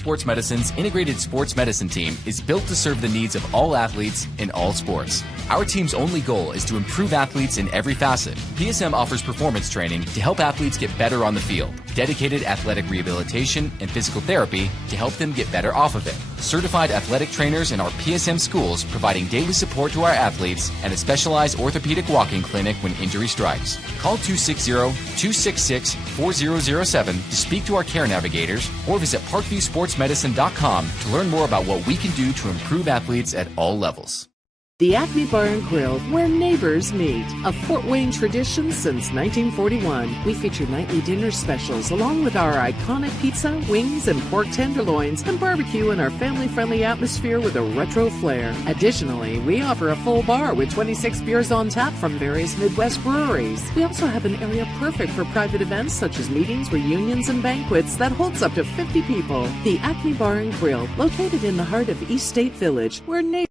Sports Medicine's integrated sports medicine team is built to serve the needs of all athletes in all sports. Our team's only goal is to improve athletes in every facet. PSM offers performance training to help athletes get better on the field, dedicated athletic rehabilitation and physical therapy to help them get better off of it, certified athletic trainers in our PSM schools providing daily support to our athletes, and a specialized orthopedic walking clinic when injury strikes. Call 260-266-4007 to speak to our care navigators or visit parkviewsportsmedicine.com to learn more about what we can do to improve athletes at all levels. The Acme Bar and Grill, where neighbors meet. A Fort Wayne tradition since 1941. We feature nightly dinner specials along with our iconic pizza, wings, and pork tenderloins, and barbecue in our family-friendly atmosphere with a retro flair. Additionally, we offer a full bar with 26 beers on tap from various Midwest breweries. We also have an area perfect for private events such as meetings, reunions, and banquets that holds up to 50 people. The Acme Bar and Grill, located in the heart of East State Village, where neighbors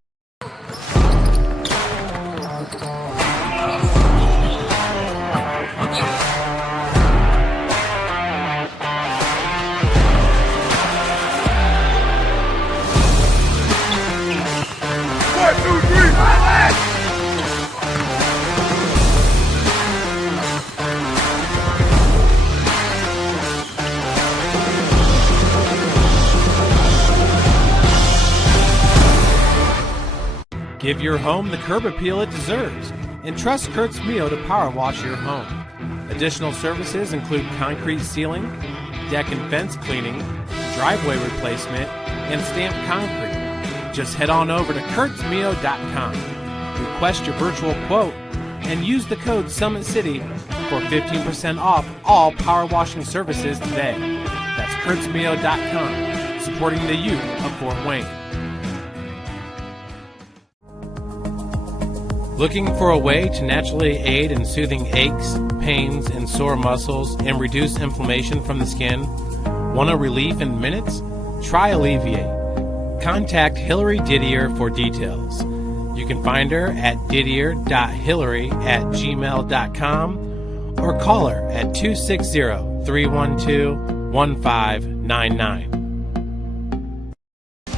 Give your home the curb appeal it deserves and trust Kurt's Mio to power wash your home. Additional services include concrete sealing, deck and fence cleaning, driveway replacement, and stamped concrete. Just head on over to kurtzmio.com. Request your virtual quote and use the code SummitCity for 15% off all power washing services today. That's kurtzmio.com, supporting the youth of Fort Wayne. Looking for a way to naturally aid in soothing aches, pains, and sore muscles and reduce inflammation from the skin? Want a relief in minutes? Try Alleviate. Contact Hillary Didier for details. You can find her at didier.hillary@gmail.com or call her at 260-312-1599.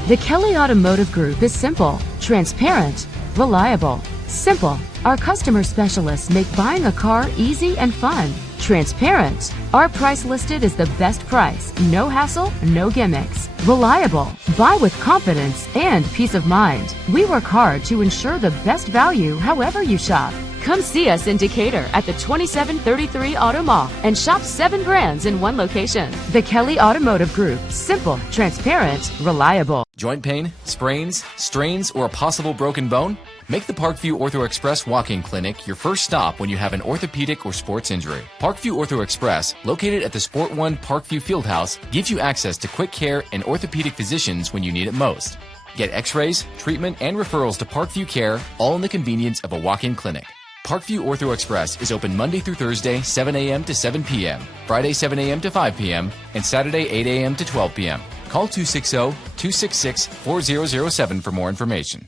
The Kelly Automotive Group is simple, transparent, reliable. Simple. Our customer specialists make buying a car easy and fun. Transparent. Our price listed is the best price. No hassle, no gimmicks. Reliable. Buy with confidence and peace of mind. We work hard to ensure the best value however you shop. Come see us in Decatur at the 2733 Auto Mall and shop 7 brands in one location. The Kelly Automotive Group. Simple, transparent, reliable. Joint pain, sprains, strains, or a possible broken bone? Make the Parkview Ortho Express walk-in clinic your first stop when you have an orthopedic or sports injury. Parkview Ortho Express, located at the Sport One Parkview Fieldhouse, gives you access to quick care and orthopedic physicians when you need it most. Get x-rays, treatment, and referrals to Parkview Care, all in the convenience of a walk-in clinic. Parkview Ortho Express is open Monday through Thursday, 7 a.m. to 7 p.m., Friday, 7 a.m. to 5 p.m., and Saturday, 8 a.m. to 12 p.m. Call 260-266-4007 for more information.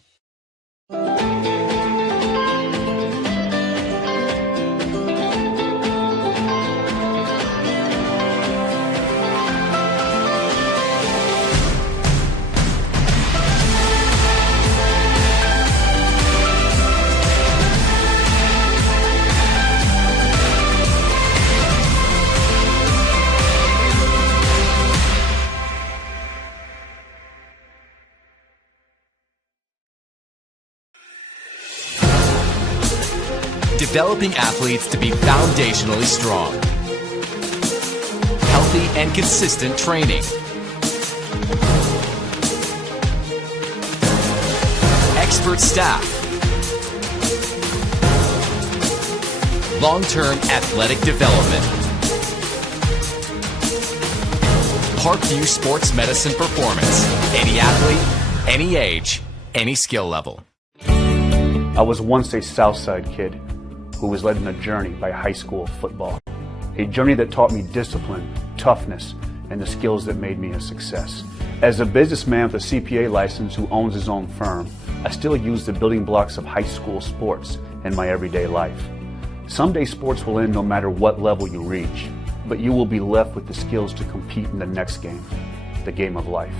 Developing athletes to be foundationally strong. Healthy and consistent training. Expert staff. Long-term athletic development. Parkview Sports Medicine Performance. Any athlete, any age, any skill level. I was once a Southside kid who was led on a journey by high school football. A journey that taught me discipline, toughness, and the skills that made me a success. As a businessman with a CPA license who owns his own firm, I still use the building blocks of high school sports in my everyday life. Someday sports will end no matter what level you reach, but you will be left with the skills to compete in the next game. the game of life.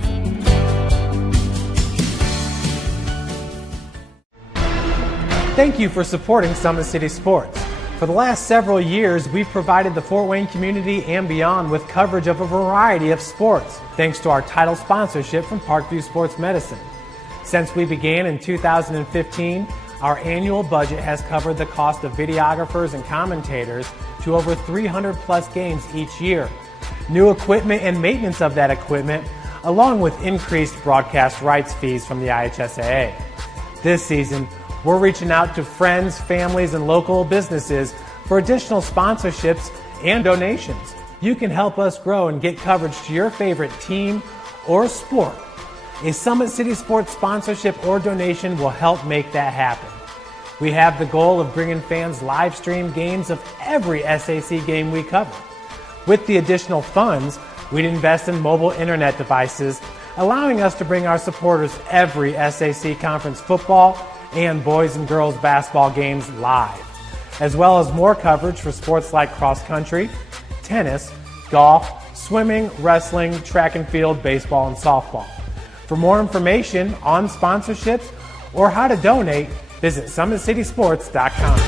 Thank you for supporting Summit City Sports. For the last several years, we've provided the Fort Wayne community and beyond with coverage of a variety of sports, thanks to our title sponsorship from Parkview Sports Medicine. Since we began in 2015, our annual budget has covered the cost of videographers and commentators to over 300 plus games each year. New equipment and maintenance of that equipment, along with increased broadcast rights fees from the IHSAA. This season, we're reaching out to friends, families, and local businesses for additional sponsorships and donations. You can help us grow and get coverage to your favorite team or sport. A Summit City Sports sponsorship or donation will help make that happen. We have the goal of bringing fans live stream games of every SAC game we cover. With the additional funds, we'd invest in mobile internet devices, allowing us to bring our supporters every SAC conference football and boys and girls basketball games live, as well as more coverage for sports like cross country, tennis, golf, swimming, wrestling, track and field, baseball, and softball. For more information on sponsorships or how to donate, visit SummitCitySports.com.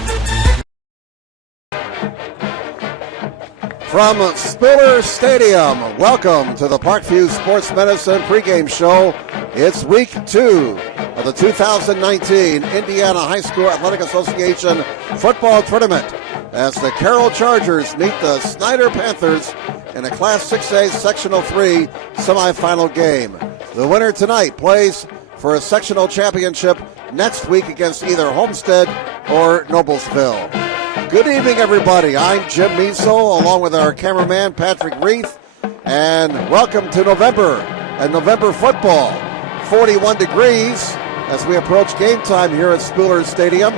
From Spiller Stadium, welcome to the Parkview Sports Medicine pregame show. It's week 2 of the 2019 Indiana High School Athletic Association football tournament as the Carroll Chargers meet the Snider Panthers in a Class 6A Sectional 3 semifinal game. The winner tonight plays for a sectional championship next week against either Homestead or Noblesville. Good evening, everybody. I'm Jim Meso, along with our cameraman, Patrick Reith, and welcome to November and November football. 41 degrees as we approach game time here at Spiller Stadium.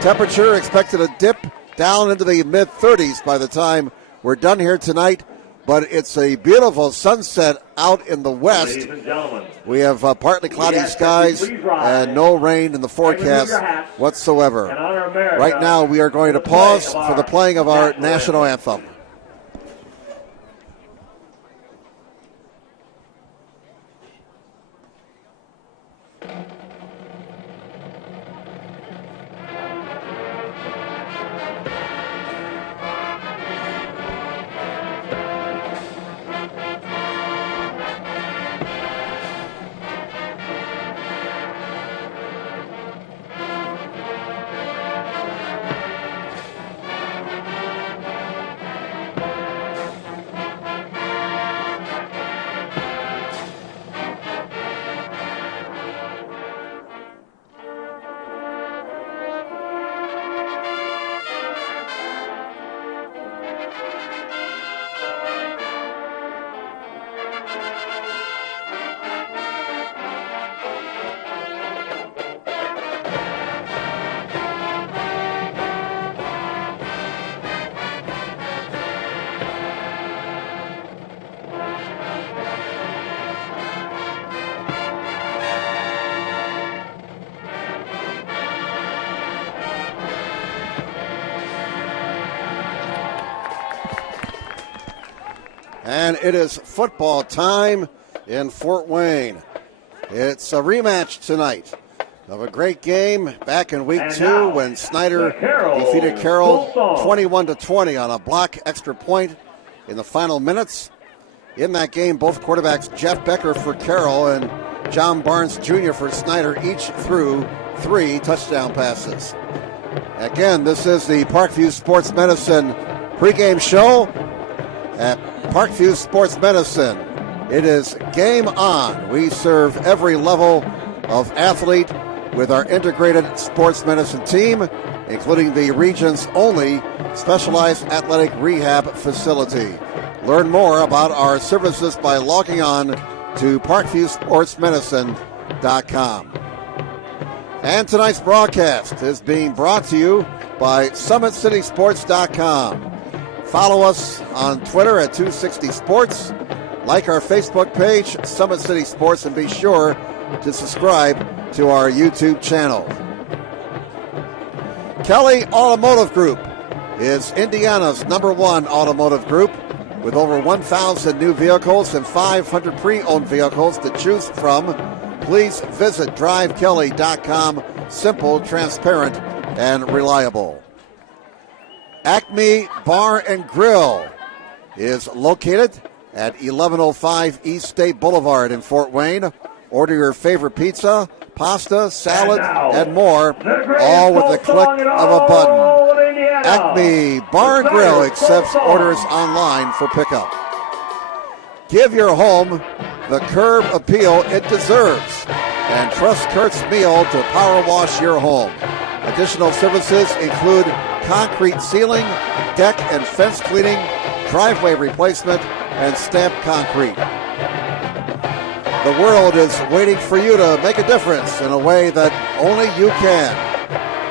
Temperature expected to dip down into the mid-30s by the time we're done here tonight, but it's a beautiful sunset out in the west. We have partly cloudy skies and no rain in the forecast whatsoever. Right now we are going to pause for the playing of our national anthem. And it is football time in Fort Wayne. It's a rematch tonight of a great game back in week 2 when Snider defeated Carroll 21-20 on a block extra point in the final minutes. In that game, both quarterbacks, Jeff Becker for Carroll and John Barnes Jr. for Snider, each threw 3 touchdown passes. Again, this is the Parkview Sports Medicine pregame show at Parkview Sports Medicine. It is game on. We serve every level of athlete with our integrated sports medicine team, including the region's only specialized athletic rehab facility. Learn more about our services by logging on to ParkviewSportsMedicine.com. And tonight's broadcast is being brought to you by SummitCitySports.com. Follow us on Twitter at 260 Sports. Like our Facebook page, Summit City Sports, and be sure to subscribe to our YouTube channel. Kelly Automotive Group is Indiana's #1 automotive group. With over 1,000 new vehicles and 500 pre-owned vehicles to choose from, please visit drivekelly.com. Simple, transparent, and reliable. Acme Bar and Grill is located at 1105 East State Boulevard in Fort Wayne. Order your favorite pizza, pasta, salad, and more, all with the click of a button. Acme Bar and Grill accepts orders online for pickup. Give your home the curb appeal it deserves, and trust Kurt's Meal to power wash your home. Additional services include concrete sealing, deck and fence cleaning, driveway replacement, and stamped concrete. The world is waiting for you to make a difference in a way that only you can.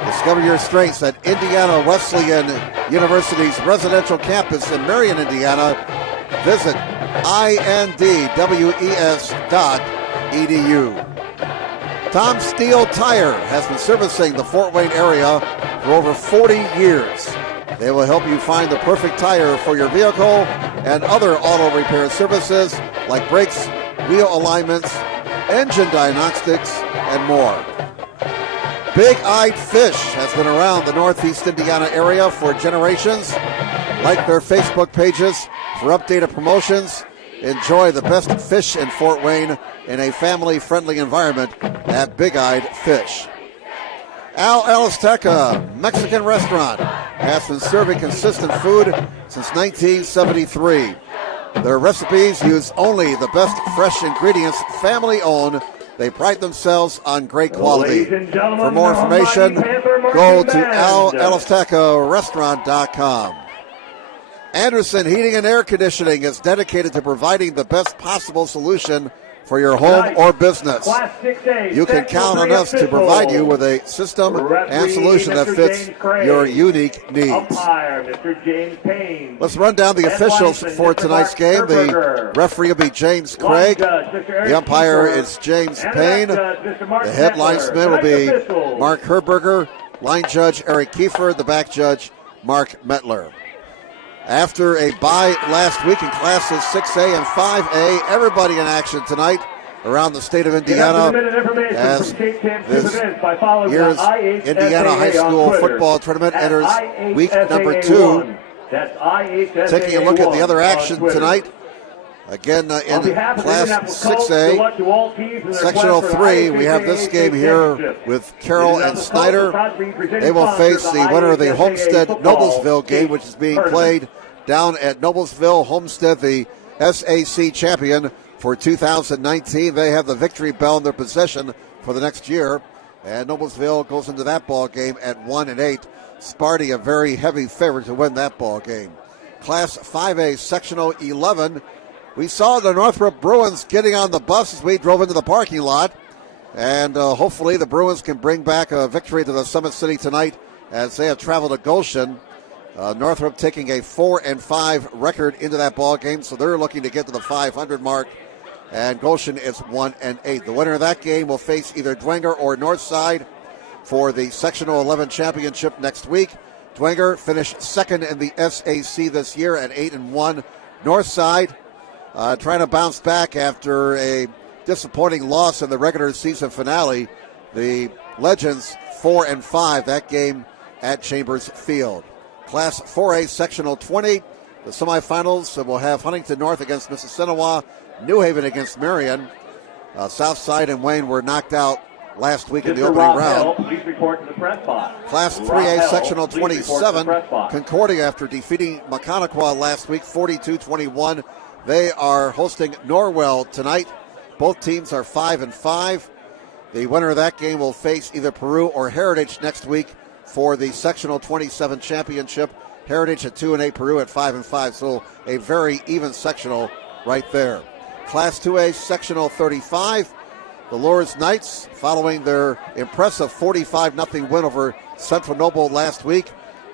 Discover your strengths at Indiana Wesleyan University's residential campus in Marion, Indiana. Visit indwes.edu. Tom Steele Tire has been servicing the Fort Wayne area for over 40 years. They will help you find the perfect tire for your vehicle and other auto repair services like brakes, wheel alignments, engine diagnostics, and more. Big Eyed Fish has been around the Northeast Indiana area for generations. Like their Facebook pages for updated promotions. Enjoy the best fish in Fort Wayne in a family-friendly environment at Big Eyed Fish. Al Azteca Mexican Restaurant has been serving consistent food since 1973. Their recipes use only the best fresh ingredients, family-owned. They pride themselves on great quality. For more information, go to alaztecarestaurant.com. Anderson Heating and Air Conditioning is dedicated to providing the best possible solution for your home or business. You can count on us to provide you with a system and solution that fits your unique needs. Let's run down the officials for tonight's game. The referee will be James Craig. The umpire is James Payne. The head linesman will be Mark Herberger. Line judge Eric Kiefer. The back judge Mark Metler. After a bye last week in classes 6A and 5A, everybody in action tonight around the state of Indiana as this year's Indiana High School football tournament enters week number 2. Taking a look at the other action tonight, again in Class 6A, Sectional 3, we have this game here with Carroll and Snider. They will face the winner of the Homestead-Noblesville game, which is being played down at Noblesville. Homestead, the SAC champion for 2019. They have the victory bell in their possession for the next year. And Noblesville goes into that ball game at 1-8. Sparty, a very heavy favorite to win that ball game. Class 5A, Sectional 11. We saw the Northrop Bruins getting on the bus as we drove into the parking lot. And hopefully the Bruins can bring back a victory to the Summit City tonight as they have traveled to Goshen. Northrop taking a 4-5 record into that ball game, so they're looking to get to the 500 mark. And Goshen is 1-8. The winner of that game will face either Dwenger or Northside for the Sectional 11 championship next week. Dwenger finished second in the SAC this year at 8-1. Northside trying to bounce back after a disappointing loss in the regular season finale. The Legends 4-5, that game at Chambers Field. Class 4A, Sectional 20. The semifinals will have Huntington North against Mississinawa, New Haven against Marion. Southside and Wayne were knocked out last week in the opening round. Please report to the press box. Class 3A, Sectional 27. Concordia, after defeating Maconaquah last week, 42-21. They are hosting Norwell tonight. Both teams are 5-5. The winner of that game will face either Peru or Heritage next week for the Sectional 27 championship. Heritage at 2-8, Peru at 5-5. So a very even sectional right there. Class 2A, Sectional 35. The Lourdes Knights, following their impressive 45-0 win over Central Noble last week,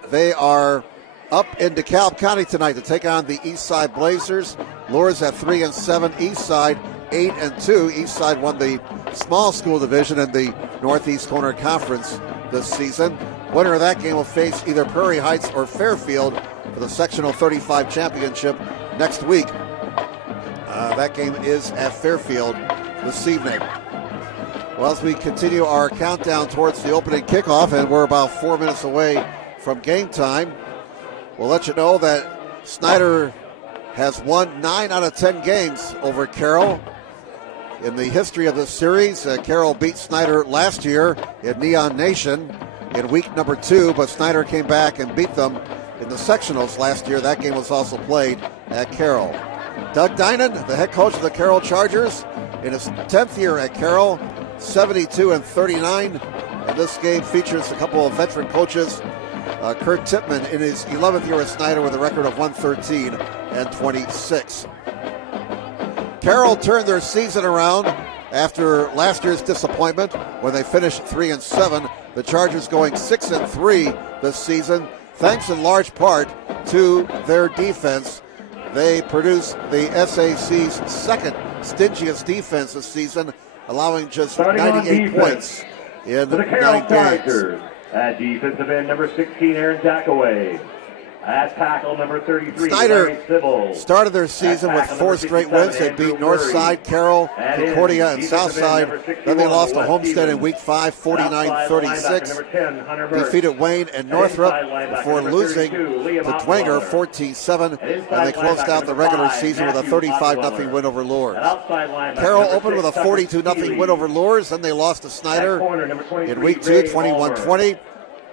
they are up in DeKalb County tonight to take on the Eastside Blazers. Lourdes at 3-7, Eastside 8-2. Eastside won the small school division in the Northeast Corner Conference this season. Winner of that game will face either Prairie Heights or Fairfield for the Sectional 35 championship next week. That game is at Fairfield this evening. Well, as we continue our countdown towards the opening kickoff, and we're about 4 minutes away from game time, we'll let you know that Snider has won 9 out of 10 games over Carroll. In the history of this series, Carroll beat Snider last year in Neon Nation in week number 2, but Snider came back and beat them in the sectionals last year. That game was also played at Carroll. Doug Dinan, the head coach of the Carroll Chargers, in his 10th year at Carroll, 72-39. And this game features a couple of veteran coaches. Kurt Tippmann in his 11th year at Snider with a record of 113-26. Carroll turned their season around after last year's disappointment when they finished 3-7. The Chargers going 6-3 this season, thanks in large part to their defense. They produced the SAC's second stingiest defense this season, allowing just 98 points in 9 games. At defensive end, number 16, Aaron Jackaway. At tackle, number 33, Snider started their season with 4 straight wins. They beat Northside, Carroll, Concordia, and Southside. Then they lost to Homestead in week 5, 49-36. Defeated Wayne and Northrop before losing to Dwenger 14-7. And they closed out the regular season with a 35-0 win over Lourdes. Carroll opened with a 42-0 win over Lourdes. Then they lost to Snider in week 2, 21-20.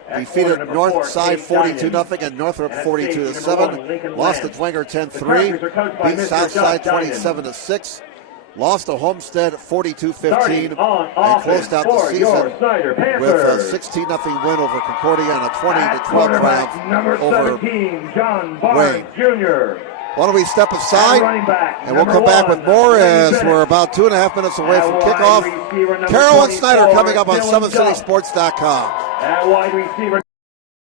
Defeated Northside 42-0 and Northrop 42-7. Lost to Dwenger 10-3. Beat Southside 27-6. Lost to Homestead 42-15 and closed out the season with a 16-0 win over Concordia and a 20-12 triumph over Wayne. Why don't we step aside and we'll come back with more as we're about 2.5 minutes away from kickoff. Carroll and Snider coming up on SummitCitySports.com. At wide receiver.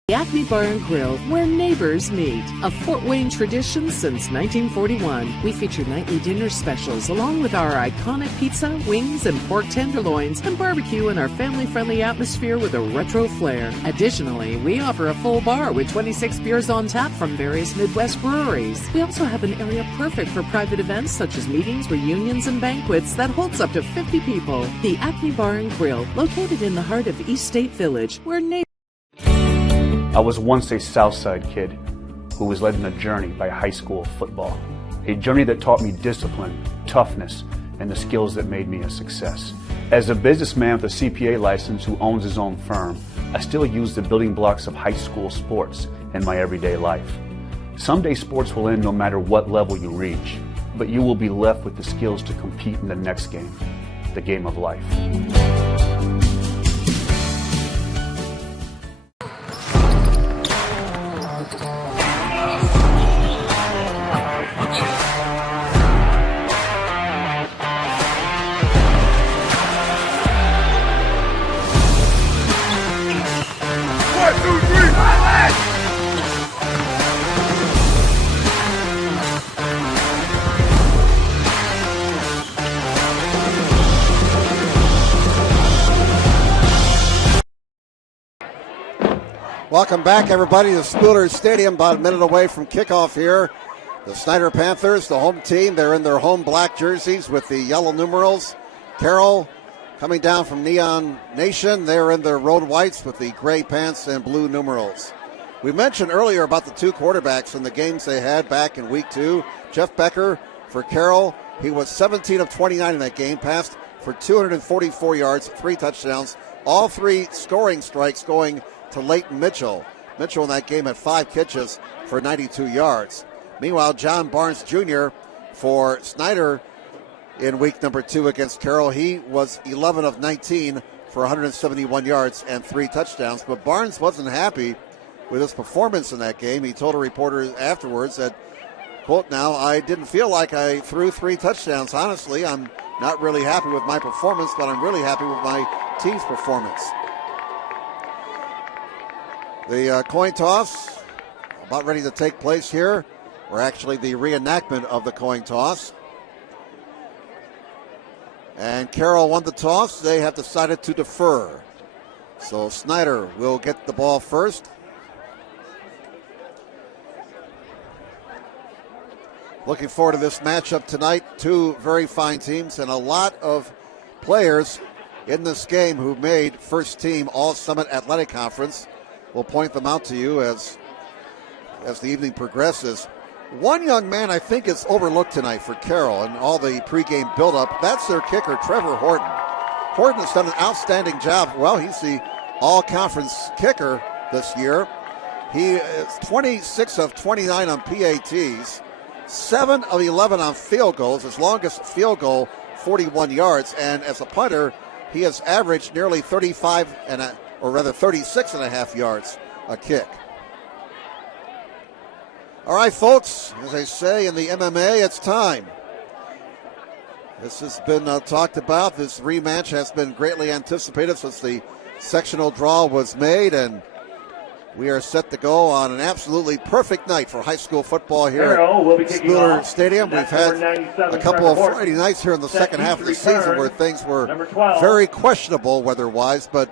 The Acme Bar and Grill, where neighbors meet. A Fort Wayne tradition since 1941. We feature nightly dinner specials along with our iconic pizza, wings, and pork tenderloins, and barbecue in our family-friendly atmosphere with a retro flair. Additionally, we offer a full bar with 26 beers on tap from various Midwest breweries. We also have an area perfect for private events such as meetings, reunions, and banquets that holds up to 50 people. The Acme Bar and Grill, located in the heart of East State Village, where neighbors... I was once a Southside kid who was led on a journey by high school football. A journey that taught me discipline, toughness, and the skills that made me a success. As a businessman with a CPA license who owns his own firm, I still use the building blocks of high school sports in my everyday life. Someday sports will end no matter what level you reach, but you will be left with the skills to compete in the next game, the game of life. Welcome back, everybody, to Spooler Stadium, about a minute away from kickoff here. The Snider Panthers, the home team, they're in their home black jerseys with the yellow numerals. Carroll, coming down from Neon Nation, they're in their road whites with the gray pants and blue numerals. We mentioned earlier about the 2 quarterbacks in the games they had back in week 2. Jeff Becker for Carroll, he was 17 of 29 in that game, passed for 244 yards, 3 touchdowns, all 3 scoring strikes going to Leighton Mitchell. Mitchell in that game had 5 catches for 92 yards. Meanwhile, John Barnes Jr. for Snider in week number 2 against Carroll, he was 11 of 19 for 171 yards and 3 touchdowns. But Barnes wasn't happy with his performance in that game. He told a reporter afterwards that, quote, "Now, I didn't feel like I threw 3 touchdowns. Honestly, I'm not really happy with my performance, but I'm really happy with my team's performance." The coin toss about ready to take place here, or actually the reenactment of the coin toss. And Carroll won the toss. They have decided to defer. So Snider will get the ball first. Looking forward to this matchup tonight. Two very fine teams and a lot of players in this game who made first team All-Summit Athletic Conference. We'll point them out to you as the evening progresses. One young man I think is overlooked tonight for Carroll and all the pregame buildup. That's their kicker, Trevor Horton. Horton has done an outstanding job. Well, he's the all-conference kicker this year. He is 26 of 29 on PATs, 7 of 11 on field goals. His longest field goal, 41 yards. And as a punter, he has averaged nearly 36 and a half yards a kick. All right, folks, as they say in the MMA, it's time. This has been talked about. This rematch has been greatly anticipated since the sectional draw was made, and we are set to go on an absolutely perfect night for high school football here at Spooler Stadium. We've had a couple of Friday nights here in the second half of the season where things were very questionable weather-wise, but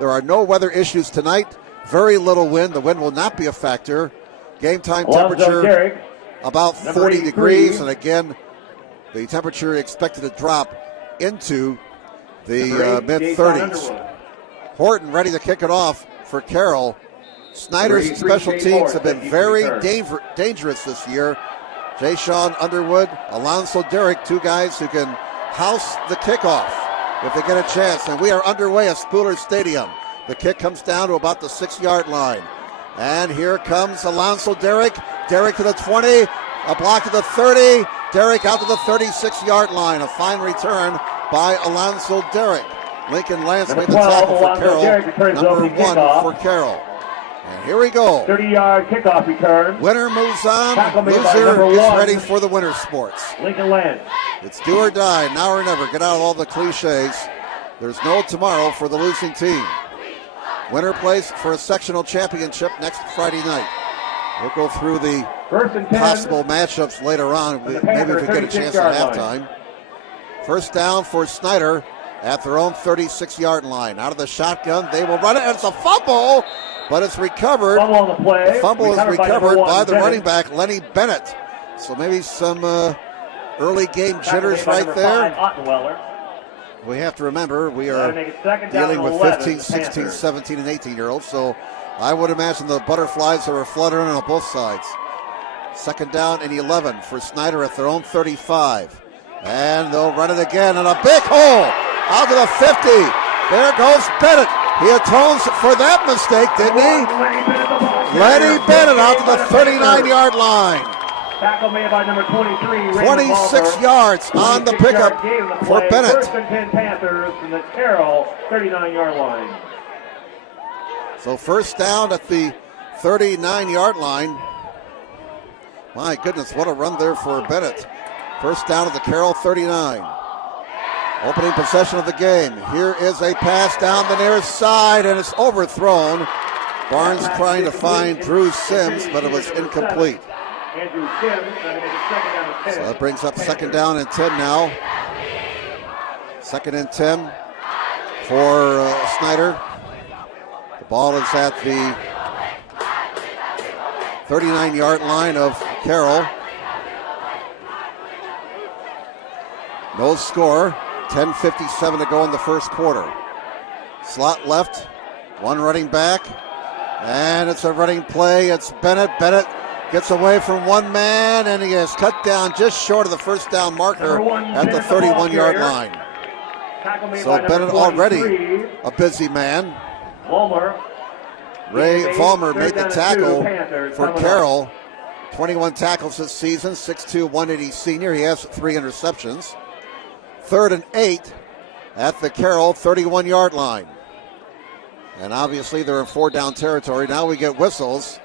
there are no weather issues tonight. Very little wind. The wind will not be a factor. Game time temperature about 40 degrees, and again, the temperature expected to drop into the mid-30s. Horton ready to kick it off for Carroll. Snider's special teams have been very dangerous this year. Jay Sean Underwood, Alonso Derrick, two guys who can house the kickoff if they get a chance. And we are underway at Spooler Stadium. The kick comes down to about the 6-yard line. And here comes Alonso Derrick. Derrick to the 20, a block to the 30. Derrick out to the 36-yard line. A fine return by Alonso Derrick. Lincoln Lance made the tackle for Carroll. Number 1 for Carroll. And here we go. 30-yard kickoff return. Winner moves on. Loser is ready for the winter sports. Lincoln Lance. It's do or die, now or never. Get out of all the cliches. There's no tomorrow for the losing team. Winner plays for a sectional championship next Friday night. We'll go through the possible matchups later on. Maybe if we get a chance at halftime. First down for Snider at their own 36-yard line. Out of the shotgun, they will run it. It's a fumble, but it's recovered. The fumble is recovered by the running back, Lenny Bennett. So maybe some early game jitters right there. We have to remember we are dealing with 15, 16, 17, and 18-year-olds. So I would imagine the butterflies are fluttering on both sides. Second down and 11 for Snider at their own 35. And they'll run it again in a big hole out to the 50. There goes Bennett. He atones for that mistake, didn't he? Lenny Bennett out to the 39-yard line. Tackle made by number 23. 26 yards on the pickup for Bennett. First and 10 Panthers from the Carroll 39-yard line. So first down at the 39-yard line. My goodness, what a run there for Bennett. First down at the Carroll 39. Opening possession of the game. Here is a pass down the near side, and it's overthrown. Barnes trying to find Drew Sims, but it was incomplete. Andrew Sims trying to make it second down and 10. So that brings up second down and 10 now. Second and 10 for Snider. The ball is at the 39-yard line of Carroll. No score. 10:57 to go in the first quarter. Slot left. One running back. And it's a running play. It's Bennett. Bennett gets away from one man, and he is cut down just short of the first down marker at the 31-yard line. So Bennett already a busy man. Ray Vollmer made the tackle for Carroll. 21 tackles this season, 6'2", 180 senior. He has 3 interceptions. Third and 8 at the Carroll 31-yard line. And obviously they're in 4-down territory. Now we get whistles.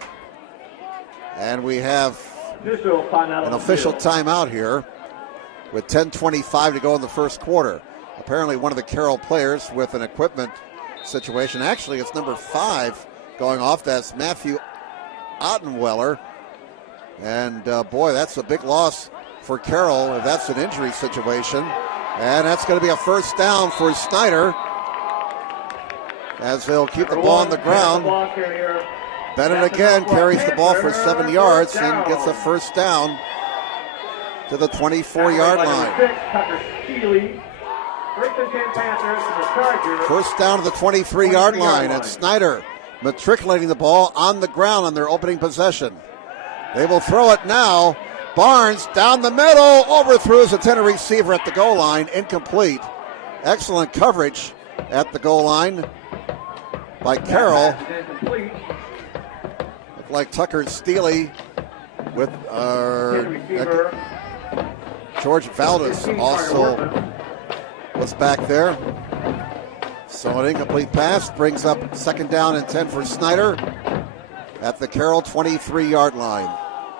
And we have an official timeout here with 10:25 to go in the first quarter. Apparently one of the Carroll players with an equipment situation. Actually, it's number 5 going off. That's Matthew Ottenweller. And boy, that's a big loss for Carroll if that's an injury situation. And that's going to be a first down for Snider as they'll keep the ball on the ground. Bennett again carries the ball for 7 yards and gets a first down. to the 24-yard line. First down to the 23-yard line, and Snider matriculating the ball on the ground on their opening possession. They will throw it now. Barnes down the middle, overthrew his intended receiver at the goal line, incomplete. Excellent coverage at the goal line by Carroll. Looked like Tucker Steely with George Valdez also was back there. So an incomplete pass brings up second down and 10 for Snider at the Carroll 23-yard line.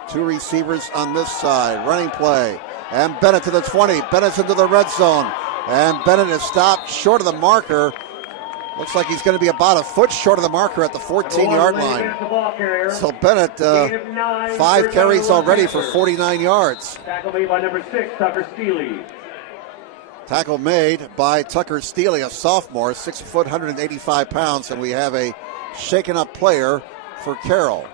Two receivers on this side. Running play. And Bennett to the 20. Bennett's into the red zone. And Bennett is stopped short of the marker. Looks like he's going to be about a foot short of the marker at the 14-yard line. So Bennett, 5 carries already for 49 yards. Tackle made by number 6, Tucker Steely. Tackle made by Tucker Steely, a sophomore, 6 foot, 185 pounds, and we have a shaken up player for Carroll.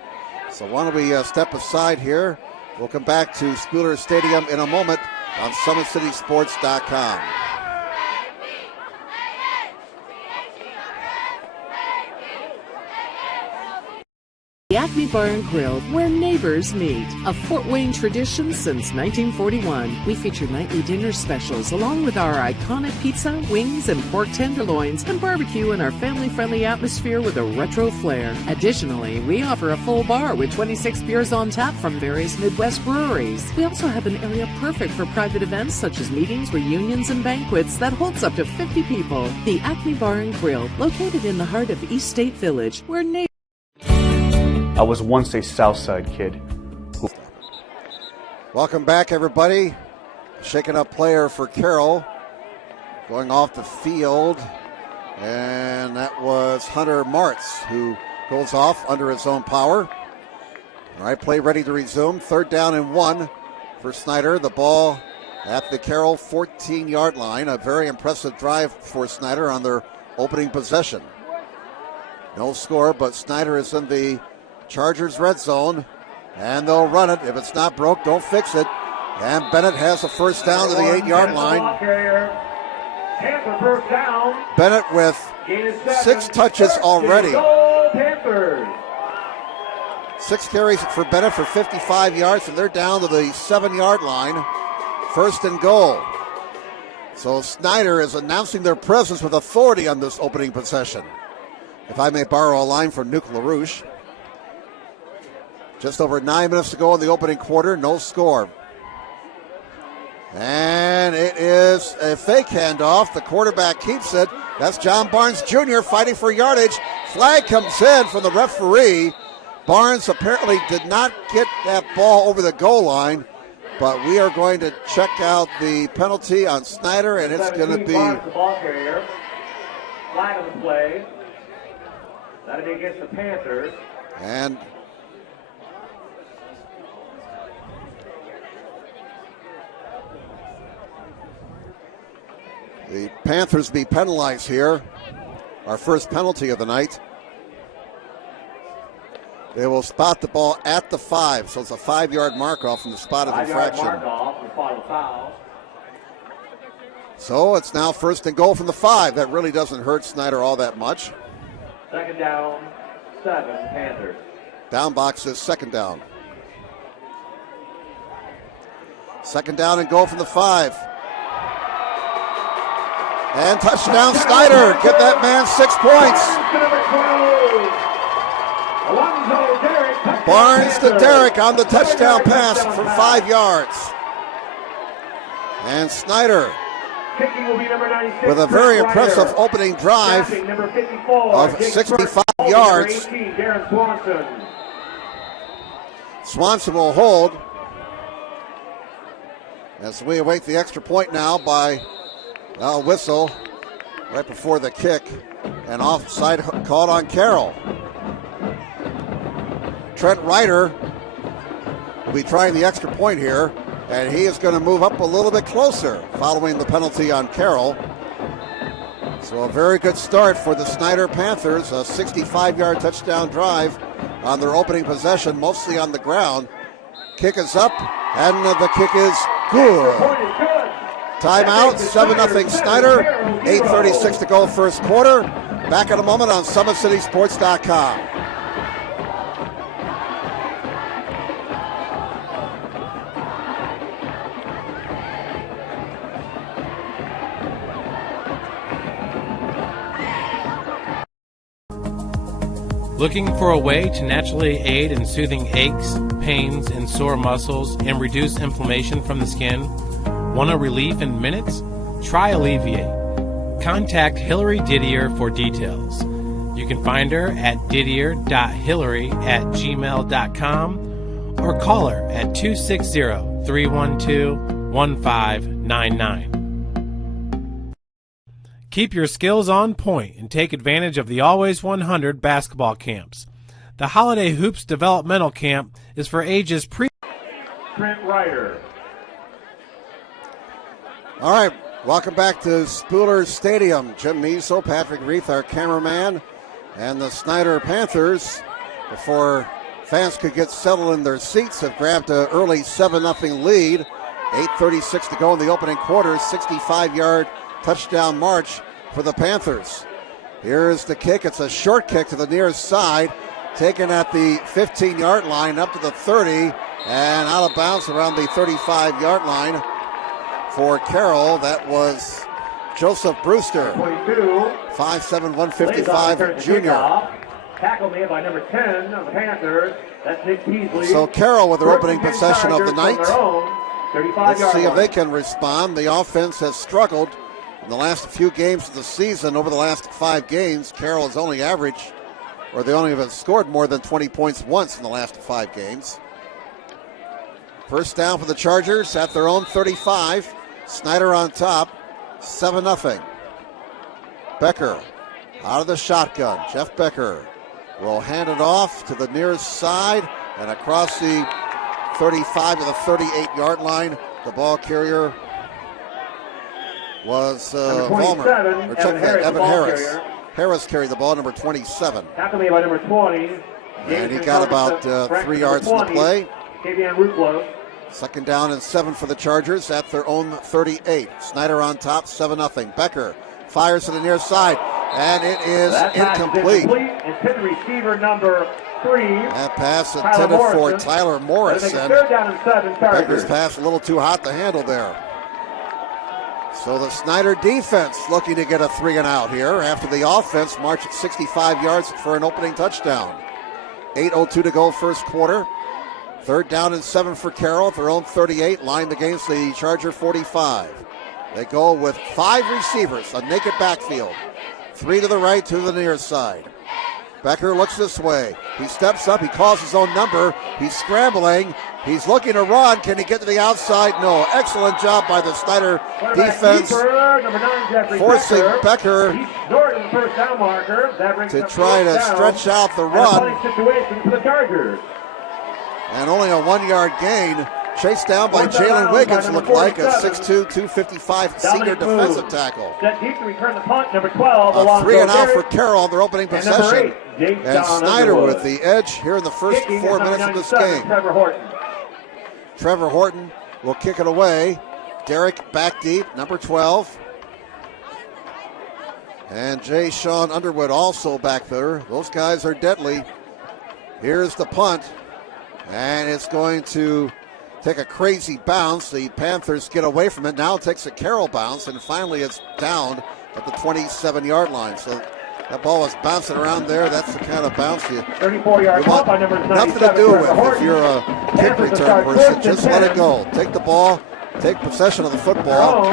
So why don't we step aside here? We'll come back to Spooler Stadium in a moment on SummitCitySports.com. The Acme Bar and Grill, where neighbors meet. A Fort Wayne tradition since 1941. We feature nightly dinner specials along with our iconic pizza, wings, and pork tenderloins, and barbecue in our family-friendly atmosphere with a retro flair. Additionally, we offer a full bar with 26 beers on tap from various Midwest breweries. We also have an area perfect for private events such as meetings, reunions, and banquets that holds up to 50 people. The Acme Bar and Grill, located in the heart of East State Village, where neighbors... I was once a Southside kid. Welcome back, everybody. Shaking up player for Carroll. Going off the field. And that was Hunter Martz, who goes off under his own power. All right, play ready to resume. 3rd down and 1 for Snider. The ball at the Carroll 14-yard line. A very impressive drive for Snider on their opening possession. No score, but Snider is in the Chargers red zone, and they'll run it. If it's not broke, don't fix it. And Bennett has a first down to the 8-yard line. Bennett with 6 touches already. 6 carries for Bennett for 55 yards, and they're down to the 7-yard line. 1st and goal. So Snider is announcing their presence with authority on this opening possession. If I may borrow a line from Nuke LaRouche. Just over 9 minutes to go in the opening quarter. No score. And it is a fake handoff. The quarterback keeps it. That's John Barnes Jr. fighting for yardage. Flag comes in from the referee. Barnes apparently did not get that ball over the goal line. But we are going to check out the penalty on Snider, and it's going to be... The ball carrier. Flag on the play. That'll be against the Panthers. And the Panthers be penalized here. Our first penalty of the night. They will spot the ball at the 5, so it's a 5-yard mark-off from the spot of infraction. So it's now 1st and goal from the 5. That really doesn't hurt Snider all that much. 2nd down, 7, Panthers. Down box is 2nd down. 2nd down and goal from the 5. And touchdown Snider. Give that man 6 points. Barnes to Derrick on the touchdown pass for 5 yards. And Snider with a very impressive opening drive of 65 yards. Swanson will hold as we await the extra point now by whistle right before the kick, and offside called on Carroll. Trent Ryder will be trying the extra point here, and he is going to move up a little bit closer following the penalty on Carroll. So a very good start for the Snider Panthers, a 65-yard touchdown drive on their opening possession, mostly on the ground. Kick is up, and the kick is Good. Timeout, 7-0 Snider. 8:36 to go first quarter. Back in a moment on SummitCitySports.com. Looking for a way to naturally aid in soothing aches, pains, and sore muscles and reduce inflammation from the skin? Want a relief in minutes? Try Alleviate. Contact Hillary Didier for details. You can find her at didier.hillary@gmail.com or call her at 260-312-1599. Keep your skills on point and take advantage of the Always 100 basketball camps. The Holiday Hoops Developmental Camp is for ages Trent Ryder. All right, welcome back to Spooler Stadium. Jim Measle, Patrick Reith, our cameraman, and the Snider Panthers, before fans could get settled in their seats, have grabbed an early 7-0 lead. 8:36 to go in the opening quarter, 65-yard touchdown march for the Panthers. Here's the kick. It's a short kick to the near side, taken at the 15-yard line up to the 30, and out of bounds around the 35-yard line for Carroll. That was Joseph Brewster, 5'7", 155 junior. Tackle made by number 10 of the Panthers. That's Nick Peasley. So Carroll with their opening possession of the night. Let's see if they can respond. The offense has struggled in the last few games of the season. Over the last 5 games, Carroll has only averaged, or they only have scored more than 20 points once in the last 5 games. First down for the Chargers at their own 35. Snider on top, 7-0. Becker out of the shotgun. Jeff Becker will hand it off to the nearest side and across the 35 to the 38-yard line. The ball carrier was Evan Harris. Harris carried the ball, number 27. Tackle made by number 20. And he got about 3 yards in the play. Kavian Rutlow. Second down and 7 for the Chargers at their own 38. Snider on top, 7-0. Becker fires to the near side, and it is incomplete. Intended receiver number 3. That pass intended for Tyler Morrison. Third down and 7. Becker's pass a little too hot to handle there. So the Snider defense looking to get a 3-and-out here after the offense marched 65 yards for an opening touchdown. 8:02 to go first quarter. Third down and 7 for Carroll at their own 38, lined against the Charger 45. They go with 5 receivers, a naked backfield. 3 to the right, 2 to the near side. Becker looks this way. He steps up. He calls his own number. He's scrambling. He's looking to run. Can he get to the outside? No. Excellent job by the Snider defense, forcing Becker to try to stretch out the run. And only a 1-yard gain. Chased down by Jalen Wiggins, looked like a 6'2", 255 senior defensive tackle. Set deep to return the punt, number 12. A 3-and-out for Carroll on their opening possession. And Snider with the edge here in the first 4 minutes of this game. Trevor Horton will kick it away. Derek back deep, number 12. And Jay Sean Underwood also back there. Those guys are deadly. Here's the punt. And it's going to take a crazy bounce. The Panthers get away from it. Now it takes a Carroll bounce, and finally it's down at the 27-yard line. So that ball was bouncing around there. That's the kind of bounce you want nothing to do with if you're a kick return person. Just let it go. Take the ball, take possession of the football.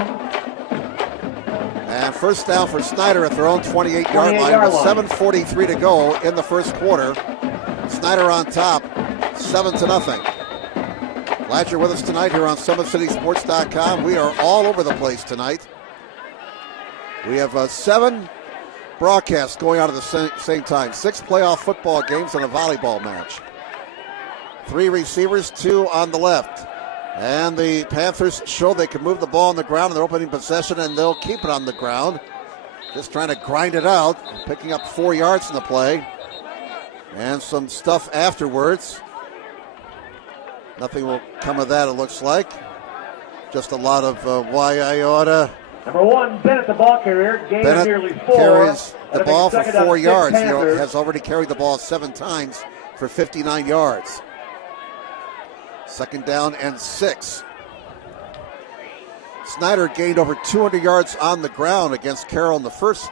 And first down for Snider at their own 28-yard line with 7:43 to go in the first quarter. Snider on top, 7-0. Glad you're with us tonight here on SummitCitySports.com. We are all over the place tonight. We have 7 broadcasts going out at the same time. 6 playoff football games and a volleyball match. 3 receivers, 2 on the left. And the Panthers show they can move the ball on the ground in their opening possession, and they'll keep it on the ground. Just trying to grind it out, picking up 4 yards in the play. And some stuff afterwards. Nothing will come of that, it looks like. Just a lot of why I oughta. Number 1, Bennett, the ball carrier, gain of nearly 4. Carries the ball for 4 4 yards. He has already carried the ball 7 times for 59 yards. Second down and 6. Snider gained over 200 yards on the ground against Carroll in the first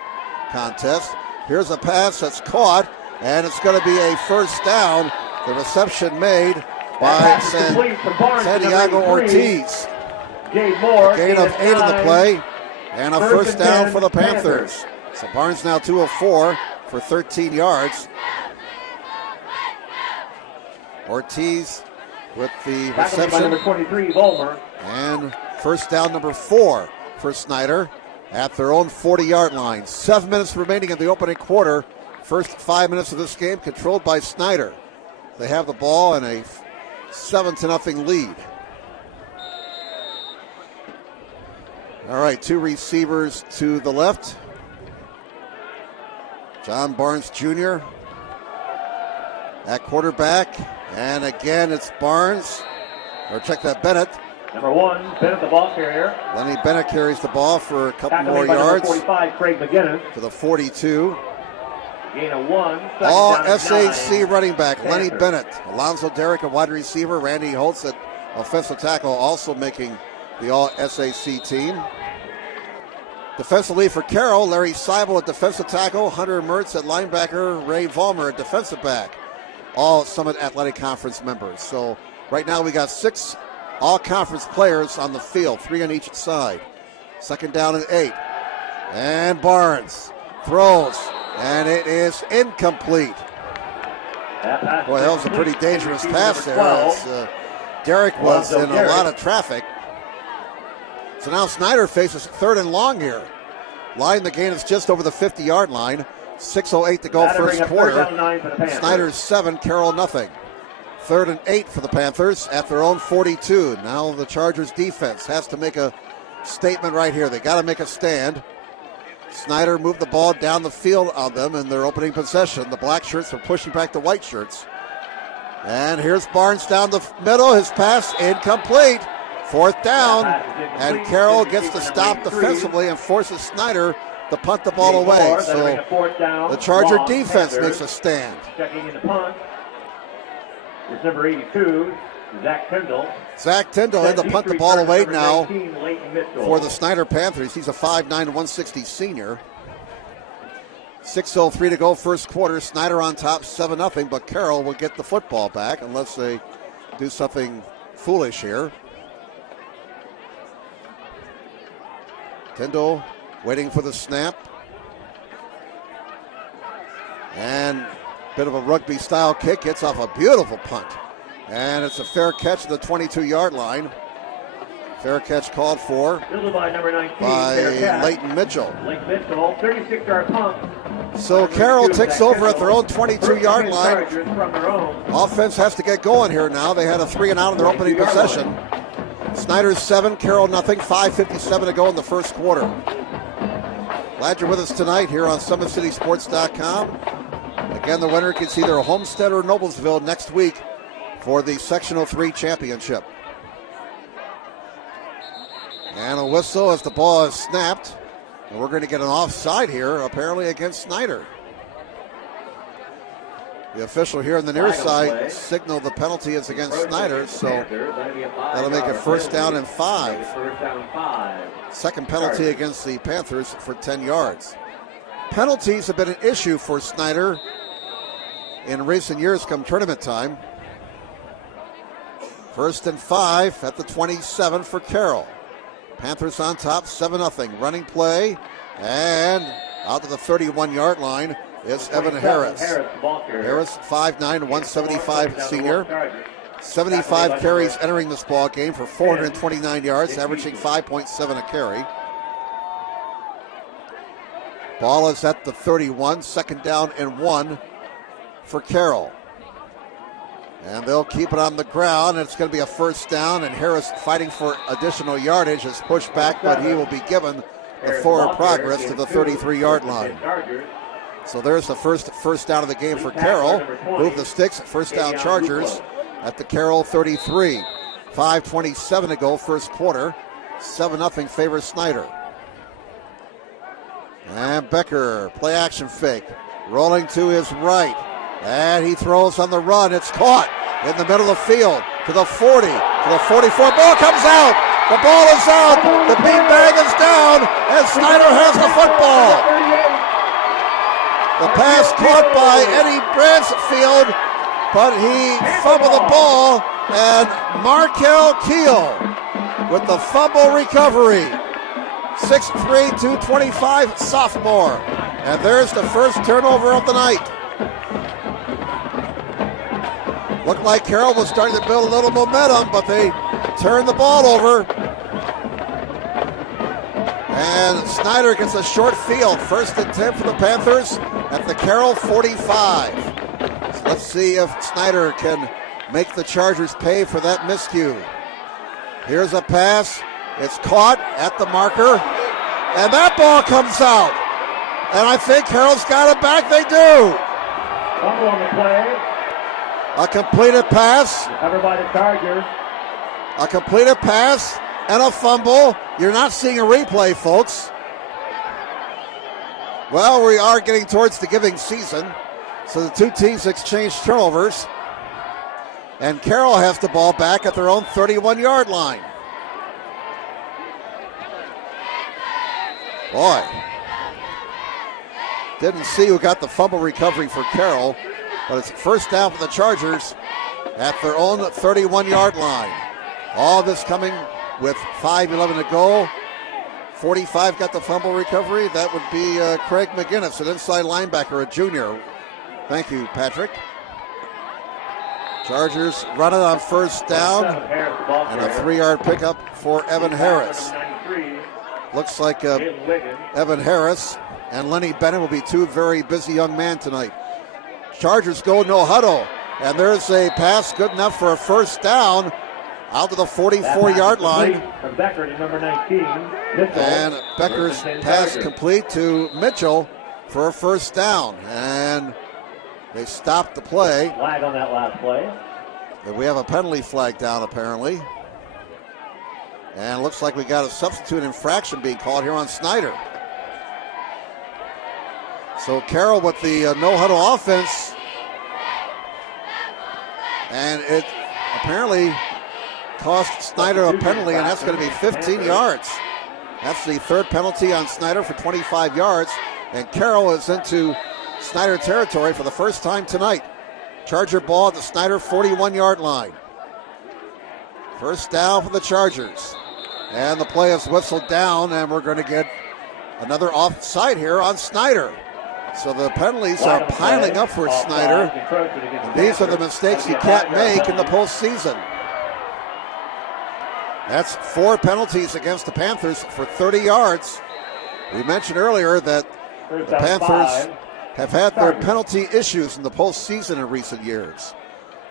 contest. Here's a pass that's caught, and it's going to be a first down. The reception made by Santiago Ortiz. A gain of 8 on the play, and a first down for the Panthers. So Barnes now 2 of 4 for 13 yards. Ortiz with the reception. Number 23, Volmer. And first down number 4 for Snider at their own 40-yard line. 7 minutes remaining in the opening quarter. First 5 minutes of this game controlled by Snider. They have the ball in a 7-0 lead. All right, 2 receivers to the left. John Barnes Jr. at quarterback. And again, it's Barnes. Or check that, Bennett. Number 1, Bennett, the ball carrier. Lenny Bennett carries the ball for a couple more Number yards. 45, Craig McGinnis. To the 42. Gain of 1. All SAC running back, Lenny Bennett. Alonzo Derrick, a wide receiver. Randy Holtz at offensive tackle, also making the all SAC team. Defensively for Carroll, Larry Seibel at defensive tackle, Hunter Mertz at linebacker, Ray Vollmer at defensive back. All Summit Athletic Conference members. So right now we got 6 all-conference players on the field, 3 on each side. Second down and 8. And Barnes throws, and it is incomplete. Boy, that was a pretty dangerous pass there. As, Derrick was in a lot of traffic. So now Snider faces 3rd and long here. Line the gain is just over the 50-yard line. 6:08 to go first quarter. Snider's 7, Carroll nothing. 3rd and 8 for the Panthers at their own 42. Now the Chargers defense has to make a statement right here. They got to make a stand. Snider moved the ball down the field on them in their opening possession. The black shirts are pushing back the white shirts. And here's Barnes down the middle. His pass incomplete. 4th down. And Carroll gets to stop defensively and forces Snider to punt the ball away. So the Charger defense makes a stand. Checking in the punt is number 82, Zach Tyndall. Zach Tyndall in to punt the ball away now for the Snider Panthers. He's a 5'9", 160 senior. 6:03 to go first quarter. Snider on top 7-0, but Carroll will get the football back unless they do something foolish here. Tyndall waiting for the snap. And a bit of a rugby-style kick. Gets off a beautiful punt. And it's a fair catch at the 22-yard line. Fair catch called for by number 19, by Leighton Mitchell. 36-yard punt. So Carroll takes over at their own 22-yard line. Offense has to get going here now. They had a 3-and-out in their opening possession. Snider's 7, Carroll nothing. 5:57 to go in the first quarter. Glad you're with us tonight here on SummitCitySports.com. Again, the winner gets either Homestead or Noblesville next week for the Sectional 3 championship. And a whistle as the ball is snapped. And we're going to get an offside here, apparently against Snider. The official here on the near side signaled the penalty is against Snider, so that'll make it first down and 5. Second penalty against the Panthers for 10 yards. Penalties have been an issue for Snider in recent years come tournament time. First and 5 at the 27 for Carroll. Panthers on top, 7-0. Running play, and out to the 31-yard line is Evan Harris. Harris, 5'9", 175 senior. 75 carries entering this ball game for 429 yards, averaging 5.7 a carry. Ball is at the 31, second down and 1 for Carroll. And they'll keep it on the ground, and it's going to be a first down, and Harris fighting for additional yardage is pushed back, but he will be given the forward progress to the 33-yard line. So there's the first down of the game for Carroll. Move the sticks, first down Chargers at the Carroll 33. 5:27 to go first quarter. 7-0 favors Snider. And Becker, play action fake. Rolling to his right. And he throws on the run. It's caught in the middle of the field to the 40, to the 44. Ball comes out. The ball is out. The beanbag is down. And Snider has the football. The pass caught by Eddie Bransfield, but he fumbled the ball. And Markel Keel with the fumble recovery. 6'3", 225 sophomore. And there's the first turnover of the night. Looked like Carroll was starting to build a little momentum, but they turned the ball over. And Snider gets a short field. First and 10 for the Panthers at the Carroll 45. So let's see if Snider can make the Chargers pay for that miscue. Here's a pass. It's caught at the marker. And that ball comes out. And I think Carroll's got it back. They do. Fumble on the play. A completed pass. Covered by the Chargers. A completed pass and a fumble. You're not seeing a replay, folks. Well, we are getting towards the giving season. So the two teams exchange turnovers. And Carroll has the ball back at their own 31-yard line. Boy. Didn't see who got the fumble recovery for Carroll. But it's first down for the Chargers at their own 31-yard line. All this coming with 5:11 to go. 45 got the fumble recovery. That would be Craig McGinnis, an inside linebacker, a junior. Thank you, Patrick. Chargers run it on first down. And a 3-yard pickup for Evan Harris. Looks like Evan Harris and Lenny Bennett will be two very busy young men tonight. Chargers go no huddle, and there's a pass good enough for a first down out to the 44-yard line. From Becker to number 19, and Becker's pass complete to Mitchell for a first down, and they stopped the play. Flag on that last play. And we have a penalty flag down apparently, and it looks like we got a substitute infraction being called here on Snider. So Carroll with the no-huddle offense, and it apparently cost Snider a penalty, and that's going to be 15 yards. That's the third penalty on Snider for 25 yards, and Carroll is into Snider territory for the first time tonight. Charger ball at the Snider 41-yard line. First down for the Chargers, and the play is whistled down, and we're going to get another offside here on Snider. So the penalties are piling up for Snider. And these are the mistakes you can't make in the postseason. That's 4 penalties against the Panthers for 30 yards. We mentioned earlier that the Panthers have had their penalty issues in the postseason in recent years.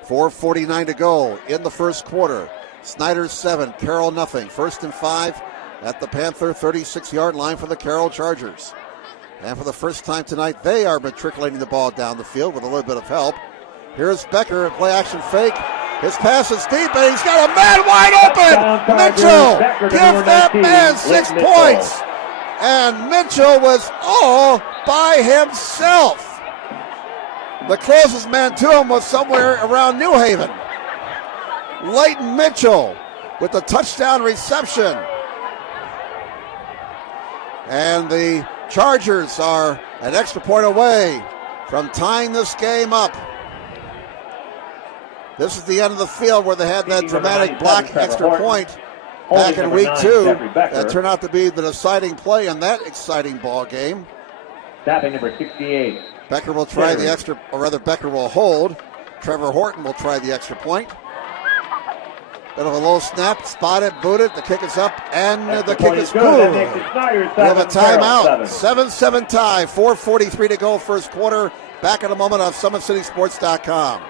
4:49 to go in the first quarter. Snider 7, Carroll nothing. First and 5 at the Panther 36-yard line for the Carroll Chargers. And for the first time tonight, they are matriculating the ball down the field with a little bit of help. Here's Becker, play action fake. His pass is deep, and he's got a man wide open. Mitchell, give that man 6 points. And Mitchell was all by himself. The closest man to him was somewhere around New Haven. Leighton Mitchell with the touchdown reception. And the Chargers are an extra point away from tying this game up. This is the end of the field where they had that dramatic block extra point back in week 2. That turned out to be the deciding play in that exciting ball game. Tapping number 68. Becker will try the extra, or rather Becker will hold. Trevor Horton will try the extra point. Bit of a low snap, spotted, booted, the kick is up, and the kick is good. We have a timeout, 7-7 tie, 4:43 to go first quarter. Back in a moment on SummitCitySports.com.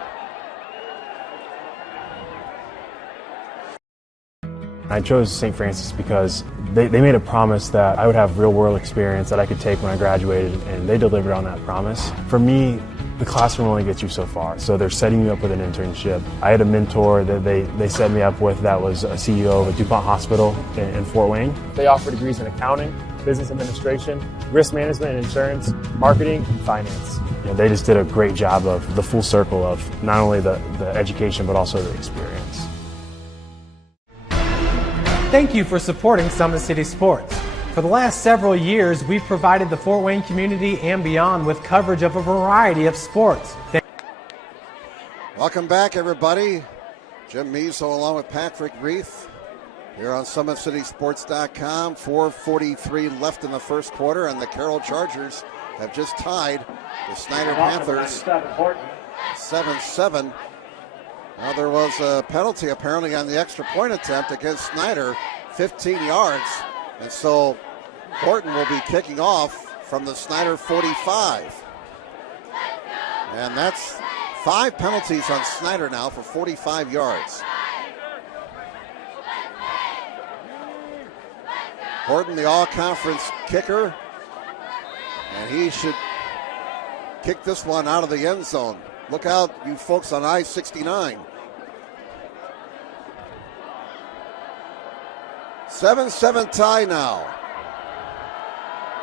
I chose St. Francis because they made a promise that I would have real-world experience that I could take when I graduated, and they delivered on that promise. For me, the classroom only gets you so far, so they're setting you up with an internship. I had a mentor that they set me up with that was a CEO of a DuPont hospital in Fort Wayne. They offer degrees in accounting, business administration, risk management and insurance, marketing, and finance. You know, they just did a great job of the full circle of not only the education but also the experience. Thank you for supporting Summit City Sports. For the last several years, we've provided the Fort Wayne community and beyond with coverage of a variety of sports. Welcome back, everybody. Jim Measle along with Patrick Reith here on SummitCitySports.com. 4:43 left in the first quarter, and the Carroll Chargers have just tied the Snider Panthers 7-7. Now, there was a penalty apparently on the extra point attempt against Snider, 15 yards. And so Horton will be kicking off from the Snider 45. And that's 5 penalties on Snider now for 45 yards. Horton, the all-conference kicker, and he should kick this one out of the end zone. Look out, you folks on I-69. 7-7 tie now.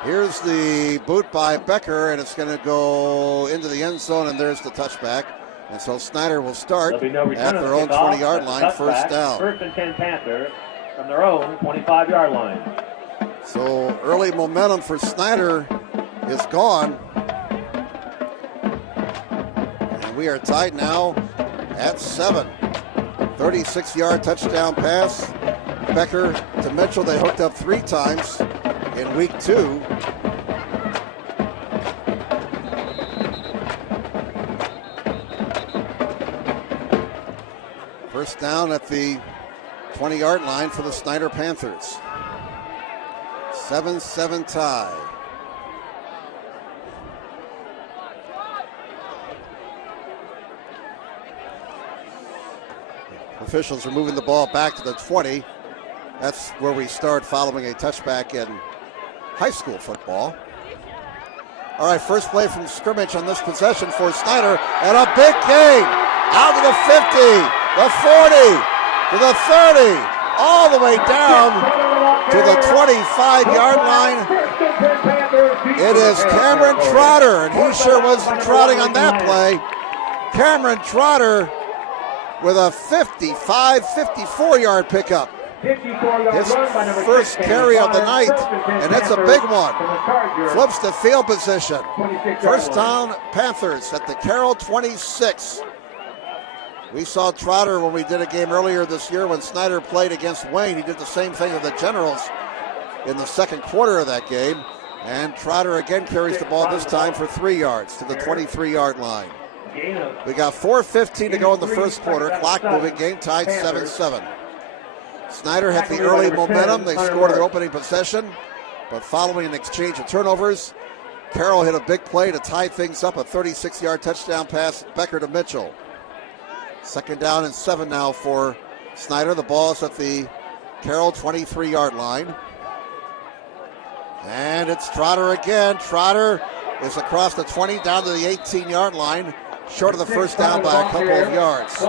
Here's the boot by Becker, and it's going to go into the end zone, and there's the touchback. And so Snider will start at their own 20-yard line, first down. First and 10 Panthers from their own 25-yard line. So early momentum for Snider is gone. And we are tied now at 7. 36-yard touchdown pass. Becker to Mitchell. They hooked up 3 times in week 2. First down at the 20-yard line for the Snider Panthers. 7-7 tie. Officials are moving the ball back to the 20. That's where we start following a touchback in high school football. All right, first play from scrimmage on this possession for Snider, and a big gain out to the 50, the 40, to the 30, all the way down to the 25-yard line. It is Cameron Trotter, and he sure wasn't trotting on that play. Cameron Trotter with a 54-yard pickup. His first carry of the night, and it's a big one. Flips the field position. First down, Panthers at the Carroll 26. We saw Trotter when we did a game earlier this year when Snider played against Wayne. He did the same thing with the Generals in the second quarter of that game. And Trotter again carries the ball this time for 3 yards to the 23-yard line. We got 4:15 to go in the first quarter. Clock moving, game tied 7-7. Snider had the early momentum. They scored their opening possession, but following an exchange of turnovers, Carroll hit a big play to tie things up, a 36-yard touchdown pass, Becker to Mitchell. Second down and 7 now for Snider. The ball is at the Carroll 23-yard line. And it's Trotter again. Trotter is across the 20 down to the 18-yard line. Short of the first down by a couple of yards.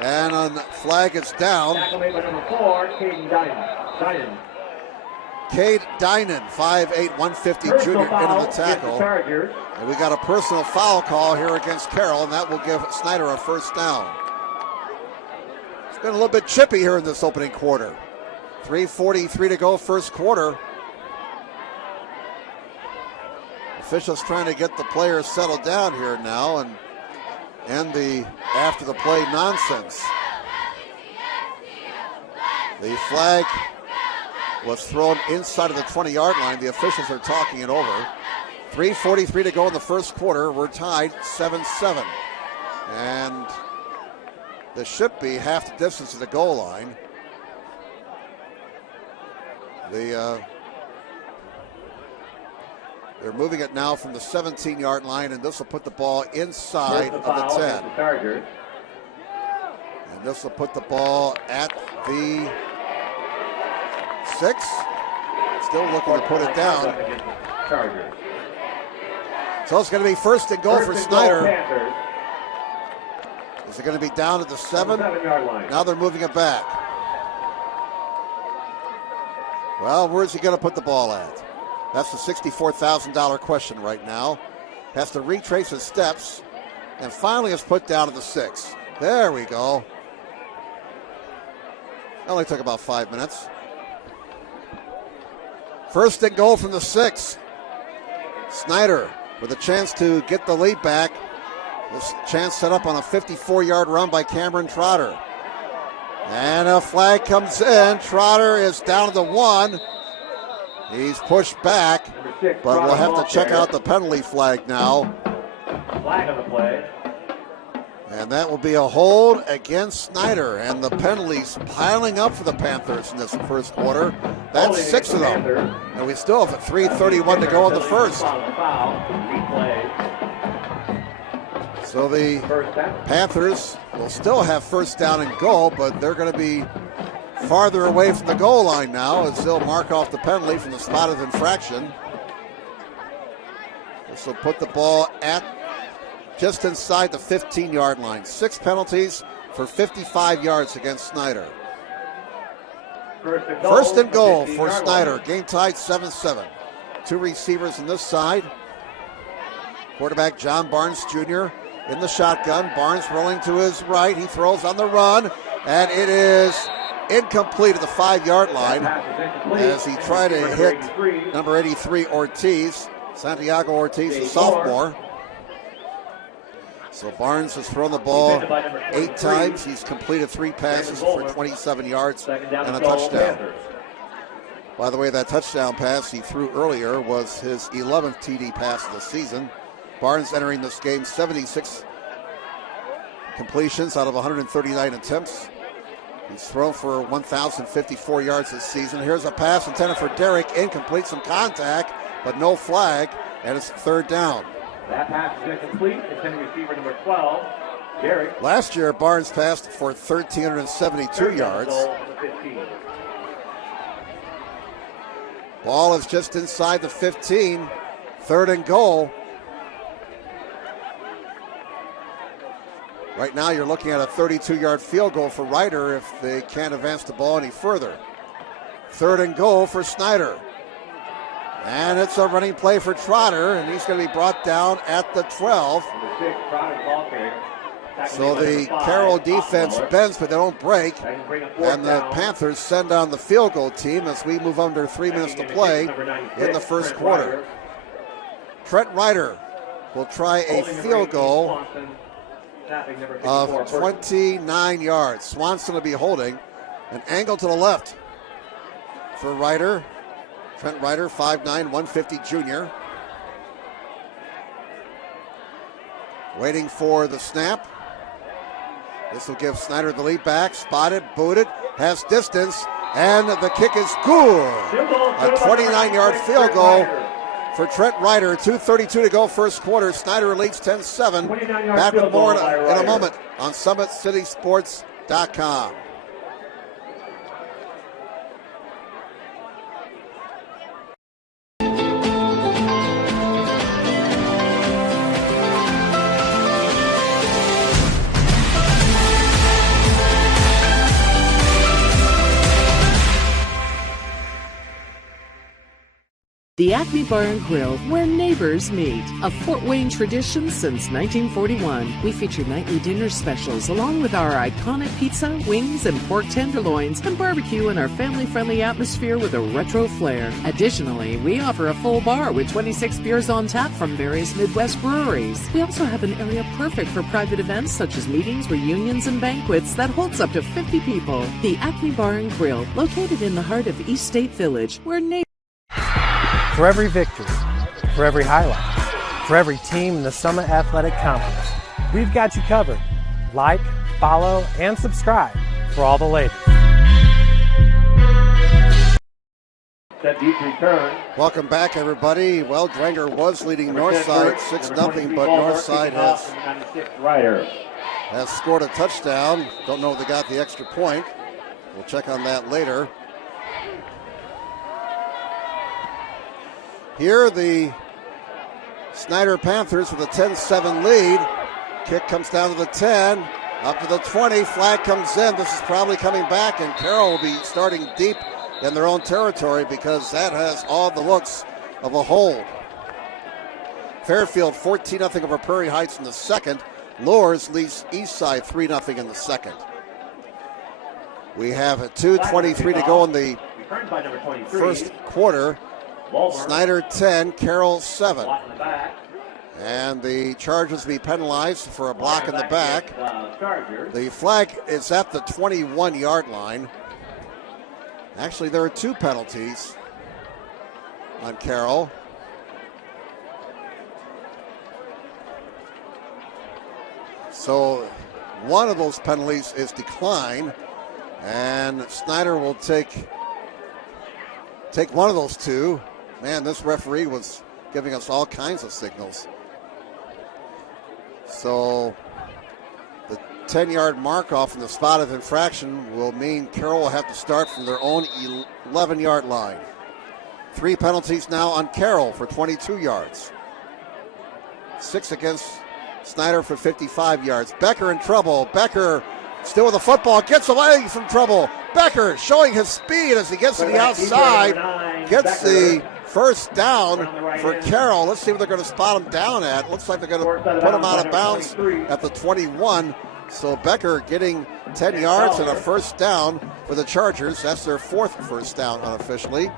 And on flag, it's down. Cade Dinan, 5'8", 150 junior into the tackle. And we got a personal foul call here against Carroll, and that will give Snider a first down. It's been a little bit chippy here in this opening quarter. 3:43 to go, first quarter. Officials trying to get the players settled down here now and end the after the play nonsense. The flag was thrown inside of the 20-yard line. The officials are talking it over. 3:43 to go in the first quarter. We're tied 7-7. And this should be half the distance to the goal line. They're moving it now from the 17-yard line, and this will put the ball inside of the 10. And this will put the ball at the 6. Still looking to put it down. So it's going to be first and goal for Snider. Panthers. Is it going to be down at the 7? 7-yard line. Now they're moving it back. Well, where's he going to put the ball at? That's the $64,000 question right now. Has to retrace his steps, and finally is put down at the 6. There we go. Only took about 5 minutes. First and goal from the 6. Snider with a chance to get the lead back. This chance set up on a 54-yard run by Cameron Trotter. And a flag comes in. Trotter is down to the 1. He's pushed back, but we'll have to check out the penalty flag now. Flag on the play. And that will be a hold against Snider. And the penalties piling up for the Panthers in this first quarter. That's 6 of them. And we still have 3:31 to go in the first. So the Panthers will still have first down and goal, but they're going to be farther away from the goal line now as they'll mark off the penalty from the spot of infraction. This will put the ball at just inside the 15-yard line. 6 penalties for 55 yards against Snider. First and goal for Snider. Game tied 7-7. 2 receivers on this side. Quarterback John Barnes Jr. in the shotgun. Barnes rolling to his right. He throws on the run, and it is incomplete at the 5-yard line as he tried to hit number 83 Ortiz. Santiago Ortiz, the sophomore. So Barnes has thrown the ball 8 times. He's completed 3 passes for 27 yards and a touchdown. By the way, that touchdown pass he threw earlier was his 11th TD pass of the season. Barnes entering this game 76 completions out of 139 attempts. He's thrown for 1,054 yards this season. Here's a pass intended for Derrick, incomplete, some contact, but no flag, and it's 3rd down. That pass is incomplete. Intended receiver number 12, Derrick. Last year, Barnes passed for 1,372 yards. Ball is just inside the 15. 3rd and goal. Right now, you're looking at a 32-yard field goal for Ryder if they can't advance the ball any further. 3rd and goal for Snider. And it's a running play for Trotter, and he's going to be brought down at the 12. So the Carroll defense bends, but they don't break. And the Panthers send on the field goal team as we move under 3 minutes to play in the first quarter. Trent Ryder will try a field goal of 29 yards. Swanson will be holding. An angle to the left for Ryder. Trent Ryder, 5'9", 150 junior. Waiting for the snap. This will give Snider the lead back. Spotted, booted, has distance, and the kick is good. A 29-yard field goal for Trent Ryder. 2:32 to go first quarter. Snider leads 10-7. Back with more in a moment on SummitCitySports.com. The Acme Bar and Grill, where neighbors meet. A Fort Wayne tradition since 1941. We feature nightly dinner specials along with our iconic pizza, wings, and pork tenderloins, and barbecue in our family-friendly atmosphere with a retro flair. Additionally, we offer a full bar with 26 beers on tap from various Midwest breweries. We also have an area perfect for private events such as meetings, reunions, and banquets that holds up to 50 people. The Acme Bar and Grill, located in the heart of East State Village, where neighbors... For every victory, for every highlight, for every team in the Summit Athletic Conference, we've got you covered. Like, follow, and subscribe for all the latest. That deep return. Welcome back, everybody. Well, Dranger was leading Northside 6-0, but Northside has scored a touchdown. Don't know if they got the extra point. We'll check on that later. Here, the Snider Panthers with a 10-7 lead. Kick comes down to the 10, up to the 20. Flag comes in. This is probably coming back, and Carroll will be starting deep in their own territory because that has all the looks of a hold. Fairfield 14-0 over Prairie Heights in the second. Lours leads Eastside 3-0 in the second. We have 2:23 to go in the first quarter. Snider 10, Carroll 7. And the Chargers will be penalized for a block in the back. The flag is at the 21-yard line. Actually, there are 2 penalties on Carroll. So one of those penalties is declined, and Snider will take one of those 2. Man, this referee was giving us all kinds of signals. So the 10-yard mark off in the spot of infraction will mean Carroll will have to start from their own 11-yard line. 3 penalties now on Carroll for 22 yards. 6 against Snider for 55 yards. Becker in trouble. Becker still with the football, gets away from trouble. Becker showing his speed as he gets to the outside, gets the first down for Carroll. Let's see what they're going to spot him down at. Looks like they're going to put him out of bounds at the 21. So Becker getting 10 yards and a first down for the Chargers. That's their 4th first down unofficially.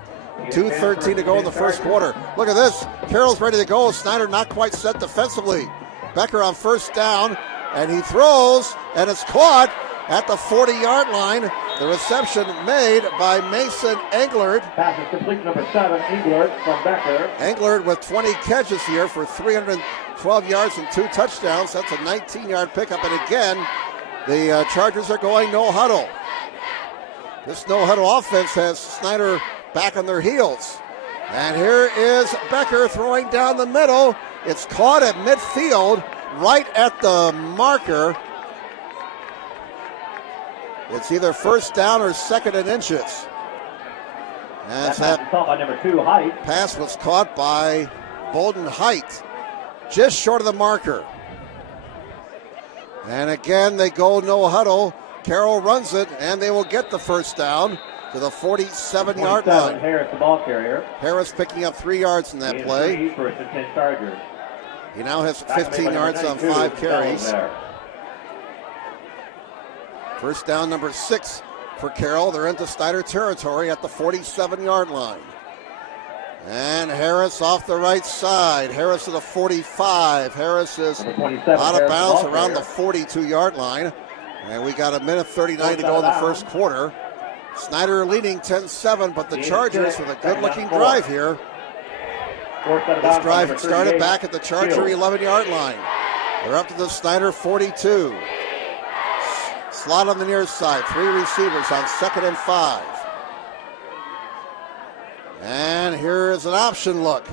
2:13 to go in the first quarter. Look at this. Carroll's ready to go. Snider not quite set defensively. Becker on first down, and he throws, and it's caught at the 40-yard line. The reception made by Mason Englert. Pass is complete, number 7, Englert from Becker. Englert with 20 catches here for 312 yards and 2 touchdowns. That's a 19-yard pickup, and again, the Chargers are going no huddle. This no huddle offense has Snider back on their heels. And here is Becker throwing down the middle. It's caught at midfield, right at the marker. It's either first down or 2nd and inches. As that caught by number 2, Height. Pass was caught by Bolden Height, just short of the marker. And again, they go no huddle. Carroll runs it, and they will get the first down to the 47-yard line. Harris, the ball carrier. Harris picking up 3 yards in that play. For 10 Chargers. He now has 15 yards on 5 carries. First down, number 6 for Carroll. They're into Snider territory at the 47-yard line. And Harris off the right side. Harris to the 45. Harris is out of bounds around the 42-yard line. And we got 1:39 to go in the first quarter. Snider leading 10-7, but the Chargers with a good-looking drive here. This drive started back at the Charger 11-yard line. They're up to the Snider 42. Slot on the near side. 3 receivers on 2nd and 5. And here is an option look.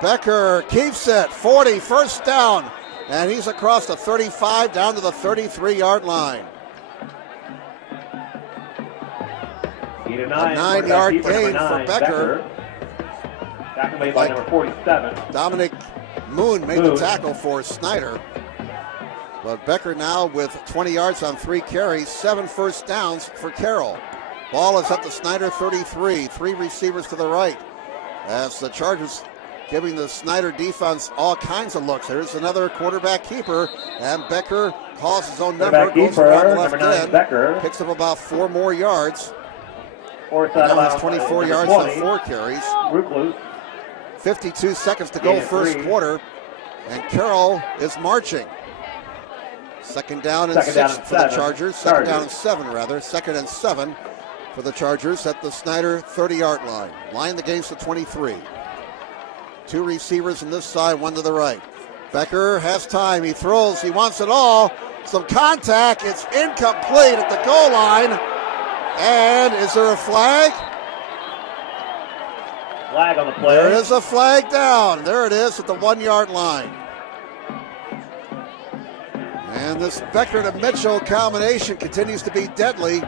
Becker keeps it. 40, first down. And he's across the 35 down to the 33-yard line. A 9-yard gain for Becker. Tackle made by number 47. Dominic Moon made the tackle for Snider. But Becker now with 20 yards on 3 carries, 7 first downs for Carroll. Ball is at the Snider 33, 3 receivers to the right. As the Chargers giving the Snider defense all kinds of looks. There's another quarterback keeper, and Becker calls his own number, goes around the left end, Becker picks up about 4 more yards. Now has 24 yards on 4 carries. Recluse. 52 seconds to go first quarter, and Carroll is marching. Second down and 6 for the Chargers. Second down and 7, rather. 2nd and 7 for the Chargers at the Snider 30-yard line. Line the game's to 23. 2 receivers on this side, 1 to the right. Becker has time. He throws. He wants it all. Some contact. It's incomplete at the goal line. And is there a flag? Flag on the play. There is a flag down. There it is at the 1-yard line. And this Becker to Mitchell combination continues to be deadly.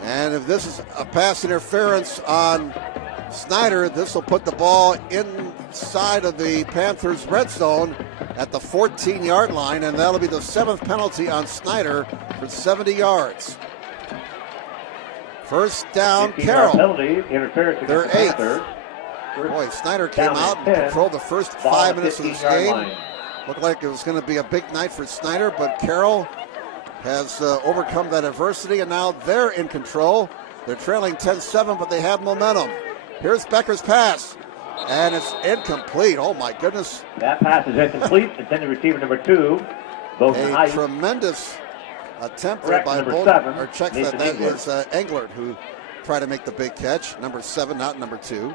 And if this is a pass interference on Snider, this will put the ball outside of the Panthers' red zone at the 14-yard line, and that'll be the 7th penalty on Snider for 70 yards. First down, Carroll. Penalty, they're 8th. Boy, Snider came out and controlled the first 5 minutes of this game. Looked like it was going to be a big night for Snider, but Carroll has overcome that adversity, and now they're in control. They're trailing 10-7, but they have momentum. Here's Becker's pass, and it's incomplete. Oh, my goodness. That pass is incomplete. Intended receiver number 2. A tremendous attempt there by Bolden. Or check that is Englert who tried to make the big catch. Number 7, not number 2.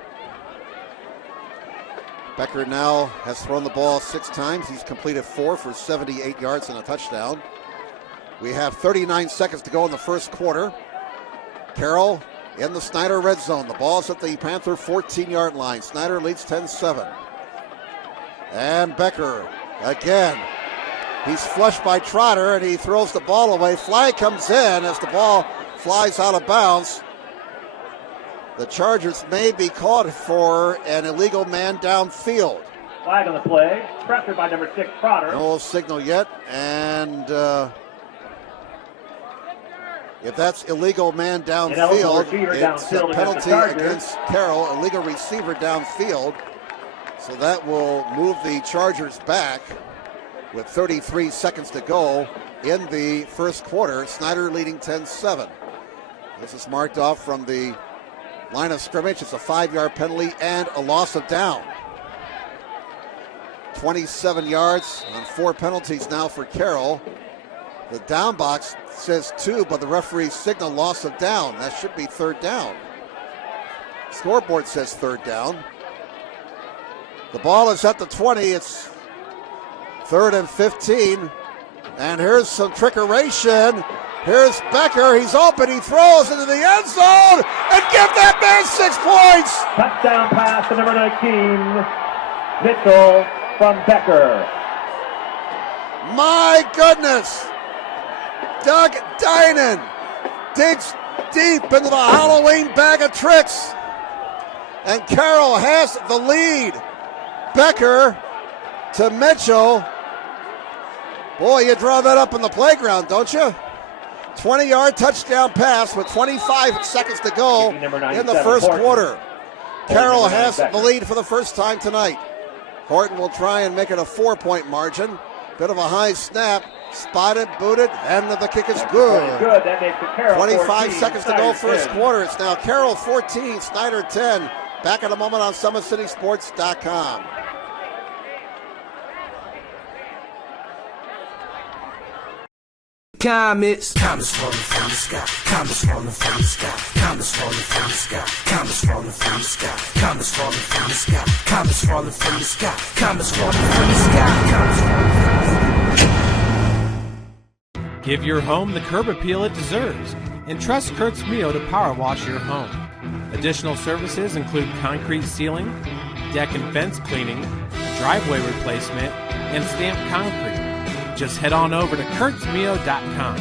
Becker now has thrown the ball 6 times. He's completed 4 for 78 yards and a touchdown. We have 39 seconds to go in the first quarter. Carroll in the Snider red zone. The ball's at the Panther 14-yard line. Snider leads 10-7. And Becker again. He's flushed by Trotter, and he throws the ball away. Flag comes in as the ball flies out of bounds. The Chargers may be called for an illegal man downfield. Flag on the play. Pressure by number 6, Trotter. No signal yet, and if that's illegal man downfield, it's a penalty against Carroll, illegal receiver downfield. So that will move the Chargers back with 33 seconds to go in the first quarter. Snider leading 10-7. This is marked off from the line of scrimmage. It's a 5-yard penalty and a loss of down. 27 yards on 4 penalties now for Carroll. The down box says 2, but the referee signaled loss of down. That should be 3rd down. Scoreboard says 3rd down. The ball is at the 20. It's 3rd and 15. And here's some trickeration. Here's Becker. He's open. He throws into the end zone and give that man 6 points. Touchdown pass to number 19, Mitchell from Becker. My goodness. Doug Dynan digs deep into the Halloween bag of tricks. And Carroll has the lead. Becker to Mitchell. Boy, you draw that up in the playground, don't you? 20-yard touchdown pass with 25 seconds to go in the first quarter. Carroll has the lead for the first time tonight. Horton will try and make it a 4-point margin. Bit of a high snap. Spotted, booted, and the kick is good. That makes it Carroll 25 14, seconds to go first quarter. It's now Carroll 14, Snider 10. Back in a moment on SummitCitySports.com. Comets falling from the sky. Comets falling from the sky. Comets falling from the sky. Comets falling from the sky. Comets falling from the sky. Comets falling from the sky. Comets falling from the sky. Comets falling from the sky. Give your home the curb appeal it deserves, and trust Kurt's Mio to power wash your home. Additional services include concrete ceiling, deck and fence cleaning, driveway replacement, and stamped concrete. Just head on over to kurtzmio.com,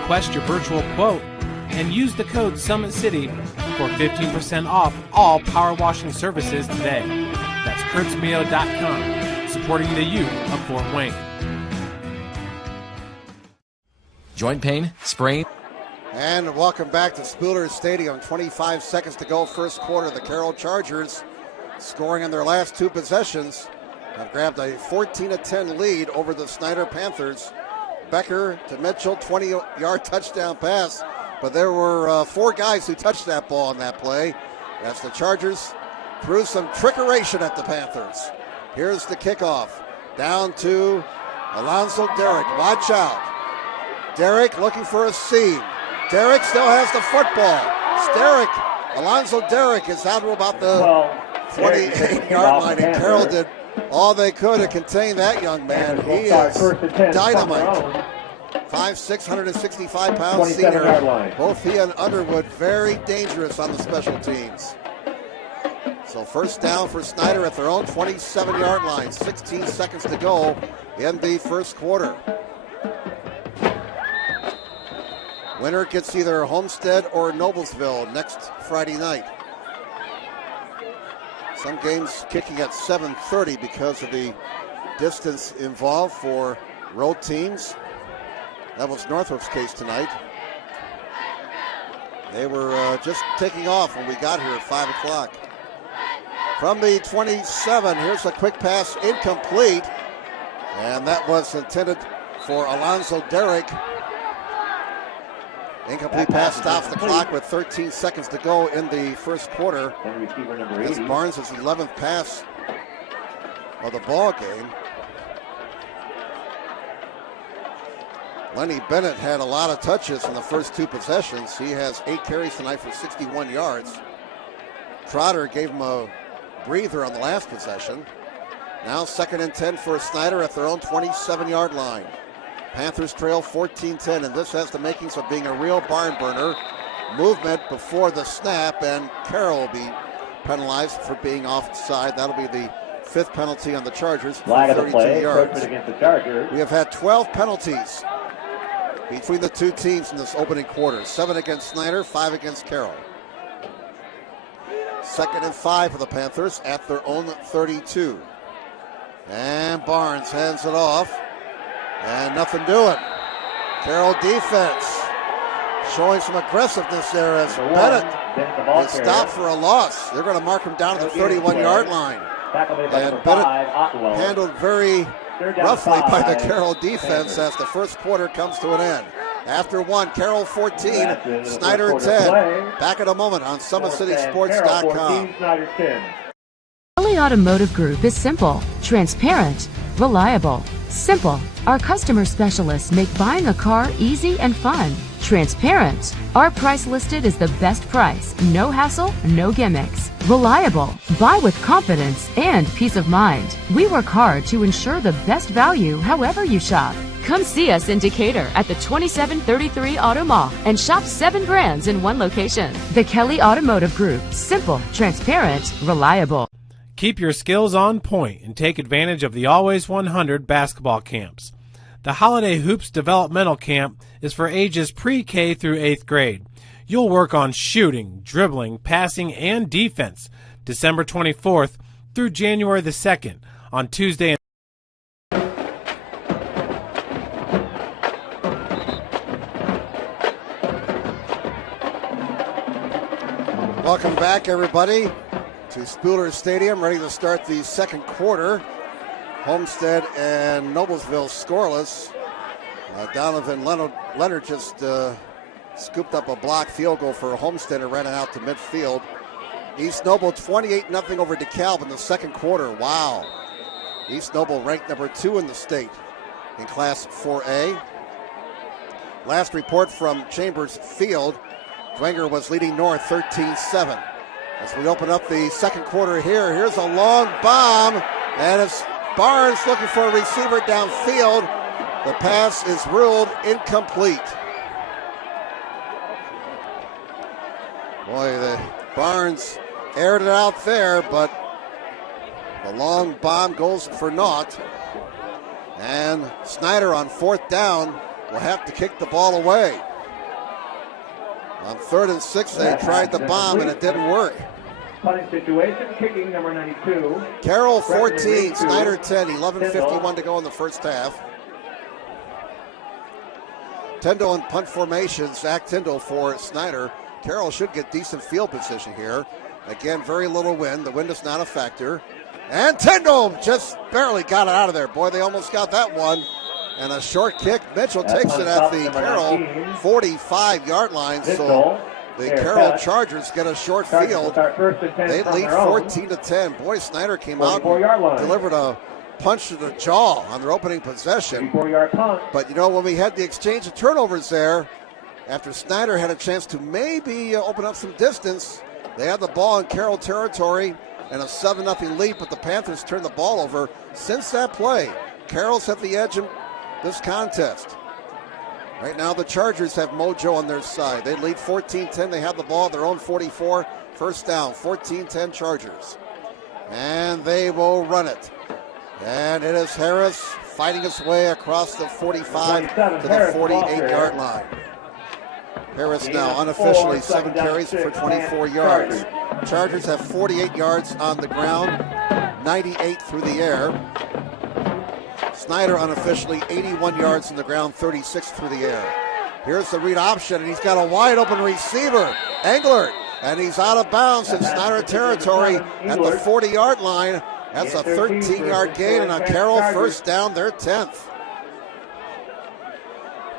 request your virtual quote, and use the code SummitCity for 15% off all power washing services today. That's kurtzmio.com, supporting the youth of Fort Wayne. Joint pain, sprain. And welcome back to Spooler Stadium. 25 seconds to go first quarter. The Carroll Chargers, scoring on their last 2 possessions, have grabbed a 14-10 lead over the Snider Panthers. Becker to Mitchell, 20-yard touchdown pass. But there were 4 guys who touched that ball on that play. As the Chargers threw some trickeration at the Panthers. Here's the kickoff. Down to Alonzo Derrick. Watch out. Derrick looking for a seam. Derrick still has the football. Alonzo Derrick is out to about the 28-yard line, and Carroll did all they could to contain that young man. He is dynamite. 5'6", 165-pound senior. Both he and Underwood very dangerous on the special teams. So first down for Snider at their own 27-yard line. 16 seconds to go in the first quarter. Winner gets either Homestead or Noblesville next Friday night. Some games kicking at 7:30 because of the distance involved for road teams. That was Northrop's case tonight. They were just taking off when we got here at 5 o'clock. From the 27, here's a quick pass, incomplete. And that was intended for Alonzo Derrick. Incomplete pass stops the clock with 13 seconds to go in the first quarter. This Barnes' 11th pass of the ball game. Lenny Bennett had a lot of touches in the first two possessions. He has 8 carries tonight for 61 yards. Trotter gave him a breather on the last possession. Now 2nd and 10 for Snider at their own 27-yard line. Panthers trail 14-10, and this has the makings of being a real barn burner. Movement before the snap, and Carroll will be penalized for being offside. That'll be the 5th penalty on the Chargers for 32 yards. Against the Chargers. We have had 12 penalties between the two teams in this opening quarter. 7 against Snider, 5 against Carroll. 2nd and 5 for the Panthers at their own 32. And Barnes hands it off. And nothing doing. Carroll defense showing some aggressiveness there as Bennett is stopped for a loss. They're going to mark him down to the 31-yard line. And Bennett handled very roughly by the Carroll defense as the first quarter comes to an end. After 1, Carroll 14, Snider 10. Back in a moment on SummitCitySports.com. Kelly Automotive Group is simple, transparent, reliable. Simple. Our customer specialists make buying a car easy and fun. Transparent. Our price listed is the best price. No hassle, no gimmicks. Reliable. Buy with confidence and peace of mind. We work hard to ensure the best value however you shop. Come see us in Decatur at the 2733 Auto Mall and shop 7 brands in one location. The Kelly Automotive Group. Simple, transparent, reliable. Keep your skills on point and take advantage of the Always 100 basketball camps. The Holiday Hoops Developmental Camp is for ages pre-K through 8th grade. You'll work on shooting, dribbling, passing, and defense December 24th through January the 2nd on Tuesday. Welcome back, everybody, to Spooler Stadium, ready to start the second quarter. Homestead and Noblesville scoreless. Donovan Leonard just scooped up a block field goal for Homestead and ran it out to midfield. East Noble 28-0 over DeKalb in the second quarter. Wow. East Noble ranked number 2 in the state in Class 4A. Last report from Chambers Field, Dwenger was leading North 13-7. As we open up the second quarter here, here's a long bomb, and it's Barnes looking for a receiver downfield. The pass is ruled incomplete. Boy, the Barnes aired it out there, but the long bomb goes for naught. And Snider on 4th down will have to kick the ball away. On 3rd and 6, they tried the bomb and it didn't work. Punting situation, kicking number 92. Carroll 14, Snider 10, 11:51 to go in the first half. Tyndall in punt formation, Zach Tyndall for Snider. Carroll should get decent field position here. Again, very little wind. The wind is not a factor. And Tyndall just barely got it out of there. Boy, they almost got that one. And a short kick. Mitchell takes it at the Carroll 45-yard line. So the Carroll Chargers get a short field. They lead 14-10. Boy, Snider came out and delivered a punch to the jaw on their opening possession. But, you know, when we had the exchange of turnovers there, after Snider had a chance to maybe open up some distance, they had the ball in Carroll territory and a 7-0 lead, but the Panthers turned the ball over. Since that play, Carroll's at the edge of this contest. Right now, the Chargers have mojo on their side. They lead 14-10. They have the ball at their own 44. First down, 14-10 Chargers. And they will run it. And it is Harris fighting his way across the 45 to the 48-yard line. Harris now unofficially 7 carries for 24 yards. Chargers have 48 yards on the ground, 98 through the air. Snider unofficially 81 yards on the ground, 36 through the air. Here's the read option, and he's got a wide open receiver, Englert, and he's out of bounds in Snider territory at the 40-yard line. That's a 13-yard gain and a Carroll first down, their 10th.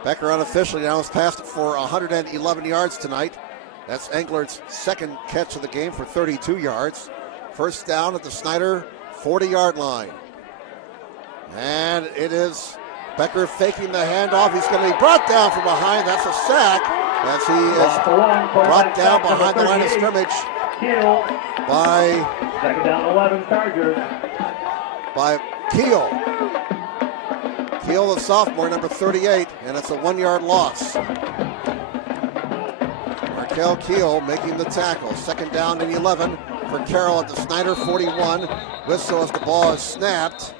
Becker unofficially now has passed for 111 yards tonight. That's Englert's second catch of the game for 32 yards. First down at the Snider 40-yard line. And it is Becker faking the handoff. He's going to be brought down from behind. That's a sack as he is brought down behind the line of scrimmage by second down 11 Chargers. By Keel. Keel, the sophomore, number 38, and it's a 1-yard loss. Markel Keel making the tackle. Second down and 11 for Carroll at the Snider 41. Whistle as the ball is snapped.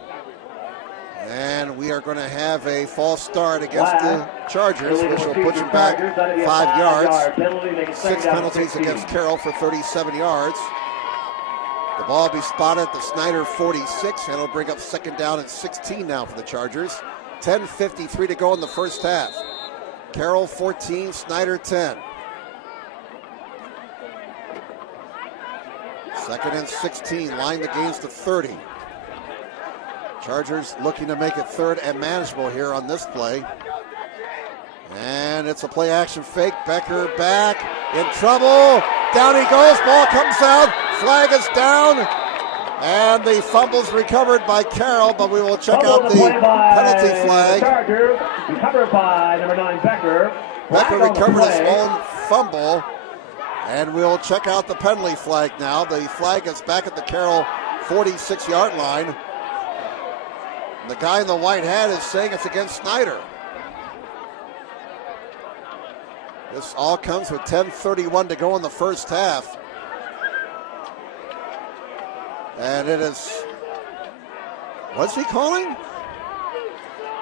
And we are going to have a false start against the Chargers, which will put him back 5 yards. 6 penalties against Carroll for 37 yards. The ball will be spotted at the Snider 46, and it'll bring up second down and 16 now for the Chargers. 10:53 to go in the first half. Carroll 14, Snider 10. Second and 16, line the gains to 30. Chargers looking to make it third and manageable here on this play. And it's a play action fake. Becker back in trouble. Down he goes. Ball comes out. Flag is down. And the fumble's recovered by Carroll, but we will check out the penalty flag. Chargers, recovered by number 9 Becker. Becker recovered his own fumble. And we'll check out the penalty flag now. The flag is back at the Carroll 46-yard line. The guy in the white hat is saying it's against Snider. This all comes with 10:31 to go in the first half. And it is, what's he calling?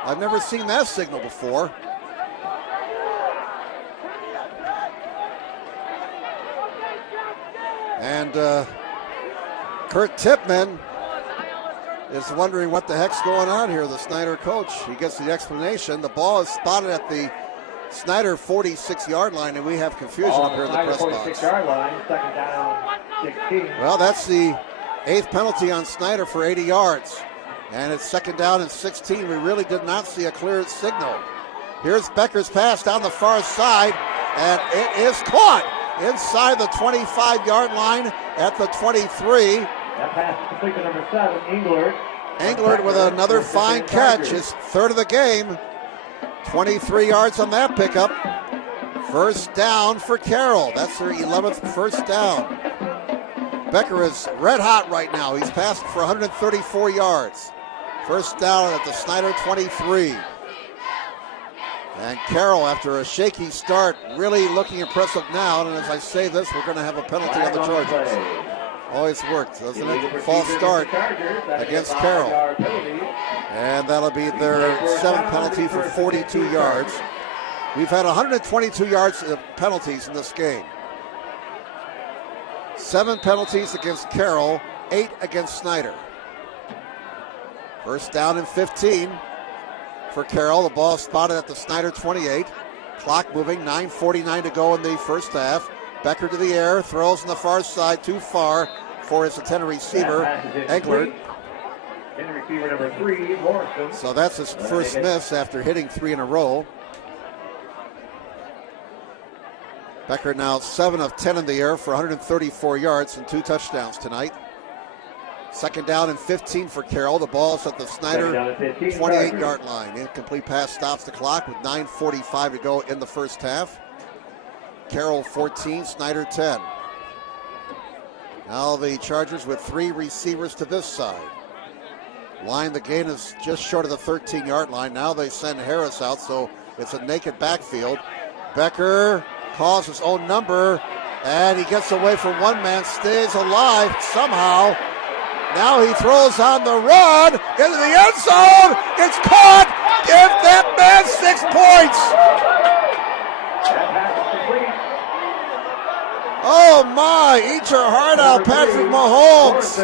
I've never seen that signal before. And Kurt Tipman is wondering what the heck's going on here, the Snider coach. He gets the explanation. The ball is spotted at the Snider 46-yard line, and we have confusion up here in the press box. 46-yard line, second down, 16. Well, that's the 8th penalty on Snider for 80 yards. And it's second down and 16. We really did not see a clear signal. Here's Becker's pass down the far side, and it is caught inside the 25-yard line at the 23. That pass is complete to number 7, Englert. Englert with another fine catch, his third of the game. 23 yards on that pickup. First down for Carroll. That's their 11th first down. Becker is red hot right now. He's passed for 134 yards. First down at the Snider 23. And Carroll, after a shaky start, really looking impressive now. And as I say this, we're going to have a penalty on the Chargers. Always worked, doesn't it? False start against Carroll. And that'll be their 7th penalty for 42 yards. We've had 122 yards of penalties in this game. 7 penalties against Carroll, 8 against Snider. First down and 15 for Carroll. The ball spotted at the Snider 28. Clock moving, 9:49 to go in the first half. Becker to the air, throws on the far side, too far for his intended receiver, Englert. Receiver number 3, Morrison. So that's his first miss after hitting 3 in a row. Becker now 7 of 10 in the air for 134 yards and 2 touchdowns tonight. Second down and 15 for Carroll. The ball's at the Snider 28-yard line. Incomplete pass stops the clock with 9:45 to go in the first half. Carroll 14, Snider 10. Now the Chargers with 3 receivers to this side. Line, the gain is just short of the 13-yard line. Now they send Harris out, so it's a naked backfield. Becker calls his own number, and he gets away from one man, stays alive somehow. Now he throws on the run into the end zone. It's caught. Give that man 6 points. Oh, my, eat your heart out, Patrick Mahomes.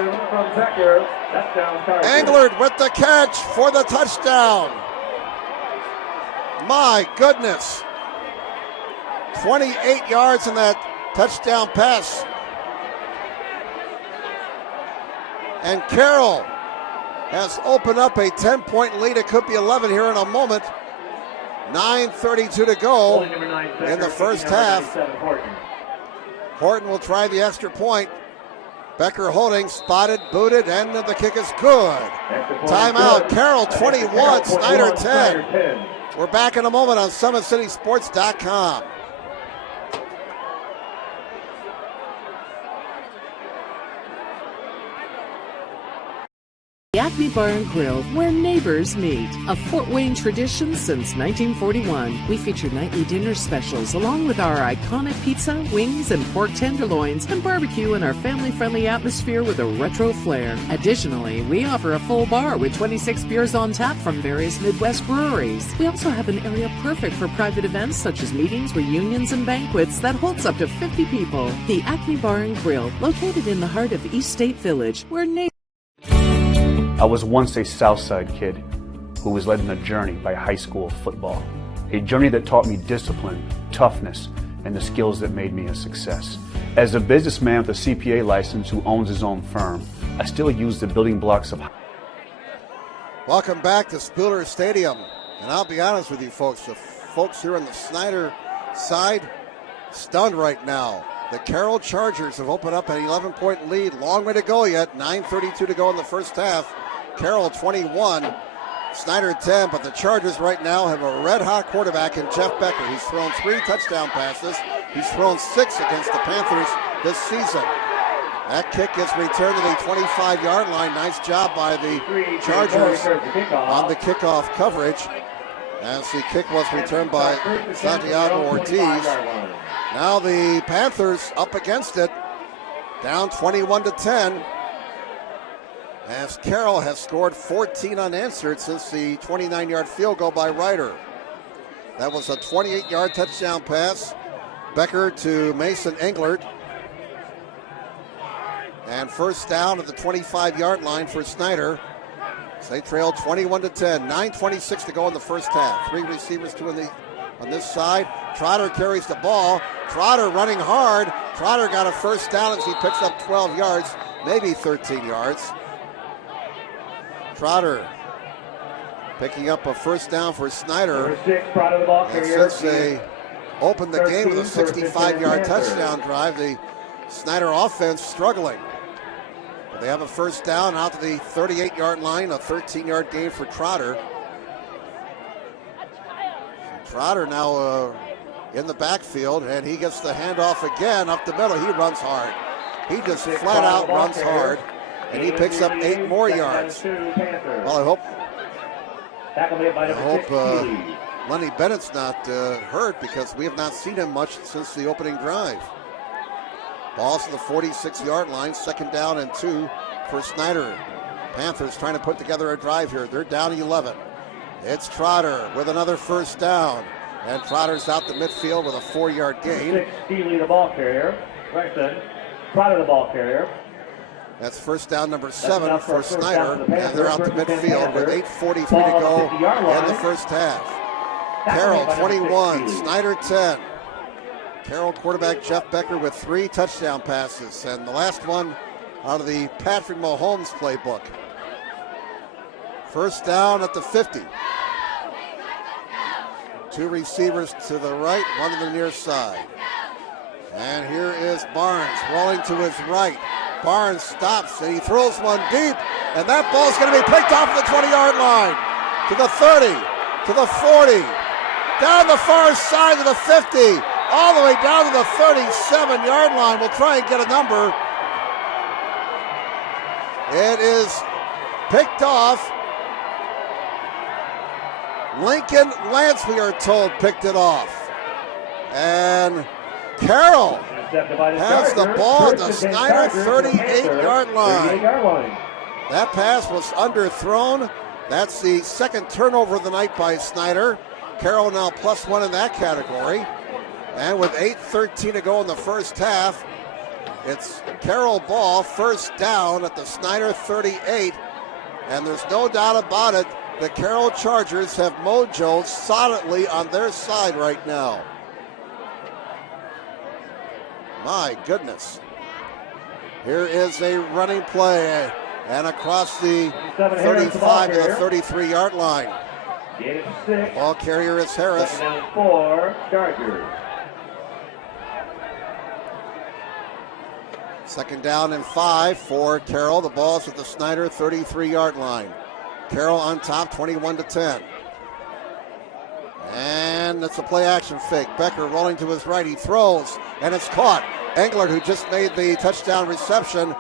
Englert with the catch for the touchdown. My goodness. 28 yards in that touchdown pass. And Carroll has opened up a 10-point lead. It could be 11 here in a moment. 9:32 to go in the first half. Horton will try the extra point. Becker holding, spotted, booted, and the kick is good. Timeout. Carroll 21, Snider 10. We're back in a moment on SummitCitySports.com. The Acme Bar and Grill, where neighbors meet. A Fort Wayne tradition since 1941. We feature nightly dinner specials along with our iconic pizza, wings, and pork tenderloins, and barbecue in our family-friendly atmosphere with a retro flair. Additionally, we offer a full bar with 26 beers on tap from various Midwest breweries. We also have an area perfect for private events such as meetings, reunions, and banquets that holds up to 50 people. The Acme Bar and Grill, located in the heart of East State Village, where neighbors... I was once a Southside kid who was led on a journey by high school football. A journey that taught me discipline, toughness, and the skills that made me a success. As a businessman with a CPA license who owns his own firm, I still use the building blocks of... Welcome back to Spooler Stadium. And I'll be honest with you folks, the folks here on the Snider side, stunned right now. The Carroll Chargers have opened up an 11-point lead. Long way to go yet. 9:32 to go in the first half. Carroll 21, Snider 10, but the Chargers right now have a red-hot quarterback in Jeff Becker. He's thrown 3 touchdown passes. He's thrown 6 against the Panthers this season. That kick gets returned to the 25-yard line. Nice job by the Chargers on the kickoff coverage, as the kick was returned by Santiago Ortiz. Now the Panthers up against it, down 21-10. As Carroll has scored 14 unanswered since the 29-yard field goal by Ryder. That was a 28-yard touchdown pass. Becker to Mason Englert. And first down at the 25-yard line for Snider. So they trailed 21-10. 9:26 to go in the first half. 3 receivers, 2 on this side. Trotter carries the ball. Trotter running hard. Trotter got a first down as he picks up 12 yards, maybe 13 yards. Trotter picking up a first down for Snider. And since they opened the game with a 65-yard touchdown drive, the Snider offense struggling. But they have a first down out to the 38-yard line, a 13-yard gain for Trotter. So Trotter now in the backfield, and he gets the handoff again up the middle. He runs hard. He just flat out runs hard. And he picks up 8 more yards. Well, I hope Lenny Bennett's not hurt, because we have not seen him much since the opening drive. Ball's to the 46-yard line, 2nd down and 2 for Snider. Panthers trying to put together a drive here. They're down 11. It's Trotter with another first down. And Trotter's out the midfield with a 4-yard gain. Steely the ball carrier. Right, Trotter the ball carrier. That's first down number 7 for Snider, and they're out to midfield with 8:43 to go in the first half. Carroll 21, Snider 10. Carroll quarterback Jeff Becker with 3 touchdown passes, and the last one out of the Patrick Mahomes playbook. First down at the 50. 2 receivers to the right, 1 to the near side. And here is Barnes rolling to his right. Barnes stops, and he throws one deep, and that ball's going to be picked off the 20-yard line. To the 30, to the 40, down the far side of the 50, all the way down to the 37-yard line. We'll try and get a number. It is picked off. Lincoln Lance, we are told, picked it off. And Carroll has the ball at the Snider 38-yard line. That pass was underthrown. That's the 2nd turnover of the night by Snider. Carroll now +1 in that category. And with 8:13 to go in the first half, It's Carroll ball, first down at the Snider 38. And there's no doubt about it, the Carroll Chargers have mojo solidly on their side right now. My goodness. Here is a running play and across the 35 to the 33-yard line. Ball carrier is Harris. Second down 4, Chargers. Second down and 5 for Carroll. The ball's at the Snider 33-yard line. Carroll on top, 21-10. And it's a play action fake. Becker rolling to his right. He throws, and it's caught. Englert, who just made the touchdown reception,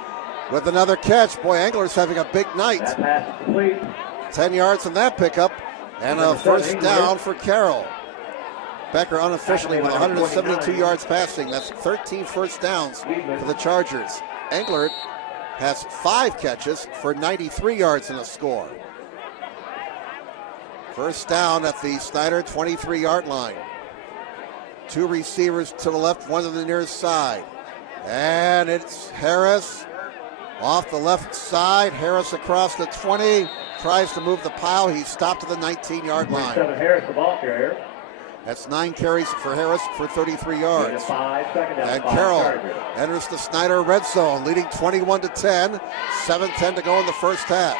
with another catch. Boy, Engler's having a big night. That pass is complete. 10 yards on that pickup, and a first down for Carroll. Becker unofficially with 172 yards passing. That's 13 first downs for the Chargers. Englert has 5 catches for 93 yards in a score. First down at the Snider 23-yard line. 2 receivers to the left, 1 to the near side. And it's Harris off the left side. Harris across the 20, tries to move the pile. He's stopped at the 19-yard line. Harris, the ball carrier. That's 9 carries for Harris for 33 yards. And Carroll enters the Snider red zone, leading 21-10. 7:10 to go in the first half.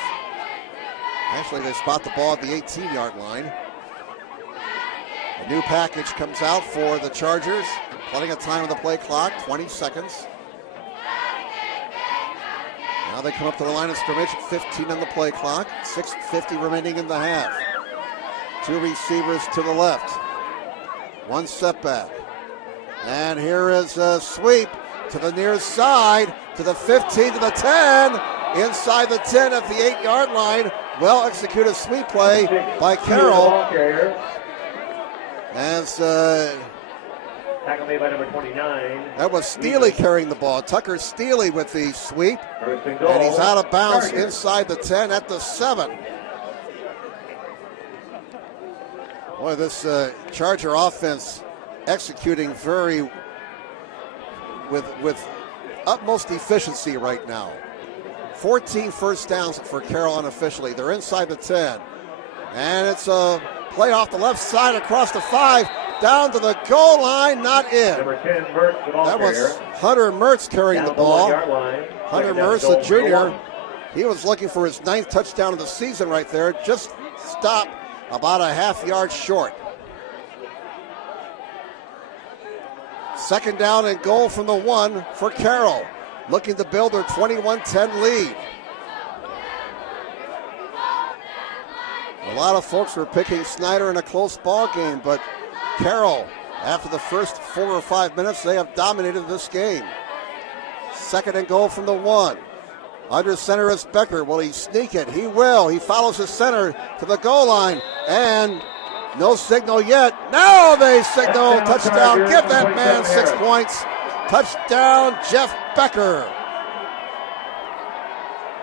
Actually, they spot the ball at the 18-yard line. A new package comes out for the Chargers. Plenty of time on the play clock, 20 seconds. Now they come up to the line of scrimmage, 15 on the play clock, 6:50 remaining in the half. 2 receivers to the left, 1 setback. And here is a sweep to the near side, to the 15, to the 10, inside the 10 at the 8-yard line. Well executed sweep play by Carroll. As tackle made by number 29. That was Steely carrying the ball. Tucker Steely with the sweep. And he's out of bounds inside the 10 at the 7. Boy, this Charger offense executing with utmost efficiency right now. 14 first downs for Carroll unofficially. They're inside the 10. And it's a play off the left side across the 5, down to the goal line, not in. Number 10, Mertz, the ball that was carrier. Hunter Mertz carrying the ball. Hunter Mertz, the junior. 1. He was looking for his 9th touchdown of the season right there. Just stopped about a half yard short. Second down and goal from the 1 for Carroll, looking to build their 21-10 lead. A lot of folks were picking Snider in a close ball game, but Carroll, after the first 4 or 5 minutes, they have dominated this game. Second and goal from the 1. Under center is Becker. Will he sneak it? He will. He follows his center to the goal line, and no signal yet. Now they signal touchdown. Give that man 6 points. Touchdown, Jeff Becker.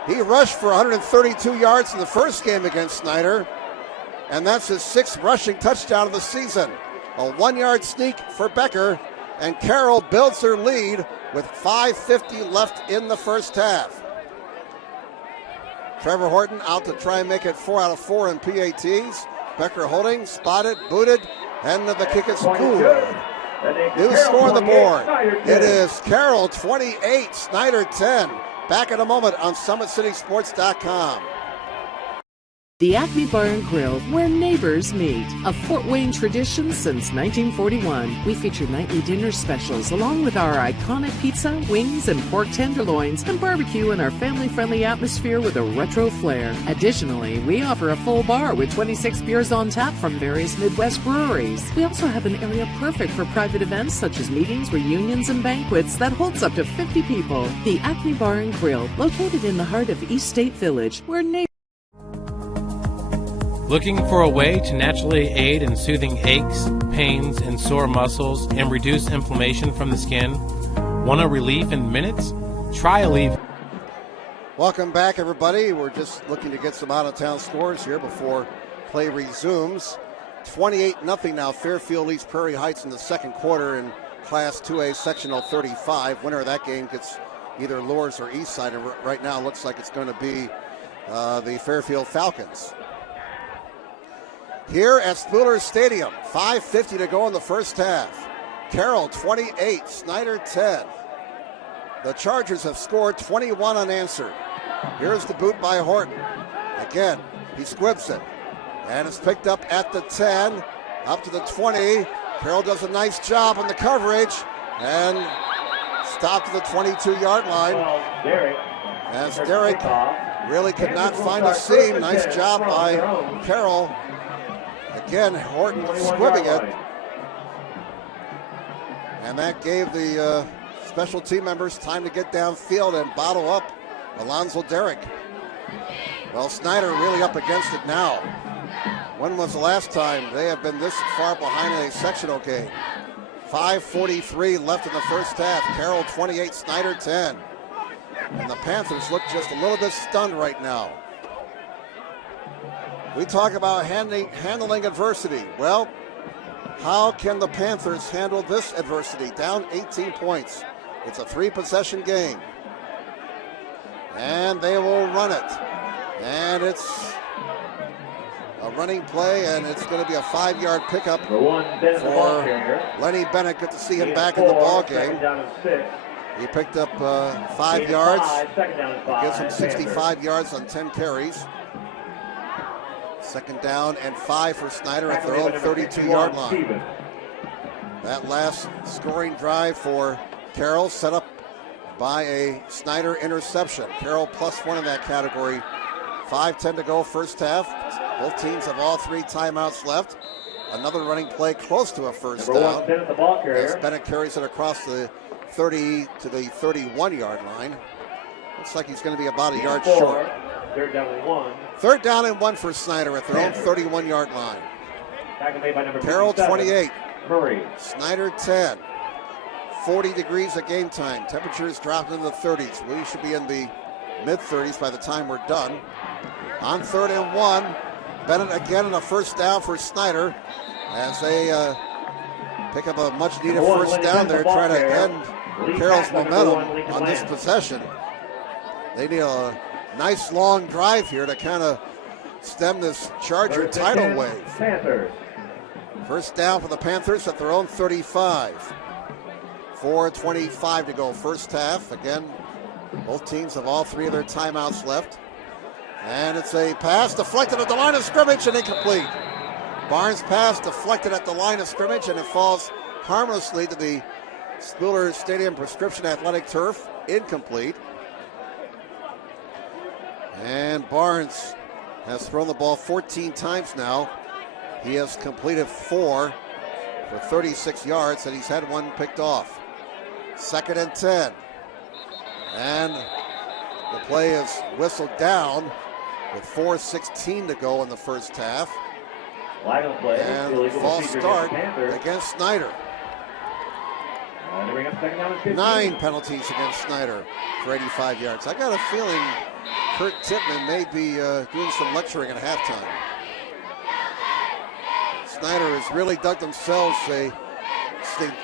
He rushed for 132 yards in the first game against Snider, and that's his 6th rushing touchdown of the season. A 1-yard sneak for Becker, and Carroll builds their lead with 5:50 left in the first half. Trevor Horton out to try and make it 4 out of 4 in PATs. Becker holding, spotted, booted, and the kick is good. New score on the board. It is Carroll 28, Snider 10. Back in a moment on SummitCitySports.com. The Acme Bar and Grill, where neighbors meet. A Fort Wayne tradition since 1941. We feature nightly dinner specials along with our iconic pizza, wings, and pork tenderloins, and barbecue in our family-friendly atmosphere with a retro flair. Additionally, we offer a full bar with 26 beers on tap from various Midwest breweries. We also have an area perfect for private events such as meetings, reunions, and banquets that holds up to 50 people. The Acme Bar and Grill, located in the heart of East State Village, where neighbors... Looking for a way to naturally aid in soothing aches, pains, and sore muscles and reduce inflammation from the skin? Want a relief in minutes? Try Aleve. Welcome back, everybody. We're just looking to get some out-of-town scores here before play resumes. 28-0 now. Fairfield leads Prairie Heights in the second quarter, and Class 2A Sectional 35. Winner of that game gets either Lourdes or Eastside, and right now it looks like it's going to be the Fairfield Falcons. Here at Spooler Stadium, 5:50 to go in the first half. Carroll 28, Snider 10. The Chargers have scored 21 unanswered. Here's the boot by Horton. Again, he squibs it. And it's picked up at the 10, up to the 20. Carroll does a nice job on the coverage and stopped to the 22-yard line. As Derek really could not find a seam. Nice job by Carroll. Again, Horton squibbing it. And that gave the special team members time to get downfield and bottle up Alonzo Derrick. Well, Snider really up against it now. When was the last time they have been this far behind in a sectional game? 5:43 left in the first half. Carroll 28, Snider 10. And the Panthers look just a little bit stunned right now. We talk about handling adversity. Well, how can the Panthers handle this adversity? Down 18 points. It's a 3-possession game. And they will run it. And it's a running play, and it's going to be a 5-yard pickup for Lenny Bennett. Good to see him back in the ball game. He picked up 5 yards. It gives him 65 yards on 10 carries. Second down and 5 for Snider at their own 32-yard line. That last scoring drive for Carroll set up by a Snider interception. Carroll +1 in that category. 5:10 to go first half. Both teams have all 3 timeouts left. Another running play close to a first down. As Bennett carries it across the 30 to the 31-yard line. Looks like he's going to be about a yard short. Third down and 1. Third down and 1 for Snider at their own 31-yard line. Carroll 28. Snider 10. 40 degrees at game time. Temperatures dropping into the 30s. We should be in the mid-30s by the time we're done. On 3rd and 1, Bennett again in a first down for Snider as they pick up a much-needed first down there, trying to end Carroll's momentum on this possession. They need a nice long drive here to kind of stem this Charger tidal wave. First down for the Panthers at their own 35. 4:25 to go first half. Again, both teams have all 3 of their timeouts left. And it's a pass deflected at the line of scrimmage and incomplete. Barnes' pass deflected at the line of scrimmage, and it falls harmlessly to the Spooler Stadium Prescription Athletic Turf. Incomplete. And Barnes has thrown the ball 14 times now. He has completed 4 for 36 yards, and he's had 1 picked off. 2nd and 10. And the play is whistled down with 4:16 to go in the first half. And false start against Snider. 9 penalties against Snider for 85 yards. I got a feeling Kurt Tippmann may be doing some lecturing at halftime. Snider has really dug themselves a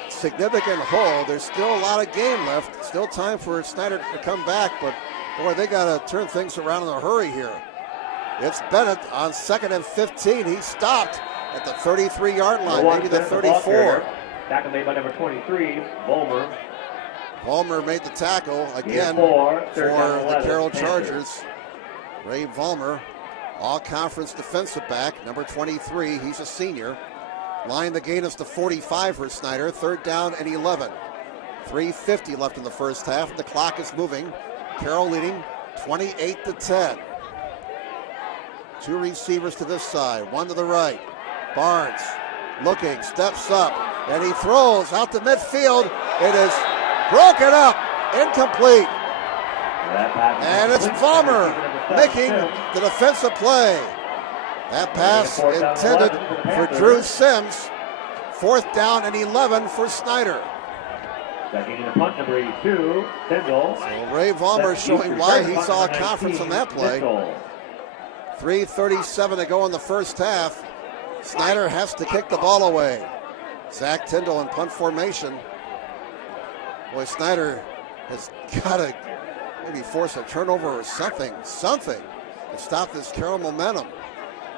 significant hole. There's still a lot of game left. Still time for Snider to come back, but boy, they got to turn things around in a hurry here. It's Bennett on 2nd and 15. He stopped at the 33-yard line, maybe the 34. Tackle made by number 23, Vollmer. Vollmer made the tackle again for the Carroll Chargers. Ray Vollmer, all-conference defensive back, number 23. He's a senior. Line the gain is to 45 for Snider. 3rd down and 11. 3:50 left in the first half. The clock is moving. Carroll leading 28-10. 2 receivers to this side, 1 to the right. Barnes looking, steps up, and he throws out to midfield. It is broken up, incomplete. And it's Vollmer making the defensive play. That pass intended for Drew Sims. 4th down and 11 for Snider. Taking the punt, number 82, Tyndall. So Ray Vollmer showing why he saw a conference on that play. 3:37 to go in the first half. Snider has to kick the ball away. Zach Tyndall in punt formation. Boy, Snider has got to maybe force a turnover or something to stop this Carroll momentum.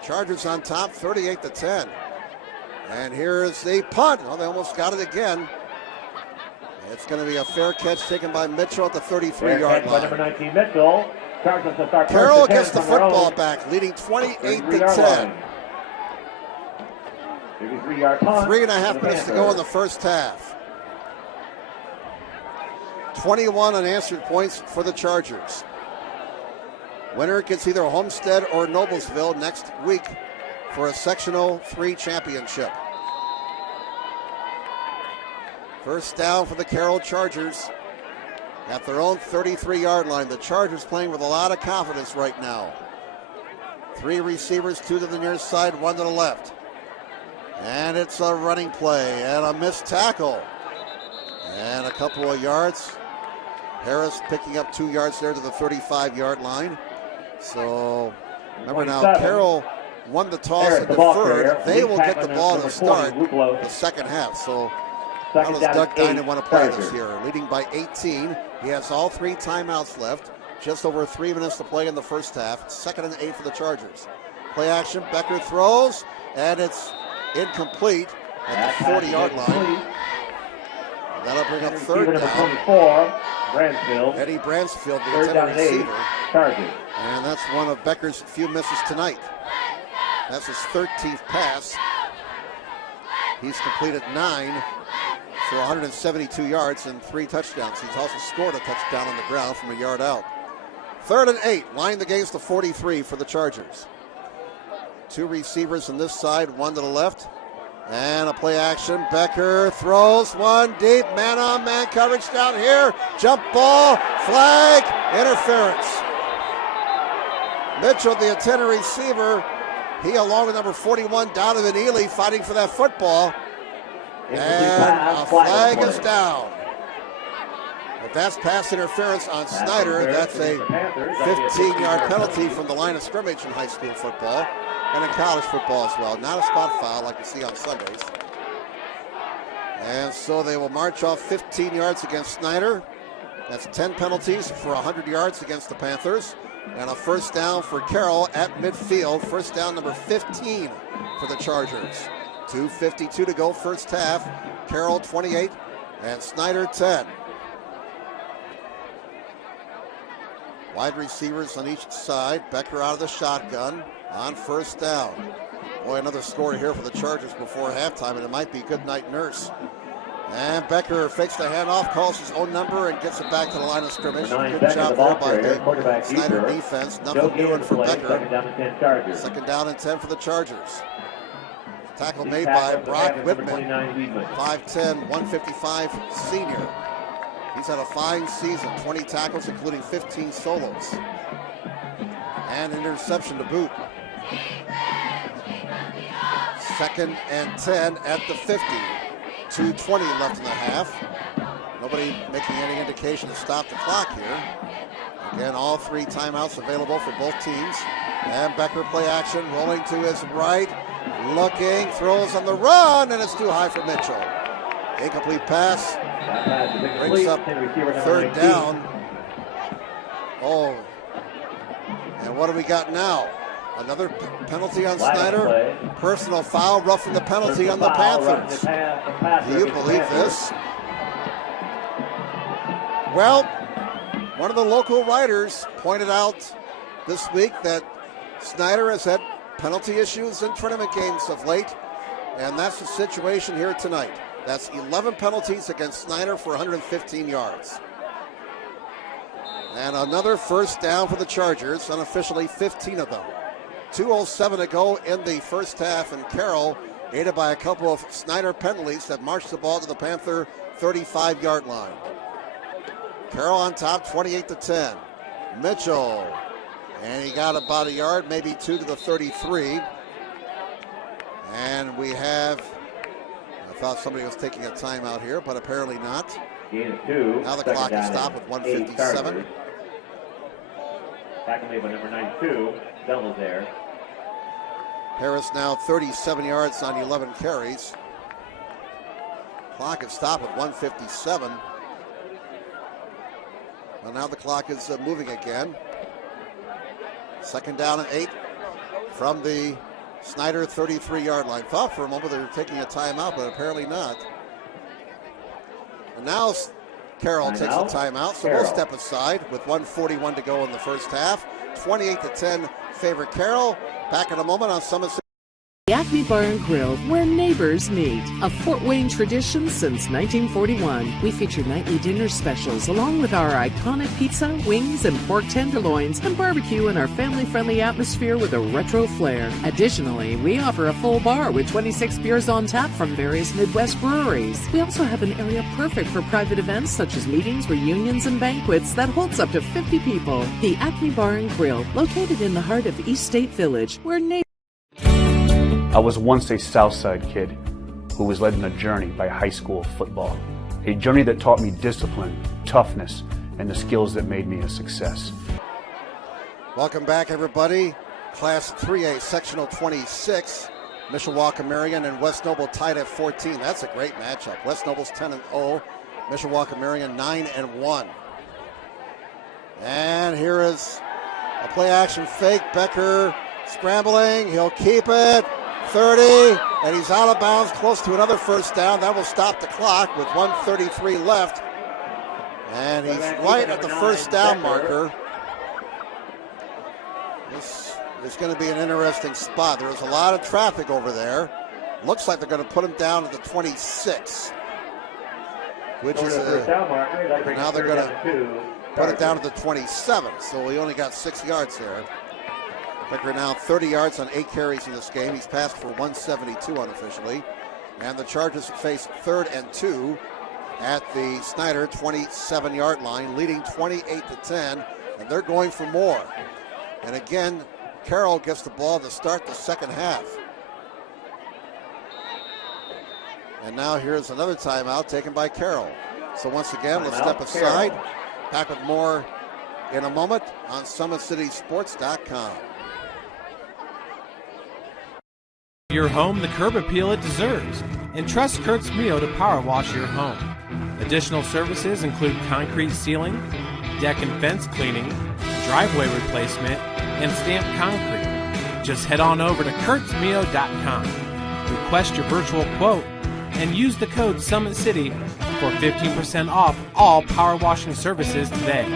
Chargers on top, 38-10. And here's the punt. Oh, they almost got it again. It's going to be a fair catch taken by Mitchell at the 33-yard line. Number 19, Mitchell. Carroll gets the football back, leading 28-10. 33-yard punt. 3.5 minutes to go in the first half. 21 unanswered points for the Chargers. Winner gets either Homestead or Noblesville next week for a Sectional 3 championship. First down for the Carroll Chargers at their own 33-yard line. The Chargers playing with a lot of confidence right now. 3 receivers, 2 to the near side, 1 to the left. And it's a running play and a missed tackle. And a couple of yards. Harris picking up 2 yards there to the 35-yard line. So remember now, Carroll won the toss and deferred. They will get the ball to start the second half. So how does Doug Dinan want to play this here? Leading by 18. He has all 3 timeouts left. Just over 3 minutes to play in the first half. 2nd and 8 for the Chargers. Play action. Becker throws, and it's incomplete at the 40-yard line. And that'll bring up third down. 24, Bransfield. Eddie Bransfield, the intended receiver. Chargers. And that's one of Becker's few misses tonight. That's his 13th pass. He's completed 9 for 172 yards and 3 touchdowns. He's also scored a touchdown on the ground from a yard out. 3rd and 8, lined against the 43 for the Chargers. 2 receivers on this side, 1 to the left. And a play action. Becker throws one deep. Man-on-man coverage down here. Jump ball. Flag. Interference. Mitchell, the intended receiver. He, along with number 41, Donovan Ely, fighting for that football. And a flag is down. If that's pass interference on Snider, that's a 15-yard penalty from the line of scrimmage in high school football. And in college football as well. Not a spot foul like you see on Sundays. And so they will march off 15 yards against Snider. That's 10 penalties for 100 yards against the Panthers. And a first down for Carroll at midfield. First down number 15 for the Chargers. 2:52 to go first half. Carroll 28 and Snider 10. Wide receivers on each side. Becker out of the shotgun on first down. Boy, another score here for the Chargers before halftime, and it might be Goodnight Nurse. And Becker fakes the handoff, calls his own number, and gets it back to the line of scrimmage. Good job there by the Snider defense. Nothing doing for Becker. 2nd down and 10 for the Chargers. Tackle made by Brock Whitman, 5'10", 155 senior. He's had a fine season, 20 tackles, including 15 solos. And an interception to boot. 2nd and 10 at the 50. 2:20 left in the half. Nobody making any indication to stop the clock here. Again, all 3 timeouts available for both teams. And Becker play action, rolling to his right. Looking, throws on the run, and it's too high for Mitchell. Incomplete pass. Brings up 3rd down. Oh. And what do we got now? Another penalty on Snider. Personal foul, roughing the penalty on the Panthers. Do you believe this? Well, one of the local writers pointed out this week that Snider has had penalty issues in tournament games of late, and that's the situation here tonight. That's 11 penalties against Snider for 115 yards. And another first down for the Chargers, unofficially 15 of them. 2:07 to go in the first half, and Carroll, aided by a couple of Snider penalties, that marched the ball to the Panther 35-yard line. Carroll on top, 28-10. Mitchell, and he got about a yard, maybe 2 to the 33. And we have, I thought somebody was taking a timeout here, but apparently not. Now the clock is stopped with 1:57. Tackle made by number 92, double there. Harris now 37 yards on 11 carries. Clock is stopped with 1:57. Well, now the clock is moving again. Second down and 8 from the Snider 33-yard line. Thought for a moment they were taking a timeout, but apparently not. And now Carroll takes a timeout, so we'll step aside with 1:41 to go in the first half. 28-10 favor Carroll. Back in a moment on Summit City. The Acme Bar and Grill, where neighbors meet. A Fort Wayne tradition since 1941. We feature nightly dinner specials along with our iconic pizza, wings, and pork tenderloins, and barbecue in our family-friendly atmosphere with a retro flair. Additionally, we offer a full bar with 26 beers on tap from various Midwest breweries. We also have an area perfect for private events such as meetings, reunions, and banquets that holds up to 50 people. The Acme Bar and Grill, located in the heart of East State Village, where neighbors. I was once a Southside kid who was led on a journey by high school football. A journey that taught me discipline, toughness, and the skills that made me a success. Welcome back, everybody. Class 3A, Sectional 26. Mishawaka-Marion and West Noble tied at 14. That's a great matchup. West Noble's 10-0. Mishawaka-Marion 9-1. And here is a play-action fake. Becker scrambling. He'll keep it. 30, and he's out of bounds, close to another first down. That will stop the clock with 1:33 left. And he's right at the first down marker. This is going to be an interesting spot. There's a lot of traffic over there. Looks like they're going to put him down at the 26, which is now they're going to put it down to the 27. So he only got 6 yards there. Becker now 30 yards on 8 carries in this game. He's passed for 172 unofficially. And the Chargers face 3rd and 2 at the Snider 27-yard line, leading 28-10, and they're going for more. And again, Carroll gets the ball to start the second half. And now here's another timeout taken by Carroll. So once again, let's step aside. Back with more in a moment on SummitCitySports.com. Your home the curb appeal it deserves, and trust Kurt's Mio to power wash your home. Additional services include concrete sealing, deck and fence cleaning, driveway replacement, and stamped concrete. Just head on over to kurtzmio.com, request your virtual quote, and use the code SummitCity for 15% off all power washing services today.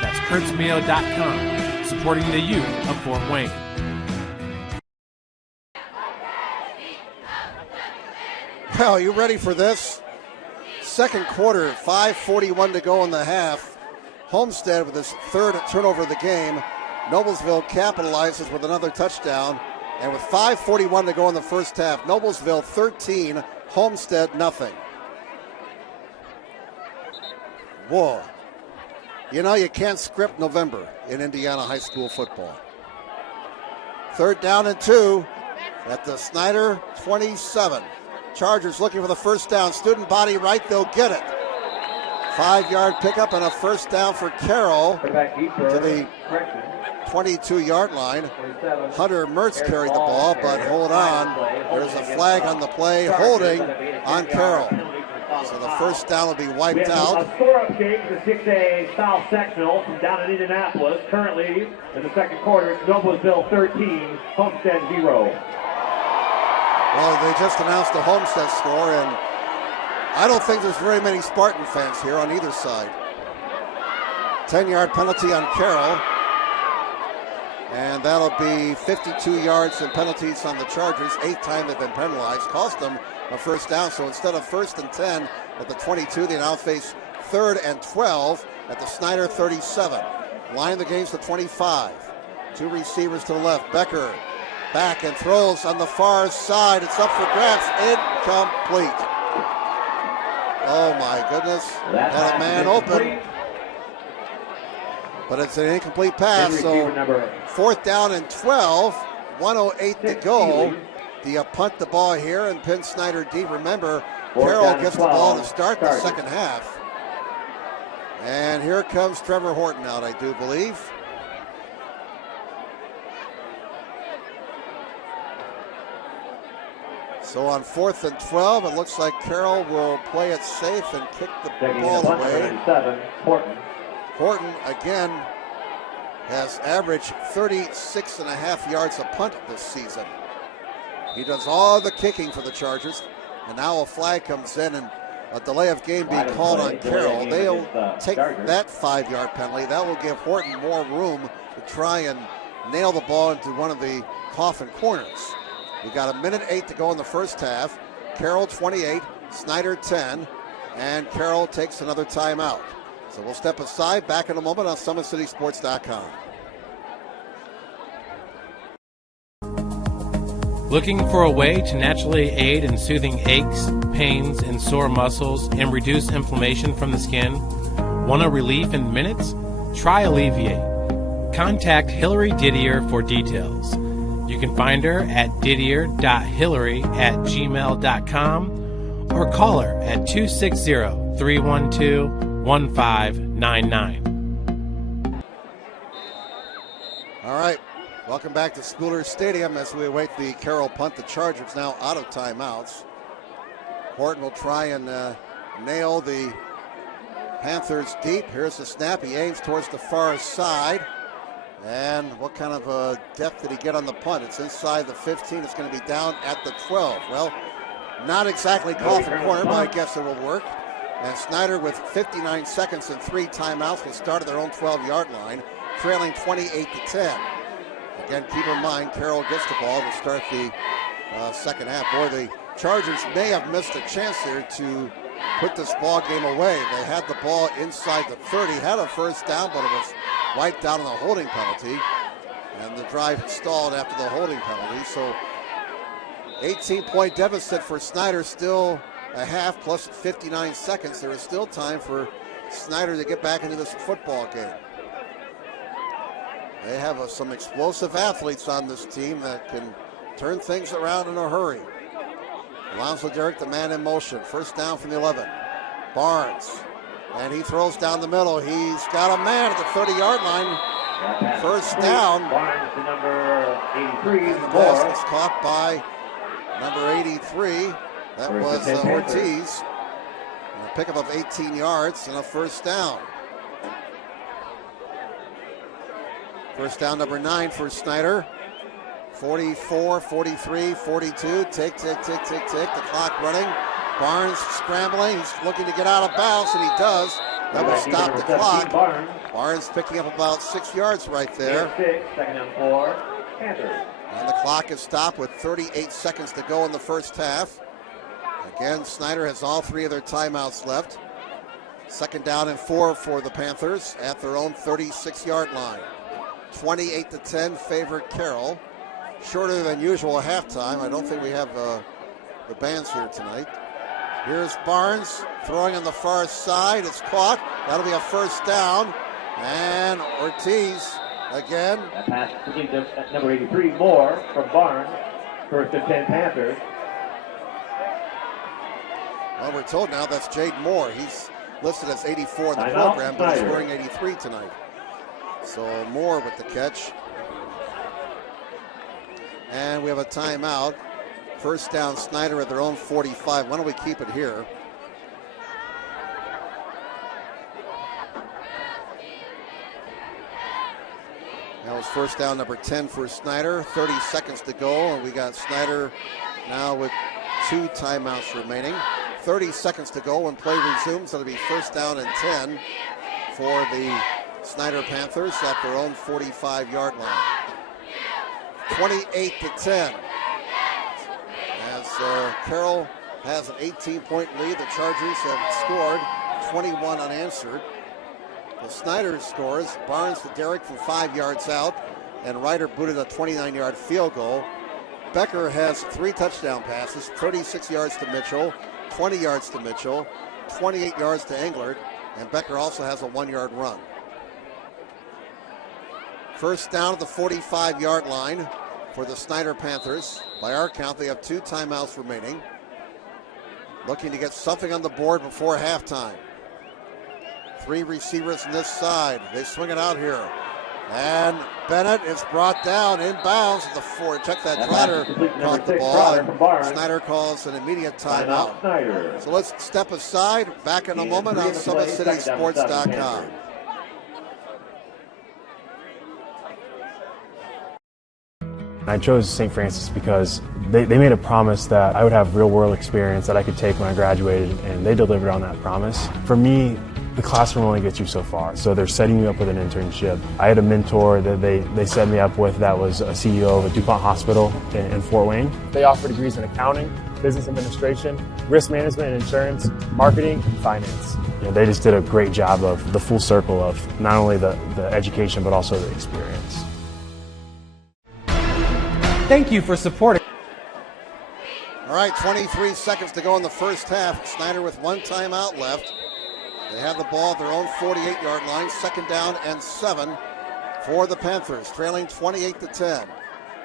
That's kurtzmio.com, supporting the youth of Fort Wayne. Well, you ready for this? Second quarter, 5:41 to go in the half. Homestead with his 3rd turnover of the game. Noblesville capitalizes with another touchdown. And with 5:41 to go in the first half, Noblesville 13, Homestead nothing. Whoa. You know, you can't script November in Indiana high school football. 3rd down and 2 at the Snider 27. Chargers looking for the first down. Student body right, they'll get it. 5-yard pickup and a first down for Carroll to the 22-yard line. Hunter Mertz carried the ball, but hold on. There's a flag on the play, holding on Carroll. So the first down will be wiped out. A score update to the 6A South Sectional from down in Indianapolis. Currently, in the second quarter, it's Noblesville 13, Homestead 0. Well, they just announced the Homestead score, and I don't think there's very many Spartan fans here on either side. 10-yard penalty on Carroll, and that'll be 52 yards and penalties on the Chargers. 8th time they've been penalized, cost them a first down. So instead of 1st and 10 at the 22, they now face 3rd and 12 at the Snider 37. Line the game's to 25. 2 receivers to the left. Becker back and throws on the far side. It's up for grabs. Incomplete. Oh my goodness. Had a man open. But it's an incomplete pass. So 4th down and 12. 1:08 to go. Do you punt the ball here and pin Snider deep? Remember, Carroll gets the ball to start the second half. And here comes Trevor Horton out, I do believe. So on 4th and 12, it looks like Carroll will play it safe and kick the ball away. Horton, again, has averaged 36.5 yards a punt this season. He does all the kicking for the Chargers, and now a flag comes in and a delay of game being called on Carroll. They'll take that 5-yard penalty. That will give Horton more room to try and nail the ball into one of the coffin corners. We got 1:08 to go in the first half. Carroll 28, Snider 10, and Carroll takes another timeout. So we'll step aside. Back in a moment on SummitCitySports.com. Looking for a way to naturally aid in soothing aches, pains, and sore muscles and reduce inflammation from the skin? Want a relief in minutes? Try Alleviate. Contact Hillary Didier for details. You can find her at didier.hillary@gmail.com or call her at 260-312-1599. All right. Welcome back to Schooler Stadium as we await the Carroll punt. The Chargers now out of timeouts. Horton will try and nail the Panthers deep. Here's the snap. He aims towards the far side. And what kind of depth did he get on the punt? It's inside the 15. It's going to be down at the 12. Well, not exactly coffin corner, but I guess it will work. And Snider with 59 seconds and 3 timeouts will start at their own 12-yard line, trailing 28-10. Again, keep in mind, Carroll gets the ball to start the second half. Boy, the Chargers may have missed a chance there to put this ball game away. They had the ball inside the 30, had a first down, but it was wiped out on a holding penalty. And the drive stalled after the holding penalty. So 18-point deficit for Snider, still a half plus 59 seconds. There is still time for Snider to get back into this football game. They have some explosive athletes on this team that can turn things around in a hurry. Alonzo Derrick, the man in motion. First down from the 11. Barnes. And he throws down the middle. He's got a man at the 30-yard line. First down. Barnes to number 83. The ball is caught by number 83. That was Ortiz. A pickup of 18 yards and a first down. First down number 9 for Snider. 44, 43, 42. Tick, tick, tick, tick, tick. The clock running. Barnes scrambling. He's looking to get out of bounds, and he does. That will stop the clock. Barnes picking up about 6 yards right there. Second and 4. Panthers. And the clock is stopped with 38 seconds to go in the first half. Again, Snider has all 3 of their timeouts left. Second down and 4 for the Panthers at their own 36-yard line. 28-10 favored Carroll. Shorter than usual halftime. I don't think we have the bands here tonight. Here's Barnes throwing on the far side. It's caught. That'll be a first down. And Ortiz again. That pass complete to number 83, Moore from Barnes. First and 10 Panthers. Well, we're told now that's Jaden Moore. He's listed as 84 in the program, but he's wearing 83 tonight. So Moore with the catch. And we have a timeout. First down, Snider at their own 45. Why don't we keep it here? That was first down number 10 for Snider. 30 seconds to go, and we got Snider now with 2 timeouts remaining. 30 seconds to go when play resumes. That'll be first down and 10 for the Snider Panthers at their own 45-yard line. 28-10. As Carroll has an 18-point lead, the Chargers have scored 21 unanswered. The Snider scores. Barnes to Derrick from 5 yards out, and Ryder booted a 29-yard field goal. Becker has 3 touchdown passes, 36 yards to Mitchell, 20 yards to Mitchell, 28 yards to Englert, and Becker also has a 1-yard run. First down at the 45-yard line for the Snider Panthers. By our count, they have 2 timeouts remaining. Looking to get something on the board before halftime. 3 receivers on this side. They swing it out here. And Bennett is brought down inbounds at the 4. Check that. Trotter caught the ball. And Snider calls an immediate timeout. So let's step aside. Back in a moment on SummitCitySports.com. I chose St. Francis because they made a promise that I would have real-world experience that I could take when I graduated, and they delivered on that promise. For me, the classroom only gets you so far, so they're setting you up with an internship. I had a mentor that they set me up with that was a CEO of a DuPont hospital in Fort Wayne. They offer degrees in accounting, business administration, risk management and insurance, marketing, and finance. They just did a great job of the full circle of not only the education but also the experience. Thank you for supporting. All right, 23 seconds to go in the first half. Snider with one timeout left. They have the ball at their own 48-yard line. Second down and 7 for the Panthers, trailing 28-10.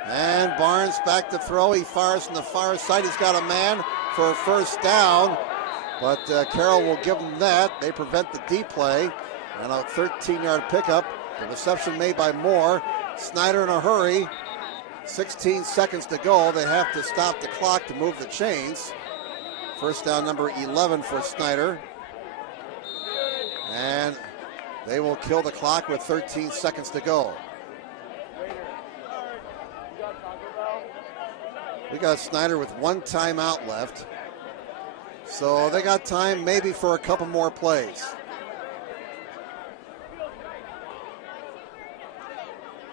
And Barnes back to throw. He fires from the far side. He's got a man for a first down, but Carroll will give them that. They prevent the deep play, and a 13-yard pickup. The reception made by Moore. Snider in a hurry. 16 seconds to go. They have to stop the clock to move the chains. First down number 11 for Snider. And they will kill the clock with 13 seconds to go. We got Snider with one timeout left. So they got time maybe for a couple more plays.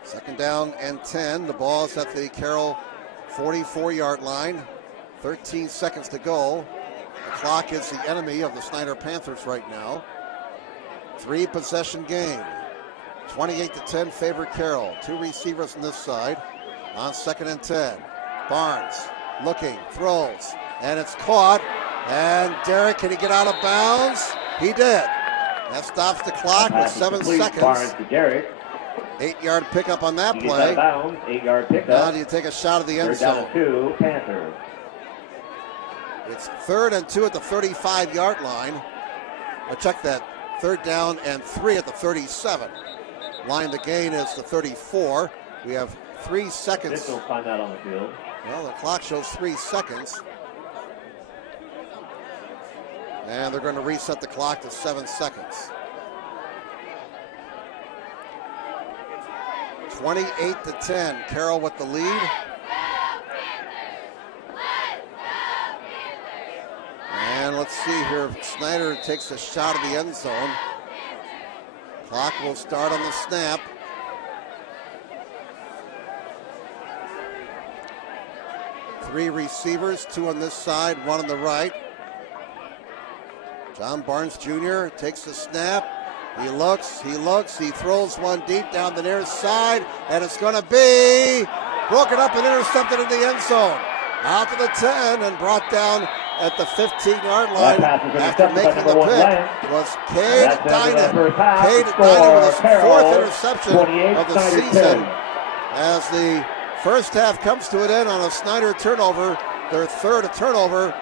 Second down and 10. The ball is at the Carroll 44-yard line. 13 seconds to go. The clock is the enemy of the Snider Panthers right now. 3-possession game. 28-10 favor Carroll. 2 receivers on this side. On second and 10. Barnes looking, throws, and it's caught. And Derek, can he get out of bounds? He did. That stops the clock with 7 seconds. Barnes to Derek. 8-yard pickup on that He play. gets out of bounds, 8-yard pickup. Now do you take a shot at the end zone? Third down and 2, Panthers. It's 3rd and 2 at the 35-yard line. I check that. 3rd down and 3 at the 37. Line the gain is the 34. We have 3 seconds. This will find out on the field. Well, the clock shows 3 seconds. And they're going to reset the clock to 7 seconds. 28-10. Carroll with the lead. And let's see here. Snider takes a shot at the end zone. Clock will start on the snap. Three receivers, 2 on this side, 1 on the right. John Barnes Jr. takes the snap. He looks, he throws one deep down the near side, and it's going to be broken up and intercepted in the end zone. Out to the 10 and brought down at the 15-yard line after making the pick was Cade Dinan. Cade Dinan with his 4th interception of the season as the first half comes to an end on a Snider turnover, their 3rd turnover.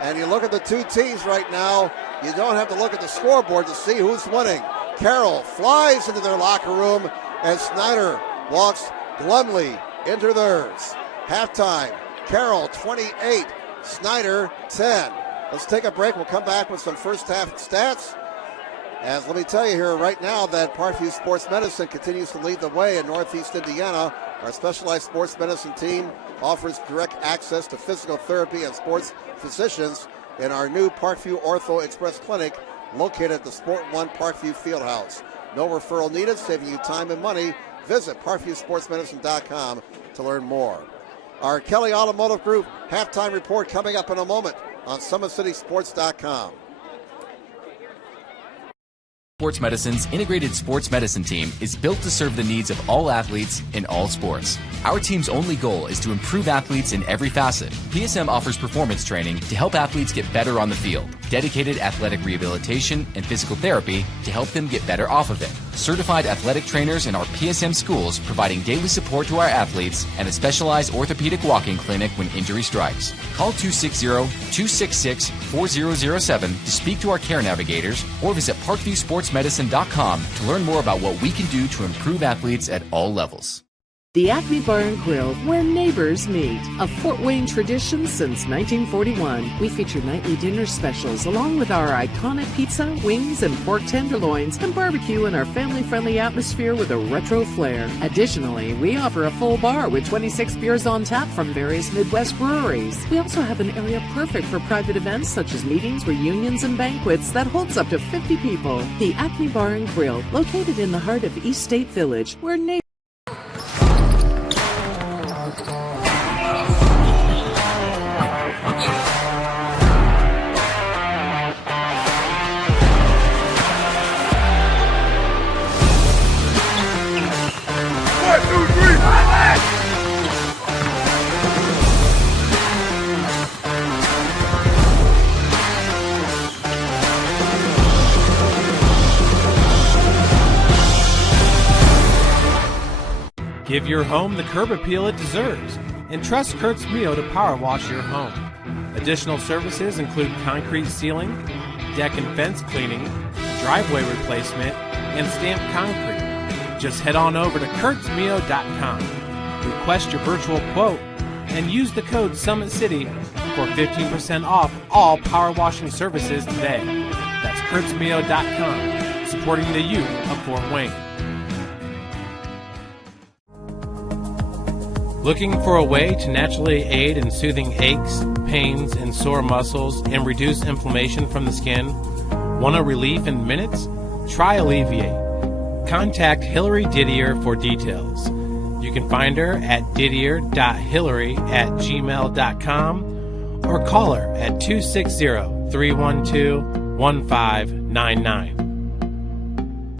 And you look at the two teams right now, you don't have to look at the scoreboard to see who's winning. Carroll flies into their locker room as Snider walks glumly into theirs. Halftime, Carroll 28, Snider 10. Let's take a break. We'll come back with some first half stats. As let me tell you here right now that Parkview Sports Medicine continues to lead the way in Northeast Indiana. Our specialized sports medicine team offers direct access to physical therapy and sports physicians in our new Parkview Ortho Express Clinic located at the Sport 1 Parkview Fieldhouse. No referral needed, saving you time and money. Visit ParkviewSportsMedicine.com to learn more. Our Kelly Automotive Group halftime report coming up in a moment on SummitCitySports.com. Sports Medicine's integrated sports medicine team is built to serve the needs of all athletes in all sports. Our team's only goal is to improve athletes in every facet. PSM offers performance training to help athletes get better on the field, dedicated athletic rehabilitation and physical therapy to help them get better off of it, certified athletic trainers in our PSM schools providing daily support to our athletes, and a specialized orthopedic walk-in clinic when injury strikes. Call 260-266-4007 to speak to our care navigators or visit ParkviewSportsMedicine.com to learn more about what we can do to improve athletes at all levels. The Acme Bar and Grill, where neighbors meet. A Fort Wayne tradition since 1941. We feature nightly dinner specials along with our iconic pizza, wings, and pork tenderloins, and barbecue in our family-friendly atmosphere with a retro flair. Additionally, we offer a full bar with 26 beers on tap from various Midwest breweries. We also have an area perfect for private events such as meetings, reunions, and banquets that holds up to 50 people. The Acme Bar and Grill, located in the heart of East State Village, where neighbors Give your home the curb appeal it deserves, and trust Kurt's Mio to power wash your home. Additional services include concrete ceiling, deck and fence cleaning, driveway replacement, and stamped concrete. Just head on over to kurtzmio.com, request your virtual quote, and use the code SummitCity for 15% off all power washing services today. That's kurtzmio.com, supporting the youth of Fort Wayne. Looking for a way to naturally aid in soothing aches, pains, and sore muscles and reduce inflammation from the skin? Want a relief in minutes? Try Alleviate. Contact Hillary Didier for details. You can find her at didier.hillary@gmail.com or call her at 260-312-1599.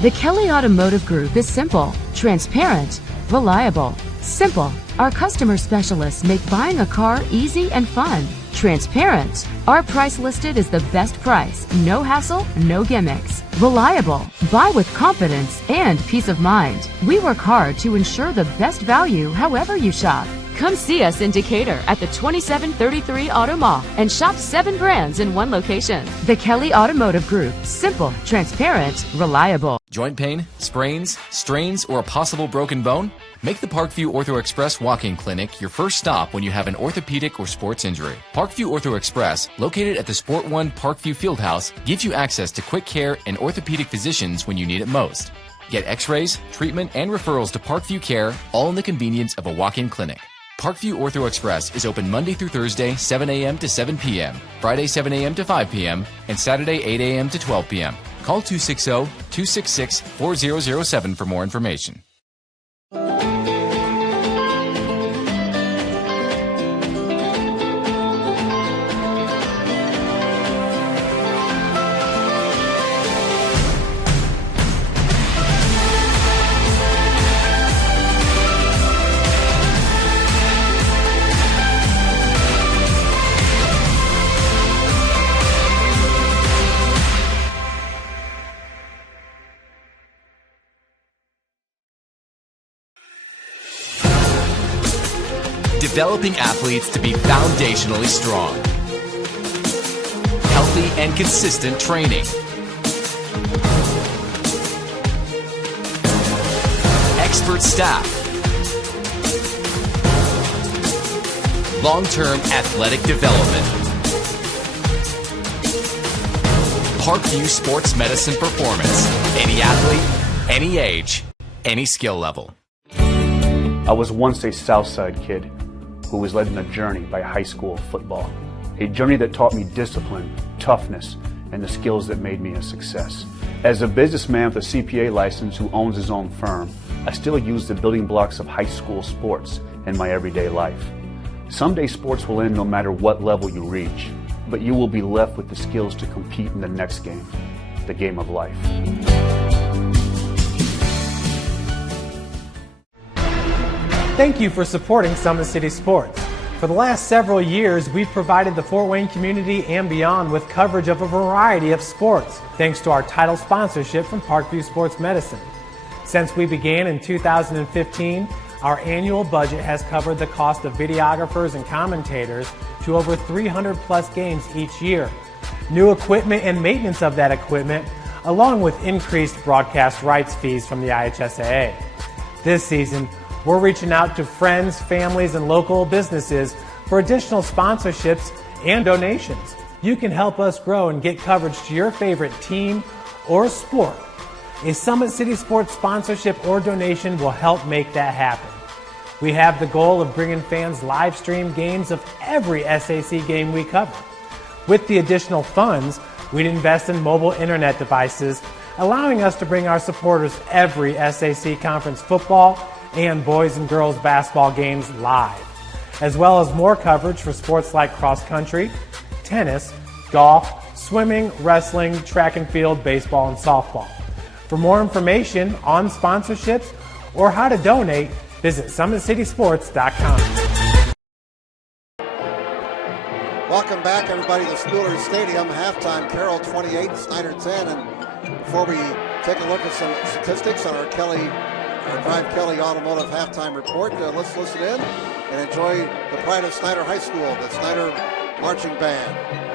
The Kelly Automotive Group is simple, transparent, reliable. Simple. Our customer specialists make buying a car easy and fun. Transparent. Our price listed is the best price. No hassle, no gimmicks. Reliable. Buy with confidence and peace of mind. We work hard to ensure the best value however you shop. Come see us in Decatur at the 2733 Auto Mall and shop 7 brands in one location. The Kelly Automotive Group. Simple, transparent, reliable. Joint pain, sprains, strains, or a possible broken bone? Make the Parkview Ortho Express walk-in clinic your first stop when you have an orthopedic or sports injury. Parkview Ortho Express, located at the Sport 1 Parkview Fieldhouse, gives you access to quick care and orthopedic physicians when you need it most. Get x-rays, treatment, and referrals to Parkview Care, all in the convenience of a walk-in clinic. Parkview Ortho Express is open Monday through Thursday, 7 a.m. to 7 p.m., Friday, 7 a.m. to 5 p.m., and Saturday, 8 a.m. to 12 p.m. Call 260-266-4007 for more information. Developing athletes to be foundationally strong. Healthy and consistent training. Expert staff. Long-term athletic development. Parkview Sports Medicine Performance. Any athlete, any age, any skill level. I was once a Southside kid who was led on a journey by high school football. A journey that taught me discipline, toughness, and the skills that made me a success. As a businessman with a CPA license who owns his own firm, I still use the building blocks of high school sports in my everyday life. Someday sports will end no matter what level you reach, but you will be left with the skills to compete in the next game, the game of life. Thank you for supporting Summit City Sports. For the last several years, we've provided the Fort Wayne community and beyond with coverage of a variety of sports, thanks to our title sponsorship from Parkview Sports Medicine. Since we began in 2015, our annual budget has covered the cost of videographers and commentators to over 300 plus games each year. New equipment and maintenance of that equipment, along with increased broadcast rights fees from the IHSAA. This season, We're reaching out to friends, families, and local businesses for additional sponsorships and donations. You can help us grow and get coverage to your favorite team or sport. A Summit City Sports sponsorship or donation will help make that happen. We have the goal of bringing fans live stream games of every SAC game we cover. With the additional funds, we'd invest in mobile internet devices, allowing us to bring our supporters every SAC conference football and boys and girls basketball games live, as well as more coverage for sports like cross country, tennis, golf, swimming, wrestling, track and field, baseball, and softball. For more information on sponsorships or how to donate, visit SummitCitySports.com. Welcome back, everybody, to Spooler Stadium. Halftime, Carroll 28, Snider 10. And before we take a look at some statistics on our Drive Kelly Automotive halftime report, let's listen in and enjoy the pride of Snider High School, the Snider Marching Band.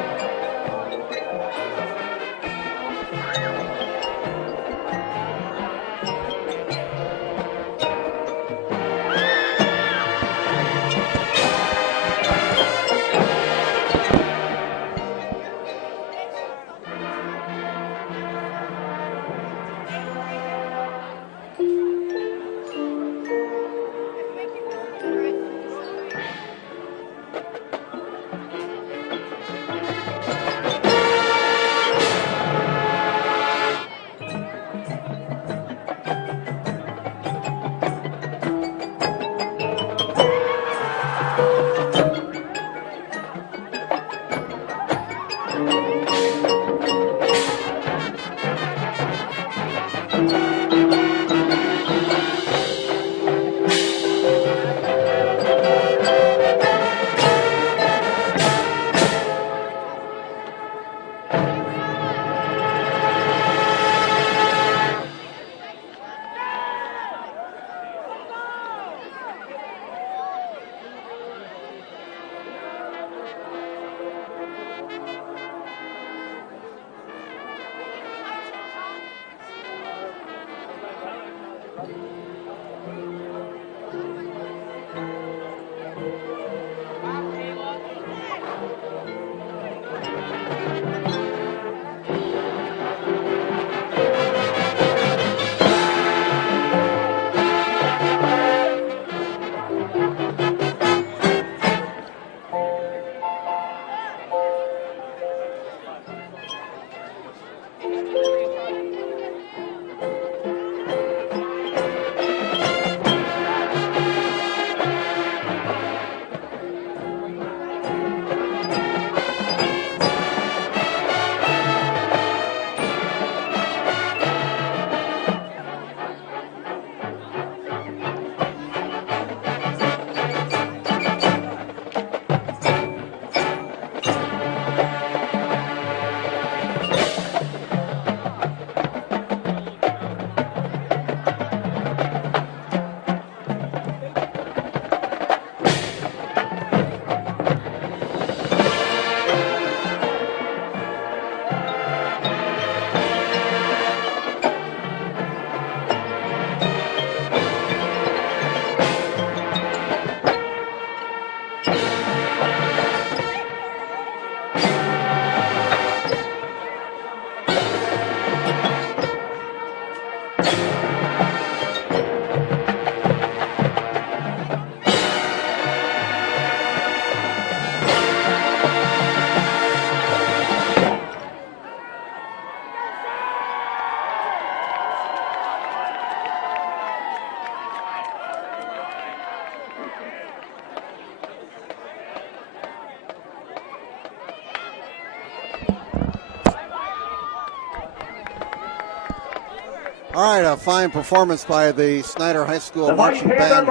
All right, a fine performance by the Snider High School Marching Band.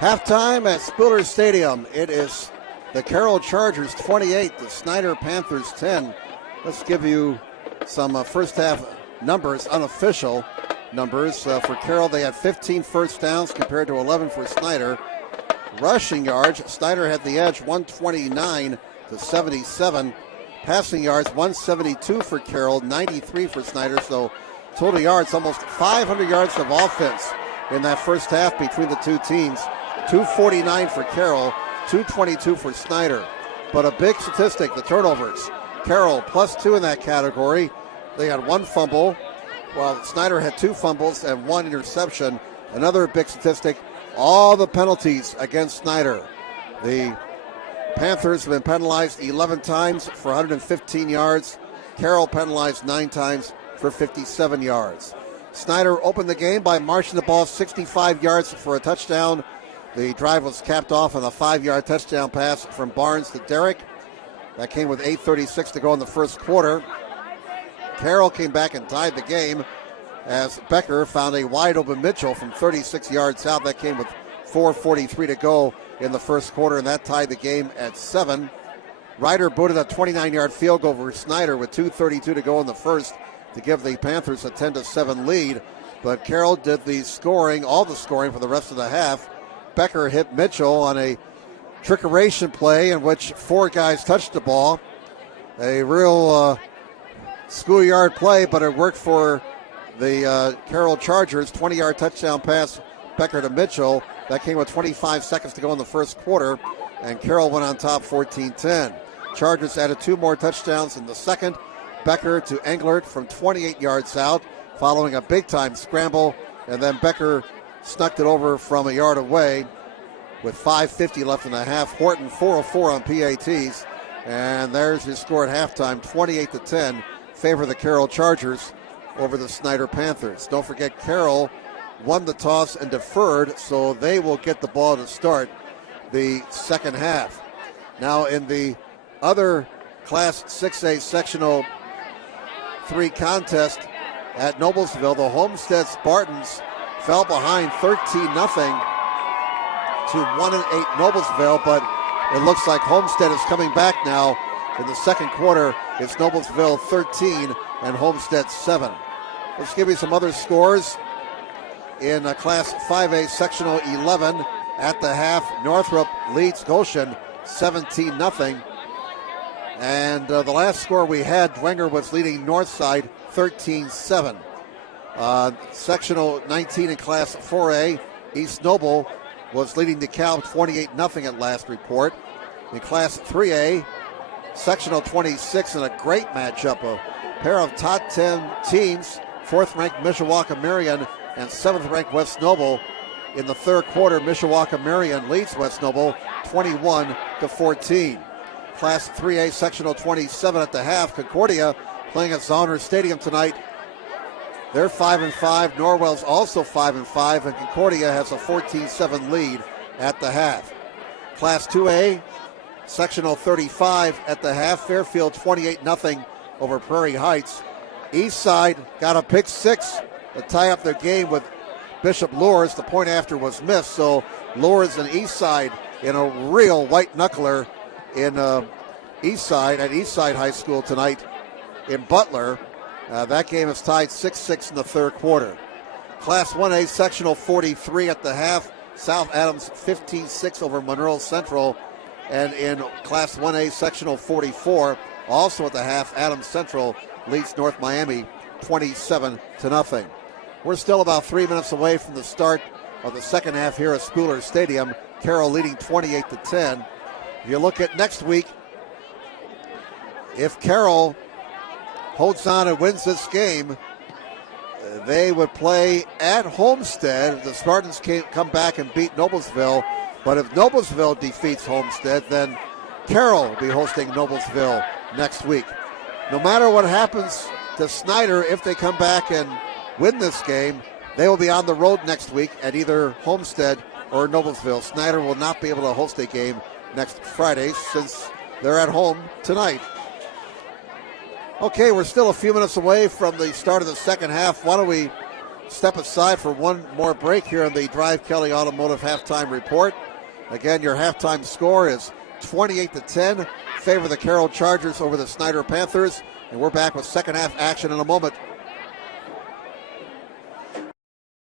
Halftime at Spooler Stadium. It is the Carroll Chargers 28, the Snider Panthers 10. Let's give you some first half numbers, unofficial numbers. For Carroll, they had 15 first downs compared to 11 for Snider. Rushing yards, Snider had the edge, 129 to 77. Passing yards, 172 for Carroll, 93 for Snider. So total yards, almost 500 yards of offense in that first half between the two teams. 249 for Carroll, 222 for Snider. But a big statistic, the turnovers. Carroll +2 in that category. They had one fumble, while Snider had 2 fumbles and 1 interception. Another big statistic, all the penalties against Snider. The Panthers have been penalized 11 times for 115 yards. Carroll penalized 9 times for 57 yards. Snider opened the game by marching the ball 65 yards for a touchdown. The drive was capped off on a 5-yard touchdown pass from Barnes to Derrick. That came with 8:36 to go in the first quarter. Carroll came back and tied the game as Becker found a wide-open Mitchell from 36 yards out. That came with 4:43 to go in the first quarter, and that tied the game at 7. Ryder booted a 29-yard field goal over Snider with 2:32 to go in the first to give the Panthers a 10-7 lead. But Carroll did the scoring, all the scoring for the rest of the half. Becker hit Mitchell on a trickeration play in which 4 guys touched the ball. A real schoolyard play, but it worked for the Carroll Chargers. 20-yard touchdown pass, Becker to Mitchell. That came with 25 seconds to go in the first quarter, and Carroll went on top 14-10. Chargers added 2 more touchdowns in the second. Becker to Englert from 28 yards out, following a big-time scramble, and then Becker snuck it over from a yard away with 5:50 left in the half. Horton 4-of-4 on PATs, and there's his score at halftime, 28-10, favor the Carroll Chargers over the Snider Panthers. Don't forget, Carroll won the toss and deferred, so they will get the ball to start the second half. Now in the other Class 6A Sectional 3 contest at Noblesville, the Homestead Spartans fell behind 13-0 to 1-8 Noblesville, but it looks like Homestead is coming back now. In the second quarter, it's Noblesville 13 and Homestead 7. Let's give you some other scores. In Class 5A Sectional 11 at the half, Northrop leads Goshen 17-0. And the last score we had, Dwenger was leading Northside 13-7. Sectional 19 in Class 4A, East Noble was leading DeKalb 28-0 at last report. In Class 3A, Sectional 26 in a great matchup, a pair of top 10 teams, 4th-ranked Mishawaka-Marion and 7th-ranked West Noble. In the third quarter, Mishawaka-Marion leads West Noble 21-14. Class 3A Sectional 27 at the half, Concordia playing at Zonner Stadium tonight. They're 5-5. Norwell's also 5-5, and Concordia has a 14-7 lead at the half. Class 2A, Sectional 35 at the half. Fairfield 28-0 over Prairie Heights. Eastside got a pick 6 to tie up their game with Bishop Luers. The point after was missed, so Luers and Eastside in a real white knuckler in Eastside at Eastside High School tonight in Butler. That game is tied 6-6 in the third quarter. Class 1A Sectional 43 at the half. South Adams 15-6 over Monroe Central. And in Class 1A Sectional 44, also at the half, Adams Central leads North Miami 27-0. We're still about 3 minutes away from the start of the second half here at Schooler Stadium. Carroll leading 28-10. If you look at next week, if Carroll holds on and wins this game, they would play at Homestead. The Spartans can't come back and beat Noblesville. But if Noblesville defeats Homestead, then Carroll will be hosting Noblesville next week. No matter what happens to Snider, if they come back and win this game, they will be on the road next week at either Homestead or Noblesville. Snider will not be able to host a game next Friday since they're at home tonight. Okay, we're still a few minutes away from the start of the second half. Why don't we step aside for one more break here on the Drive Kelly Automotive Halftime Report. Again, your halftime score is 28-10. Favor the Carroll Chargers over the Snider Panthers. And we're back with second half action in a moment.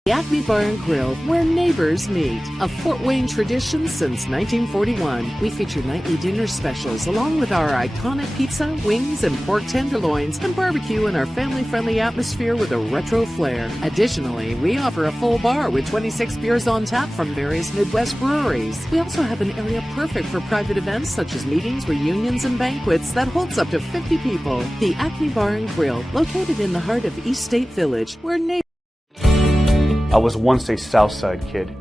Yeah, Acme Bar and Grill, where neighbors meet. A Fort Wayne tradition since 1941. We feature nightly dinner specials along with our iconic pizza, wings, and pork tenderloins, and barbecue in our family-friendly atmosphere with a retro flair. Additionally, we offer a full bar with 26 beers on tap from various Midwest breweries. We also have an area perfect for private events such as meetings, reunions, and banquets that holds up to 50 people. The Acme Bar and Grill, located in the heart of East State Village, where neighbors... I was once a Southside kid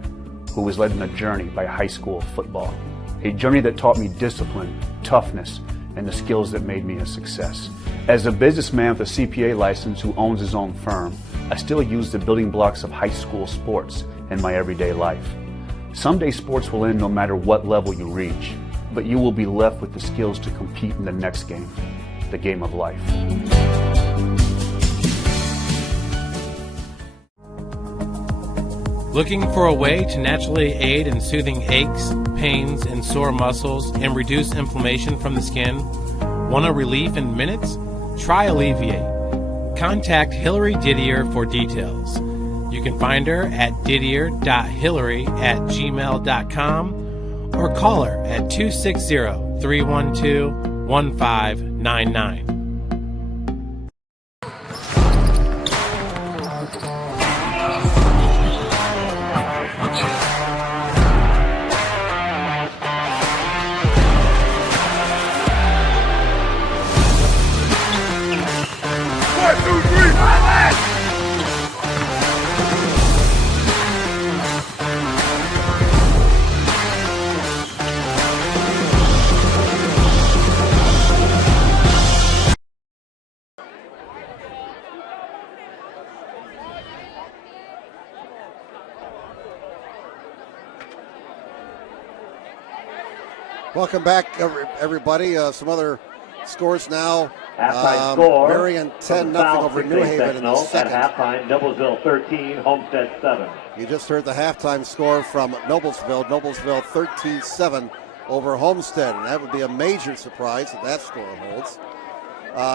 who was led on a journey by high school football. A journey that taught me discipline, toughness, and the skills that made me a success. As a businessman with a CPA license who owns his own firm, I still use the building blocks of high school sports in my everyday life. Someday sports will end no matter what level you reach, but you will be left with the skills to compete in the next game, the game of life. Looking for a way to naturally aid in soothing aches, pains, and sore muscles and reduce inflammation from the skin? Want a relief in minutes? Try Alleviate. Contact Hillary Didier for details. You can find her at didier.hillary@gmail.com or call her at 260-312-1599. Welcome back, everybody. Some other scores now. Halftime score. Marion 10-0 over New Haven in the second. At halftime, Noblesville 13, Homestead 7. You just heard the halftime score from Noblesville. Noblesville 13-7 over Homestead, and that would be a major surprise if that score holds.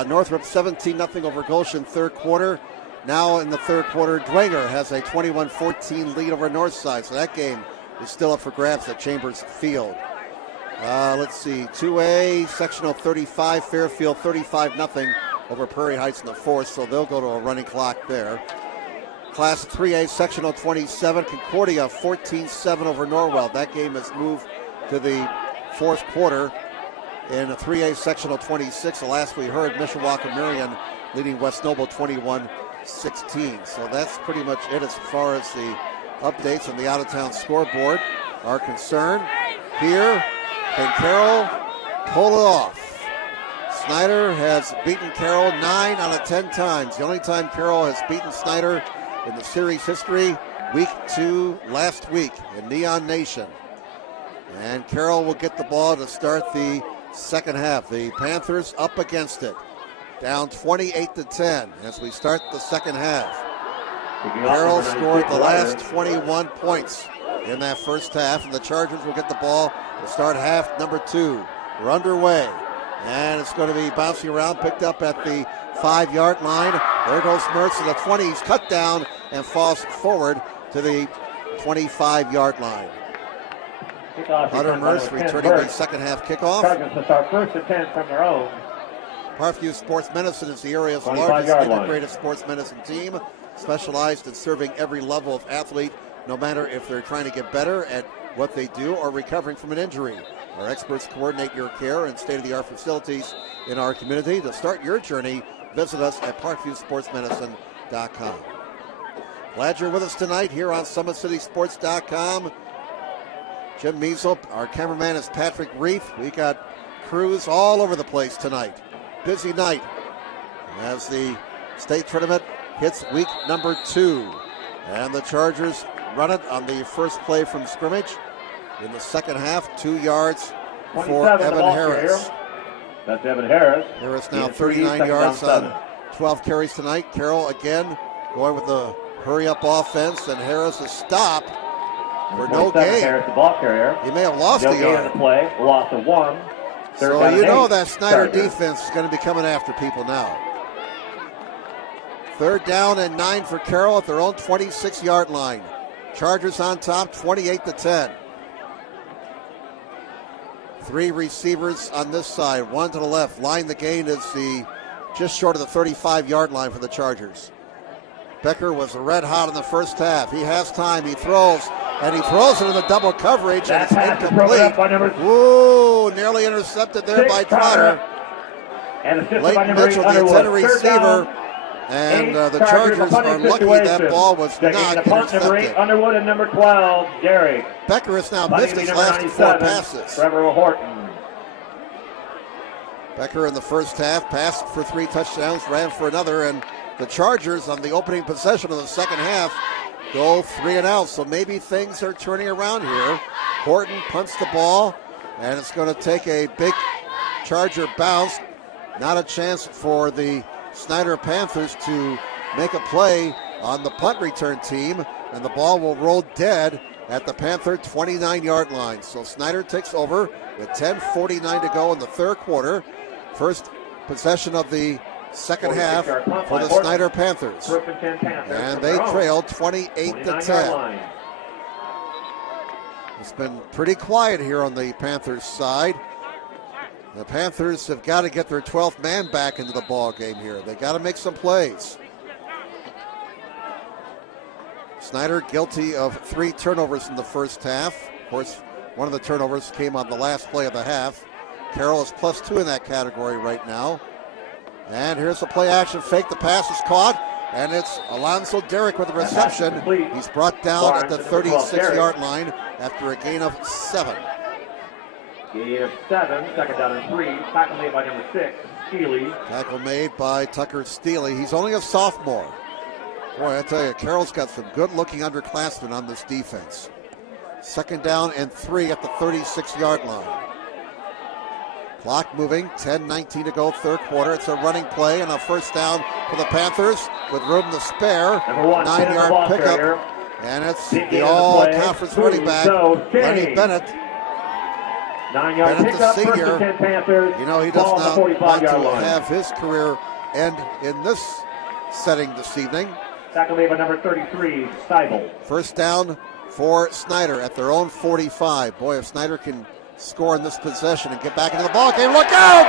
Northrop 17-0 over Goshen, third quarter. Now in the third quarter, Dwenger has a 21-14 lead over Northside, so that game is still up for grabs at Chambers Field. Let's see, 2A, sectional 35, Fairfield 35-0 over Prairie Heights in the fourth, so they'll go to a running clock there. Class 3A, sectional 27, Concordia 14-7 over Norwell. That game has moved to the fourth quarter. In 3A, sectional 26, the last we heard, Mishawaka Marion leading West Noble 21-16. So that's pretty much it as far as the updates on the out-of-town scoreboard are concerned. Here, can Carroll pull it off? Snider has beaten Carroll 9 out of 10 times. The only time Carroll has beaten Snider in the series history, week 2 last week in Neon Nation. And Carroll will get the ball to start the second half. The Panthers up against it, down 28-10 as we start the second half. Carroll scored the last 21 points in that first half, and the Chargers will get the ball to start half number 2. We're underway, and it's going to be bouncing around, picked up at the 5-yard line. There goes Mertz to the 20. He's cut down and falls forward to the 25-yard line. Hunter Mertz returning the second half kickoff. Chargers to start first and 10 from their own. Parkview Sports Medicine is the area's largest integrated sports medicine team, specialized in serving every level of athlete, no matter if they're trying to get better at what they do or recovering from an injury. Our experts coordinate your care in state-of-the-art facilities in our community. To start your journey, visit us at parkviewsportsmedicine.com. Glad you're with us tonight here on SummitCitySports.com. Jim Measle, our cameraman is Patrick Reef. We got crews all over the place tonight. Busy night as the state tournament hits week number 2. And the Chargers run it on the first play from scrimmage in the second half, 2 yards for Evan Harris. That's Evan Harris. Harris now 39 yards on 12 carries tonight. Carroll again going with the hurry-up offense, and Harris a stop for no gain. Harris, the ball carrier. He may have lost a yard. No play, loss of 1. So you know that Snider defense is going to be coming after people now. Third down and 9 for Carroll at their own 26-yard line. Chargers on top, 28-10. 3 receivers on this side, 1 to the left. Line the gain is just short of the 35-yard line for the Chargers. Becker was red hot in the first half. He has time. He throws, and he throws it in the double coverage, and it's incomplete. Ooh, nearly intercepted there by Trotter. Leighton Mitchell, the intended receiver, and the Chargers are lucky that ball was not intercepted. Underwood and number 12, Gary. Becker has now missed his last 4 passes. Trevor Horton. Becker in the first half passed for 3 touchdowns, ran for another, and the Chargers on the opening possession of the second half go 3 and out. So maybe things are turning around here. Horton punts the ball, and it's going to take a big Charger bounce. Not a chance for the Snider Panthers to make a play on the punt return team, and the ball will roll dead at the Panther 29-yard line. So Snider takes over with 10:49 to go in the third quarter. First possession of the second half for the Snider Panthers. And they trail 28-10. It's been pretty quiet here on the Panthers side. The Panthers have got to get their 12th man back into the ball game here. They got to make some plays. Snider guilty of 3 turnovers in the first half. Of course, one of the turnovers came on the last play of the half. Carroll is +2 in that category right now. And here's the play action fake. The pass is caught, and it's Alonzo Derrick with the reception. He's brought down at the 36-yard line after a gain of 7. Gain of 7, second down and 3. Tackle made by number 6, Steely. Tackle made by Tucker Steely. He's only a sophomore. Boy, I tell you, Carroll's got some good-looking underclassmen on this defense. Second down and 3 at the 36-yard line. Clock moving, 10:19 to go, third quarter. It's a running play and a first down for the Panthers with room to spare. 9-yard pickup, and it's the all-conference running back, Lenny Bennett. 9-yard Bennett, pickup, the senior. 1st and 10 Panthers. You know, he does not want to line. have his career end in this setting this evening. Tackle made by number 33, Seibel. First down for Snider at their own 45. Boy, if Snider can score in this possession and get back into the ball game, look out!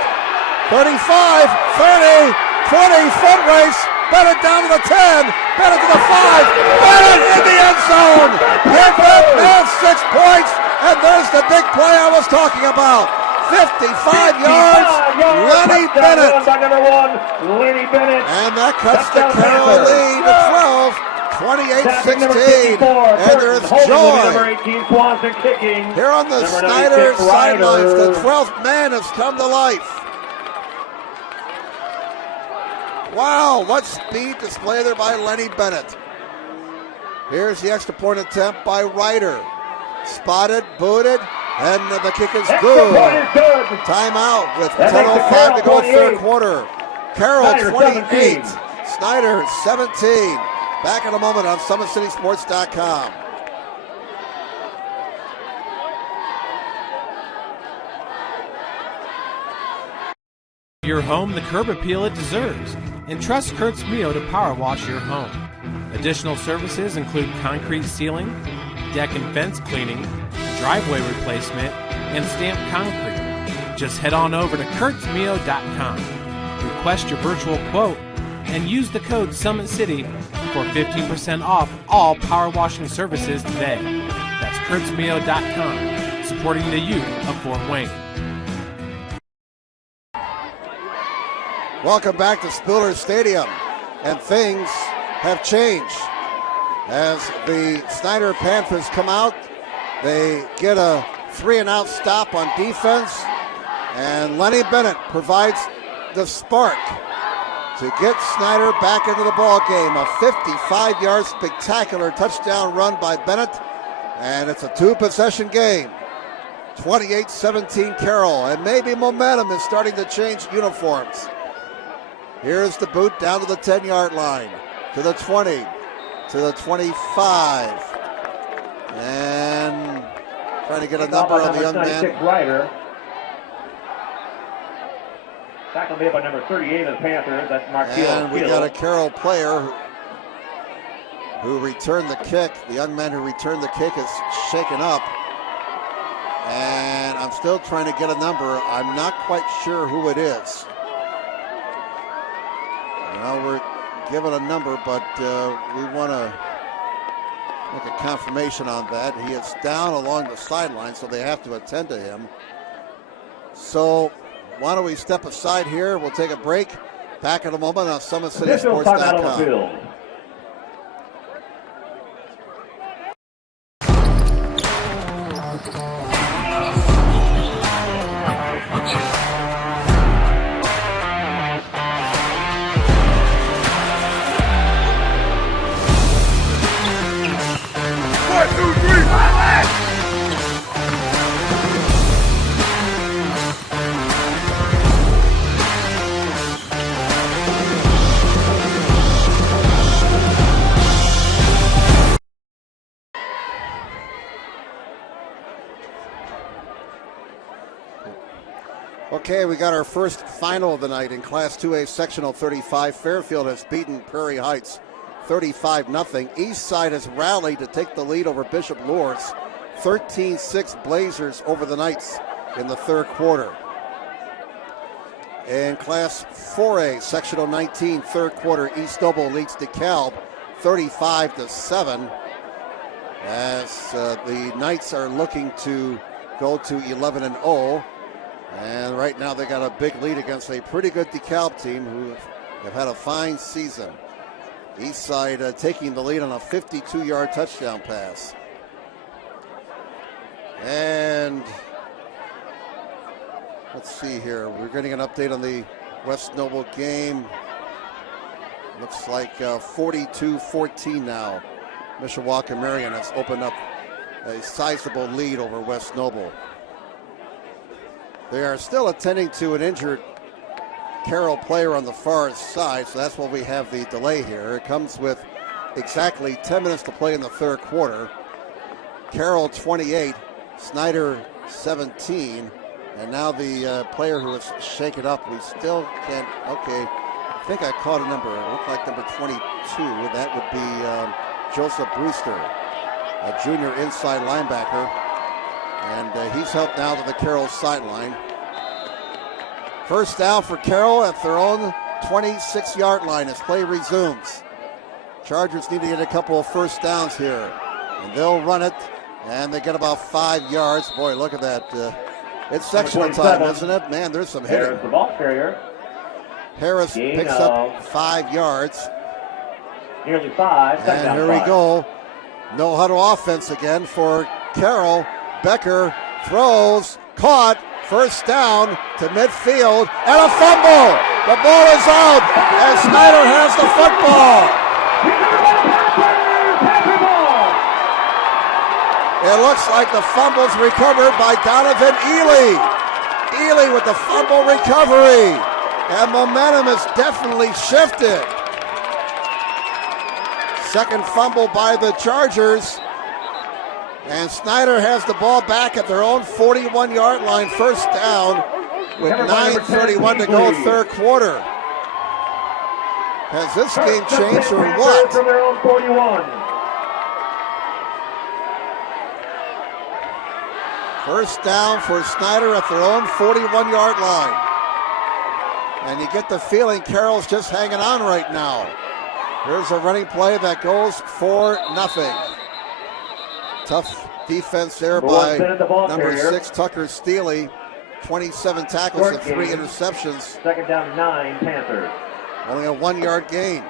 35, 30, 20, foot race. Bennett down to the 10, Bennett to the 5, Bennett in the end zone. Give that man 6 points, and there's the big play I was talking about. 55 yards, Lenny Bennett. By number 1, Lenny Bennett. And that cuts the Carroll lead to 12, 28-16. And there's joy. Number 18, Swanson kicking. Here on the Snider sidelines, the 12th man has come to life. Wow, what speed display there by Lenny Bennett. Here's the extra point attempt by Ryder. Spotted, booted, and the kick is good. Timeout with 10:05 to go, third quarter. Carroll 28, Snider 17. Back in a moment on SummitCitySports.com. Your home the curb appeal it deserves. Entrust Kurt's Mio to power wash your home. Additional services include concrete sealing, deck and fence cleaning, driveway replacement, and stamped concrete. Just head on over to kurtzmio.com. Request your virtual quote and use the code SummitCity for 15% off all power washing services today. That's kurtzmio.com, supporting the youth of Fort Wayne. Welcome back to Spiller Stadium, and things have changed. As the Snider Panthers come out, they get a 3-and-out stop on defense, and Lenny Bennett provides the spark to get Snider back into the ball game. A 55-yard spectacular touchdown run by Bennett, and it's a 2-possession game. 28-17 Carroll, and maybe momentum is starting to change uniforms. Here's the boot down to the 10-yard line, to the 20, to the 25. And trying to get a number on the young man. Tackle made by number 38 of the Panthers. That's Mark Field. And we got a Carroll player who returned the kick. The young man who returned the kick is shaken up. And I'm still trying to get a number. I'm not quite sure who it is. Well, we're given a number, but we want to make a confirmation on that. He is down along the sideline, so they have to attend to him. So why don't we step aside here? We'll take a break. Back in a moment on SummitCitySports.com. Okay, we got our first final of the night in Class 2A Sectional 35. Fairfield has beaten Prairie Heights 35-0. Eastside has rallied to take the lead over Bishop Lourdes. 13-6 Blazers over the Knights in the third quarter. In Class 4A Sectional 19, third quarter, East Noble leads DeKalb 35-7. As the Knights are looking to go to 11-0. And right now they got a big lead against a pretty good DeKalb team who have had a fine season. Eastside taking the lead on a 52-yard touchdown pass. And let's see here. We're getting an update on the West Noble game. Looks like 42-14 now. Mishawaka Marion has opened up a sizable lead over West Noble. They are still attending to an injured Carroll player on the far side, so that's why we have the delay here. It comes with exactly 10 minutes to play in the third quarter. Carroll 28, Snider 17, and now the player who is shaken up, we still can't, okay, I think I caught a number. It looked like number 22. That would be Joseph Brewster, a junior inside linebacker. And he's helped now to the Carroll sideline. First down for Carroll at their own 26-yard line as play resumes. Chargers need to get a couple of first downs here. And they'll run it, and they get about 5 yards. Boy, look at that. It's sectional time, isn't it? Man, there's some hitting. There's the ball carrier. Harris picks up 5 yards. Nearly 5. And here we go. No huddle offense again for Carroll. Becker throws, caught, first down to midfield, and a fumble. The ball is out, and Snider has the football. It looks like the fumble's recovered by Donovan Ely. Ely with the fumble recovery, and momentum is definitely shifted. Second fumble by the Chargers. And Snider has the ball back at their own 41-yard line, first down, with 9:31 to go, third quarter. Has this game changed or what? From their own 41. First down for Snider at their own 41-yard line. And you get the feeling Carroll's just hanging on right now. Here's a running play that goes for nothing. Tough defense there by number 6, Tucker Steely. 27 tackles and 3 interceptions. Second down 9, Panthers. Only a 1-yard gain.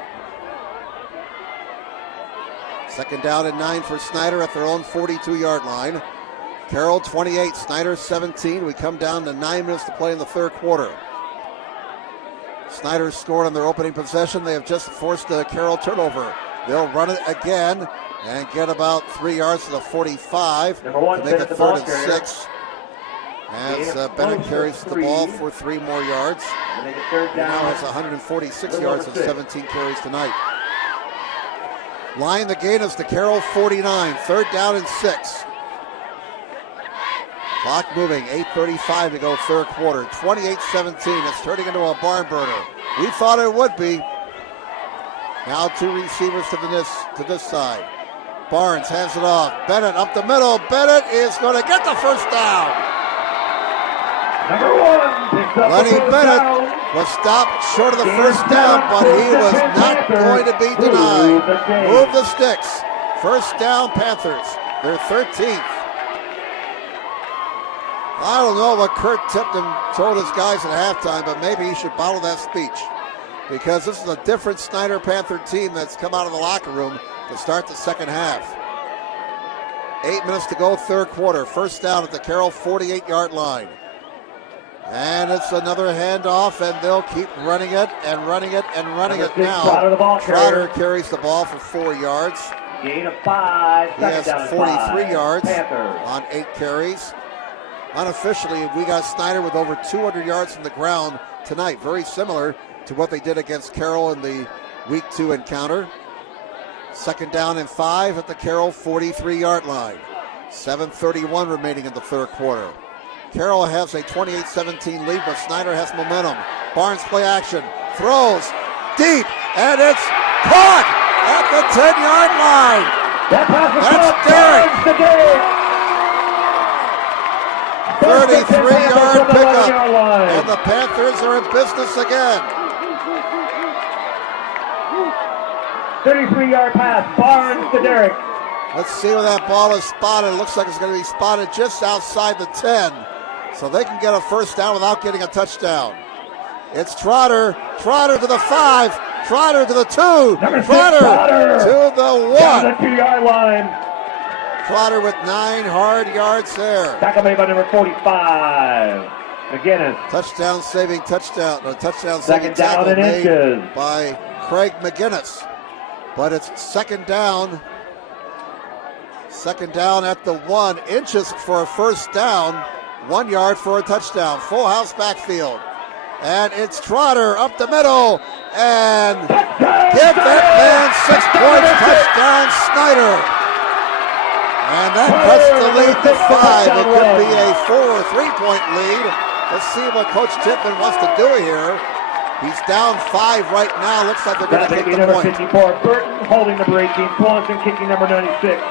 Second down and 9 for Snider at their own 42-yard line. Carroll 28, Snider 17. We come down to 9 minutes to play in the third quarter. Snider scored on their opening possession. They have just forced a Carroll turnover. They'll run it again and get about 3 yards to the 45 to make it third and 6. As Bennett carries the ball for 3 more yards. He now has 146 yards and 17 carries tonight. Line the gain is to Carroll 49. Third down and 6. Clock moving, 8:35 to go third quarter. 28-17, it's turning into a barn burner. We thought it would be. Now two receivers to this side. Barnes hands it off. Bennett up the middle. Bennett is going to get the first down. Number 1 picks up Lenny the first Bennett down. was stopped short of the first down, but he was not going to be denied. Move the sticks. First down, Panthers. They're 13th. I don't know what Kurt Tipton told his guys at halftime, but maybe he should bottle that speech, because this is a different Snider Panther team that's come out of the locker room to start the second half. 8 minutes to go, third quarter. First down at the Carroll 48-yard line. And it's another handoff, and they'll keep running it and running it and running it now. Trotter carries the ball for 4 yards. Gain of 5. He has 43 yards Panthers on 8 carries. Unofficially, we got Snider with over 200 yards from the ground tonight. Very similar to what they did against Carroll in the Week 2 encounter. Second down and 5 at the Carroll 43-yard line. 7:31 remaining in the third quarter. Carroll has a 28-17 lead, but Snider has momentum. Barnes play action, throws deep, and it's caught at the 10-yard line. That's Derek. 33-yard pickup, and the Panthers are in business again. 33-yard pass, Barnes to Derek. Let's see where that ball is spotted. It looks like it's going to be spotted just outside the 10. So they can get a first down without getting a touchdown. It's Trotter. Trotter to the 5. Trotter to the 2. Trotter to the 1. Down the 2-yard line. Trotter with 9 hard yards there. Tackle made by number 45. McGinnis. Touchdown saving touchdown. No, touchdown Second saving down tackle and made inches by Craig McGinnis. But it's second down. Second down at the 1. Inches for a first down. 1 yard for a touchdown. Full house backfield. And it's Trotter up the middle. And give that man 6 points. Touchdown, Snider. And that cuts the lead to 5. It could be a 4 or 3-point lead. Let's see what Coach Tippman wants to do here. He's down 5 right now. Looks like they're going to kick the number point. 54, Burton holding number 18, Swanson kicking number 96.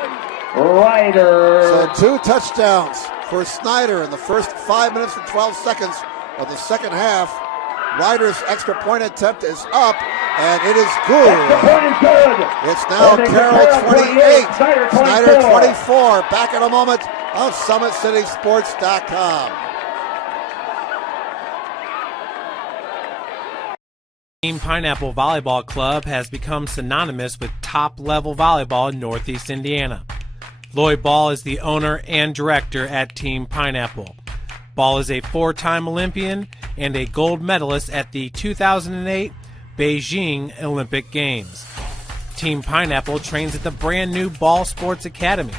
Ryder. So 2 touchdowns for Snider in the first 5 minutes and 12 seconds of the second half. Ryder's extra point attempt is up, and it is good. It's now Carroll 28, Snider 24. Back in a moment on SummitCitySports.com. Team Pineapple Volleyball Club has become synonymous with top-level volleyball in Northeast Indiana. Lloyd Ball is the owner and director at Team Pineapple. Ball is a 4-time Olympian and a gold medalist at the 2008 Beijing Olympic Games. Team Pineapple trains at the brand new Ball Sports Academy.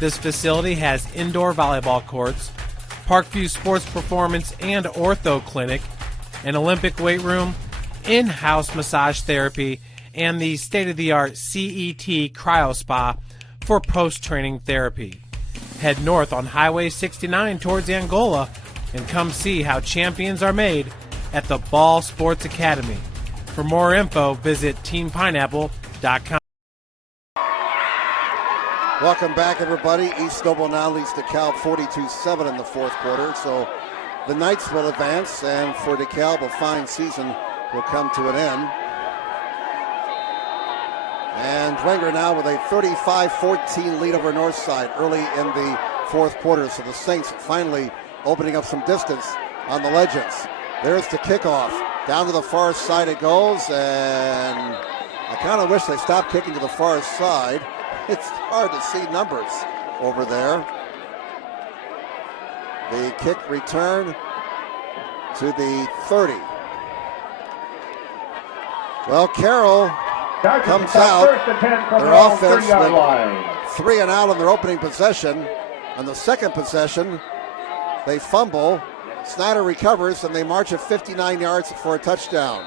This facility has indoor volleyball courts, Parkview Sports Performance and Ortho Clinic, an Olympic weight room, in-house massage therapy, and the state-of-the-art CET Cryo Spa for post-training therapy. Head north on Highway 69 towards Angola and come see how champions are made at the Ball Sports Academy. For more info, visit teampineapple.com. Welcome back, everybody. East Noble now leads DeKalb 42-7 in the fourth quarter. So the Knights will advance, and for DeKalb, a fine season will come to an end. And Dwenger now with a 35-14 lead over Northside early in the fourth quarter. So the Saints finally opening up some distance on the Legends. There's the kickoff. Down to the far side it goes, and I kind of wish they stopped kicking to the far side. It's hard to see numbers over there. The kick return to the 30. Well, Carroll comes out. Their offense went 3 and out on their opening possession. On the second possession, they fumble. Snider recovers, and they march at 59 yards for a touchdown.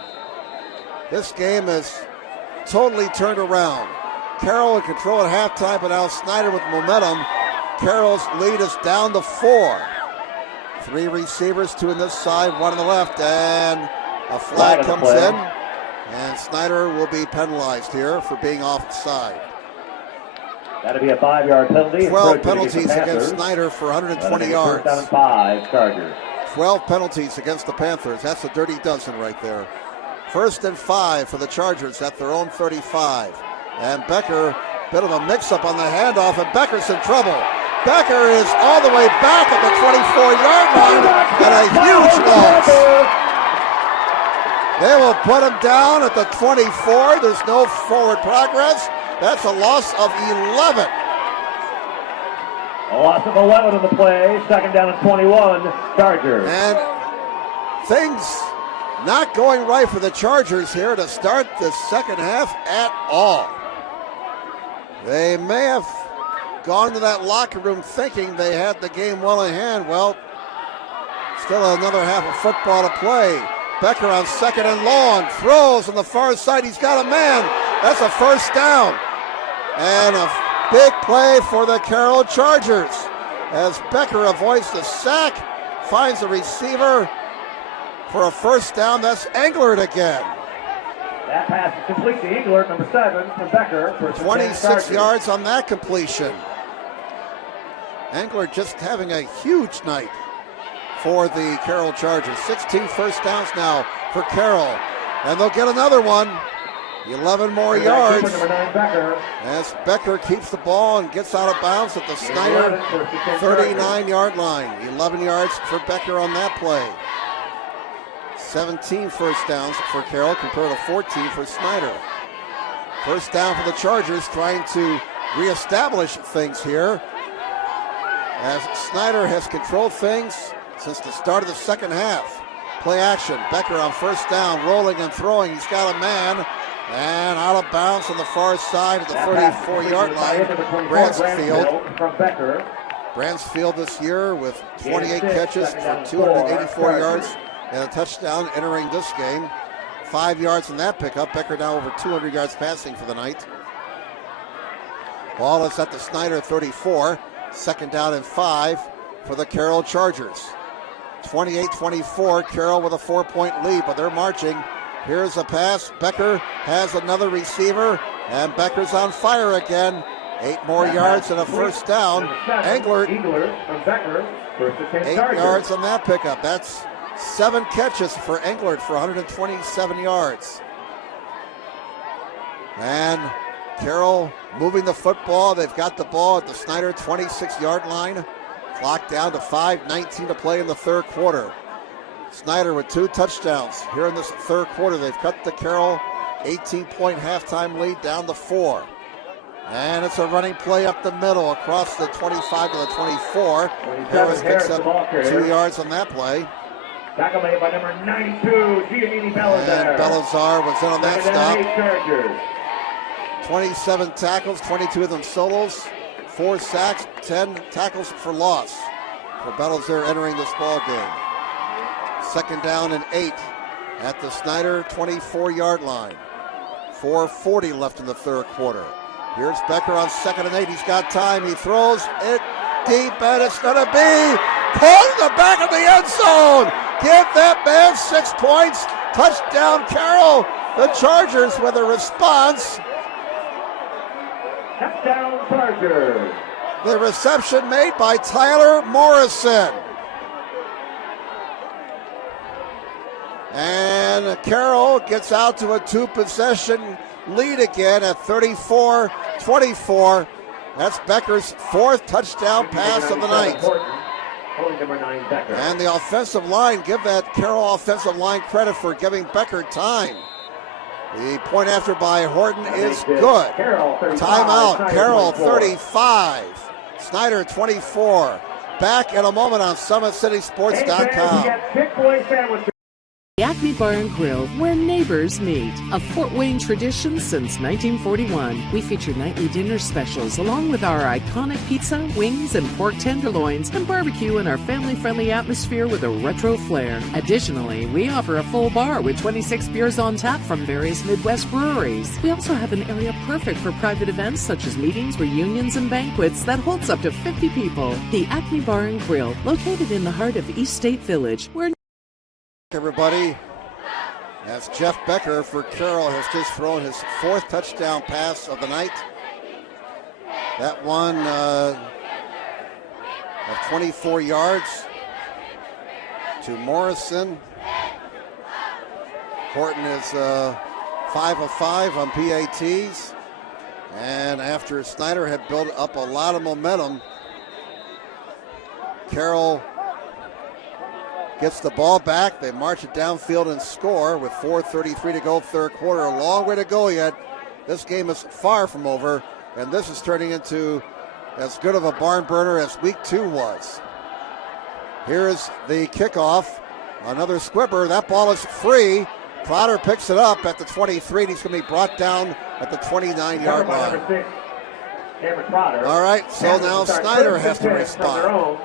This game is totally turned around. Carroll in control at halftime, but now Snider with momentum. Carroll's lead is down to 4. 3 receivers, 2 on this side, 1 on the left, and a flag comes in, and Snider will be penalized here for being offside. That'll be a 5-yard penalty. 12 penalties against Snider for 120 yards. First down and 5, Chargers. 12 penalties against the Panthers. That's a dirty dozen right there. 1st and 5 for the Chargers at their own 35. And Becker, bit of a mix-up on the handoff, and Becker's in trouble. Becker is all the way back at the 24-yard line, and a huge loss. They will put him down at the 24. There's no forward progress. That's a loss of 11. A loss of 11 on the play. 2nd down and 21, Chargers. And things not going right for the Chargers here to start the second half at all. They may have gone to that locker room thinking they had the game well in hand. Well, still another half of football to play. Becker on 2nd and long, throws on the far side. He's got a man. That's a 1st down. And a big play for the Carroll Chargers as Becker avoids the sack, finds the receiver for a 1st down. That's Englert again. That pass is complete to Englert, number 7 for Becker. For 26 yards on that completion. Englert just having a huge night for the Carroll Chargers. 16 1st downs now for Carroll. And they'll get another one. 11 more yards as Becker keeps the ball and gets out of bounds at the Snider 39-yard line. 11 yards for Becker on that play. 17 1st downs for Carroll compared to 14 for Snider. 1st down for the Chargers, trying to reestablish things here as Snider has controlled things since the start of the second half. Play action, Becker on 1st down, rolling and throwing. He's got a man. And out of bounds on the far side of the 34-yard line, Bransfield. Bransfield this year with 28 catches for 284 yards and a touchdown entering this game. 5 yards in that pickup. Becker now over 200 yards passing for the night. Ball is at the Snider 34. 2nd down and 5 for the Carroll Chargers. 28-24, Carroll with a 4-point lead, but they're marching. Here's a pass. Becker has another receiver, and Becker's on fire again. 8 more yards and a 1st down. Englert, 8 yards on that pickup. That's 7 catches for Englert for 127 yards. And Carroll moving the football. They've got the ball at the Snider 26-yard line. Clock down to 5:19 to play in the 3rd quarter. Snider with 2 touchdowns here in this 3rd quarter. They've cut the Carroll 18-point halftime lead down to 4. And it's a running play up the middle across the 25 to the 24. Harris picks up 2 yards on that play. Tackle made by number 92, Giannini Belazar. And Belazar was in on that stop. 27 tackles, 22 of them solos, 4 sacks, 10 tackles for loss for Belazar entering this ball game. 2nd down and 8 at the Snider 24-yard line. 4:40 left in the 3rd quarter. Here's Becker on 2nd and 8. He's got time. He throws it deep, and it's going to be caught in the back of the end zone. Give that man 6 points. Touchdown, Carroll. The Chargers with a response. Touchdown, Chargers. The reception made by Tyler Morrison. And Carroll gets out to a 2-possession lead again at 34-24. That's Becker's 4th touchdown pass of the night. And the offensive line, give that Carroll offensive line credit for giving Becker time. The point after by Horton is good. Timeout, Carroll 35, Snider 24. Back in a moment on SummitCitySports.com. The Acme Bar and Grill, where neighbors meet. A Fort Wayne tradition since 1941. We feature nightly dinner specials along with our iconic pizza, wings, and pork tenderloins, and barbecue in our family-friendly atmosphere with a retro flair. Additionally, we offer a full bar with 26 beers on tap from various Midwest breweries. We also have an area perfect for private events such as meetings, reunions, and banquets that holds up to 50 people. The Acme Bar and Grill, located in the heart of East State Village, where everybody, as Jeff Becker for Carroll has just thrown his 4th touchdown pass of the night. That one of 24 yards to Morrison. Horton is 5 of 5 on PATs. And after Snider had built up a lot of momentum, Carroll gets the ball back. They march it downfield and score with 4:33 to go, 3rd quarter. A long way to go yet. This game is far from over, and this is turning into as good of a barn burner as week 2 was. Here's the kickoff. Another squibber. That ball is free. Trotter picks it up at the 23, and he's going to be brought down at the 29-yard line. All right, so now Snider has to respond.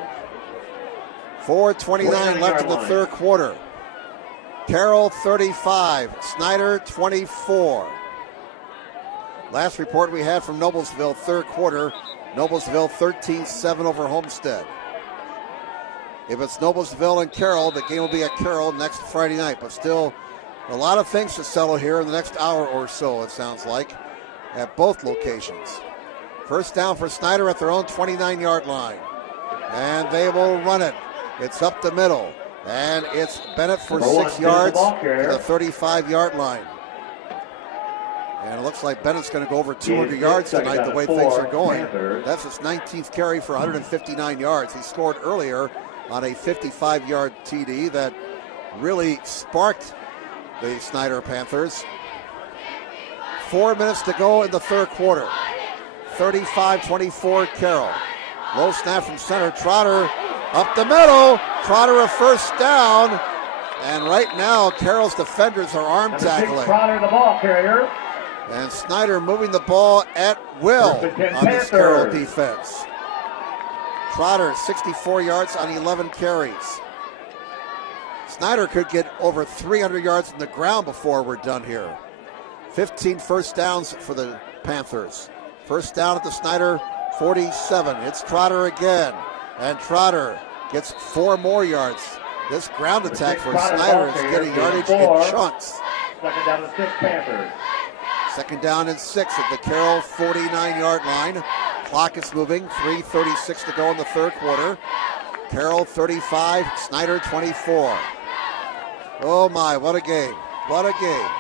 4:29 left in the 3rd quarter. Carroll 35, Snider 24. Last report we had from Noblesville, 3rd quarter, Noblesville 13-7 over Homestead. If it's Noblesville and Carroll, the game will be at Carroll next Friday night. But still, a lot of things to settle here in the next hour or so, it sounds like, at both locations. First down for Snider at their own 29-yard line. And they will run it. It's up the middle, and it's Bennett for 6 yards to the 35-yard line. And it looks like Bennett's going to go over 200 yards tonight the way things are going. That's his 19th carry for 159 yards. He scored earlier on a 55-yard TD that really sparked the Snider Panthers. 4 minutes to go in the 3rd quarter. 35-24 Carroll. Low snap from center. Trotter up the middle, Trotter a first down, and right now Carroll's defenders are arm tackling. Trotter the ball carrier. And Snider moving the ball at will on this Carroll defense. Trotter 64 yards on 11 carries. Snider could get over 300 yards on the ground before we're done here. 15 first downs for the Panthers. First down at the Snider 47. It's Trotter again. And Trotter gets 4 more yards. This ground attack for Snider is getting yardage in chunks. Second down and 6 Panthers. Second down and 6 at the Carroll 49-yard line. Clock is moving. 3:36 to go in the 3rd quarter. Carroll 35, Snider 24. Oh my, what a game. What a game.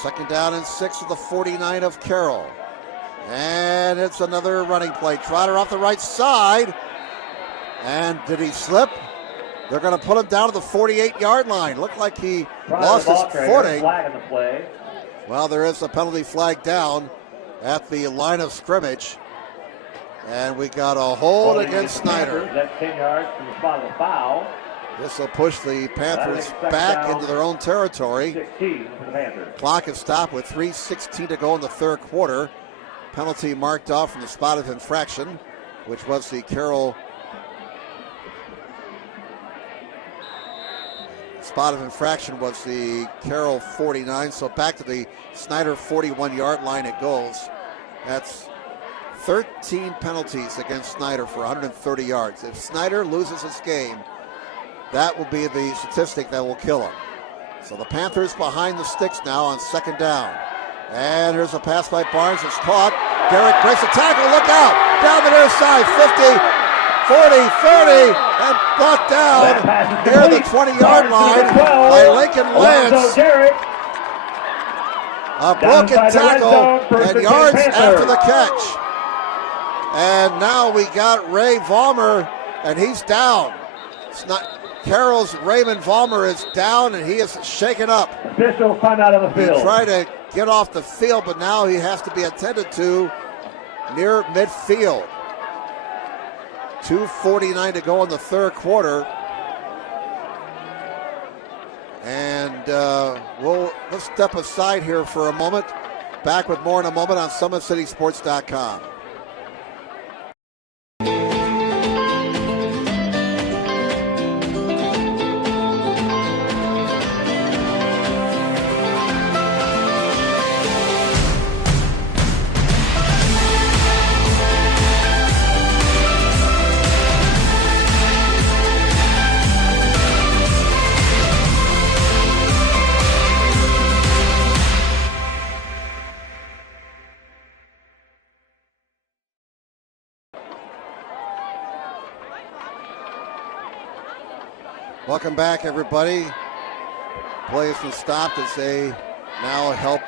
Second down and 6 at the 49 of Carroll. And it's another running play. Trotter off the right side. And did he slip? They're going to put him down to the 48-yard line. Looked like he lost his footing. Well, there is a penalty flag down at the line of scrimmage. And we got a hold against Snider. That's 10 yards from the spot of the foul. This will push the Panthers back into their own territory. 16 for the Panthers. Clock is stopped with 3:16 to go in the 3rd quarter. Penalty marked off from the spot of infraction, which was the Carroll. Spot of infraction was the Carroll 49, so back to the Snider 41-yard line it goes. That's 13 penalties against Snider for 130 yards. If Snider loses this game, that will be the statistic that will kill him. So the Panthers behind the sticks now on 2nd down. And here's a pass by Barnes. It's caught. Derrick breaks the tackle. Look out. Down the near side. 50, 40, 30. And brought down near the 20-yard line by Lincoln Lance. A broken tackle and yards after the catch. And now we got Ray Vollmer, and he's down. It's not. Carroll's Raymond Vollmer is down, and he is shaken up. Official timeout of the field. He tried to get off the field, but now he has to be attended to near midfield. 2:49 to go in the 3rd quarter. And let's step aside here for a moment. Back with more in a moment on SummitCitySports.com. Welcome back, everybody. Play has been stopped as they now help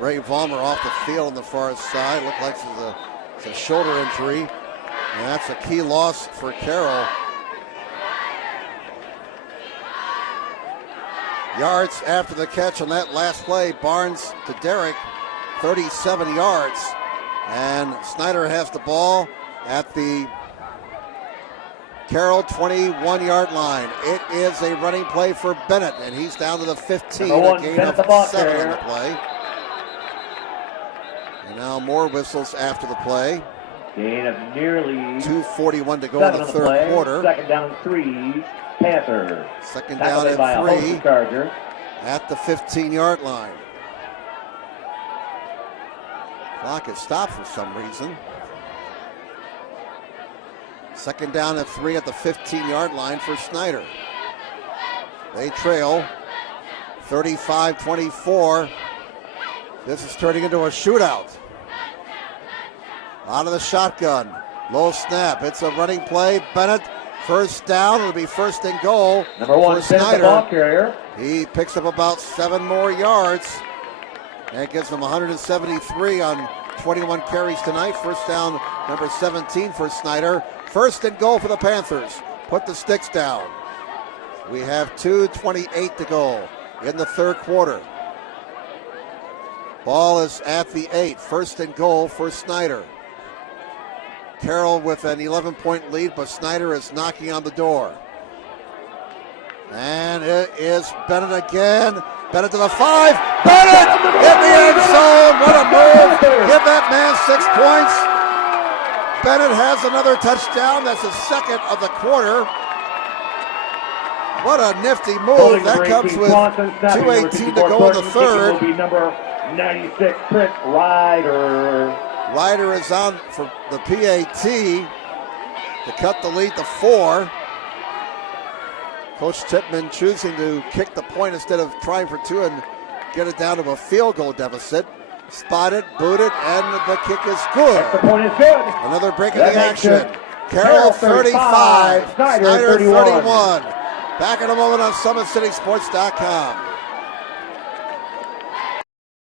Ray Vollmer off the field on the far side. Looks like it's a shoulder injury, and that's a key loss for Carroll. Yards after the catch on that last play. Barnes to Derrick, 37 yards. And Snider has the ball at the Carroll 21-yard line. It is a running play for Bennett, and he's down to the 15, a gain of 7 on the play. And now more whistles after the play. Gain of nearly 2:41 to go in the third quarter. Second down and 3, Panthers. Second down and 3 at the 15-yard line. Clock is stopped for some reason. Second down and 3 at the 15-yard line for Snider. They trail 35-24. This is turning into a shootout. Out of the shotgun. Low snap. It's a running play. Bennett, first down. It'll be first and goal for Snider. He picks up about 7 more yards. That gives him 173 on 21 carries tonight. First down, number 17 for Snider. First and goal for the Panthers. Put the sticks down. We have 2:28 to go in the third quarter. Ball is at the 8. First and goal for Snider. Carroll with an 11-point lead, but Snider is knocking on the door. And it is Bennett again. Bennett to the 5. Bennett in the end zone. What a move. Give that man 6 points. Bennett has another touchdown. That's the second of the quarter. What a nifty move. That comes with 2:18 to go in the third. Will be number 96, Chris Ryder. Ryder is on for the PAT to cut the lead to 4. Coach Tippmann choosing to kick the point instead of trying for 2 and get it down to a field goal deficit. Spotted, booted, and the kick is good. The point is good. Another break in the action. Carroll 35, Snider 31. Back in a moment on SummitCitySports.com.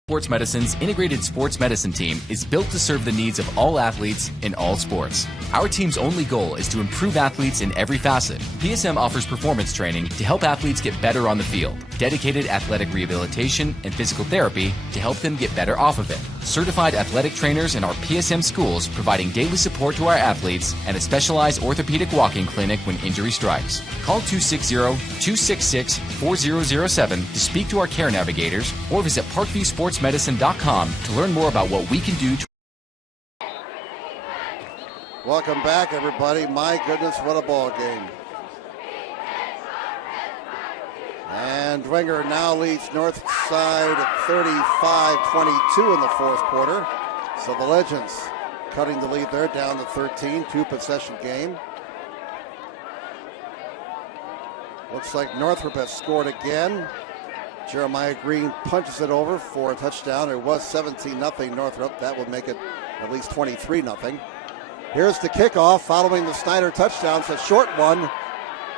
Sports Medicine's integrated sports medicine team is built to serve the needs of all athletes in all sports. Our team's only goal is to improve athletes in every facet. PSM offers performance training to help athletes get better on the field, dedicated athletic rehabilitation and physical therapy to help them get better off of it, certified athletic trainers in our PSM schools providing daily support to our athletes, and a specialized orthopedic walking clinic when injury strikes. Call 260-266-4007 to speak to our care navigators or visit ParkviewSportsMedicine.com to learn more about what we can do to. Welcome back, everybody. My goodness, what a ball game. And Dwenger now leads Northside at 35-22 in the fourth quarter. So the Legends cutting the lead there down to 13, 2-possession game. Looks like Northrop has scored again. Jeremiah Green punches it over for a touchdown. It was 17-0 Northrop. That would make it at least 23-0. Here's the kickoff following the Snider touchdown. It's a short one.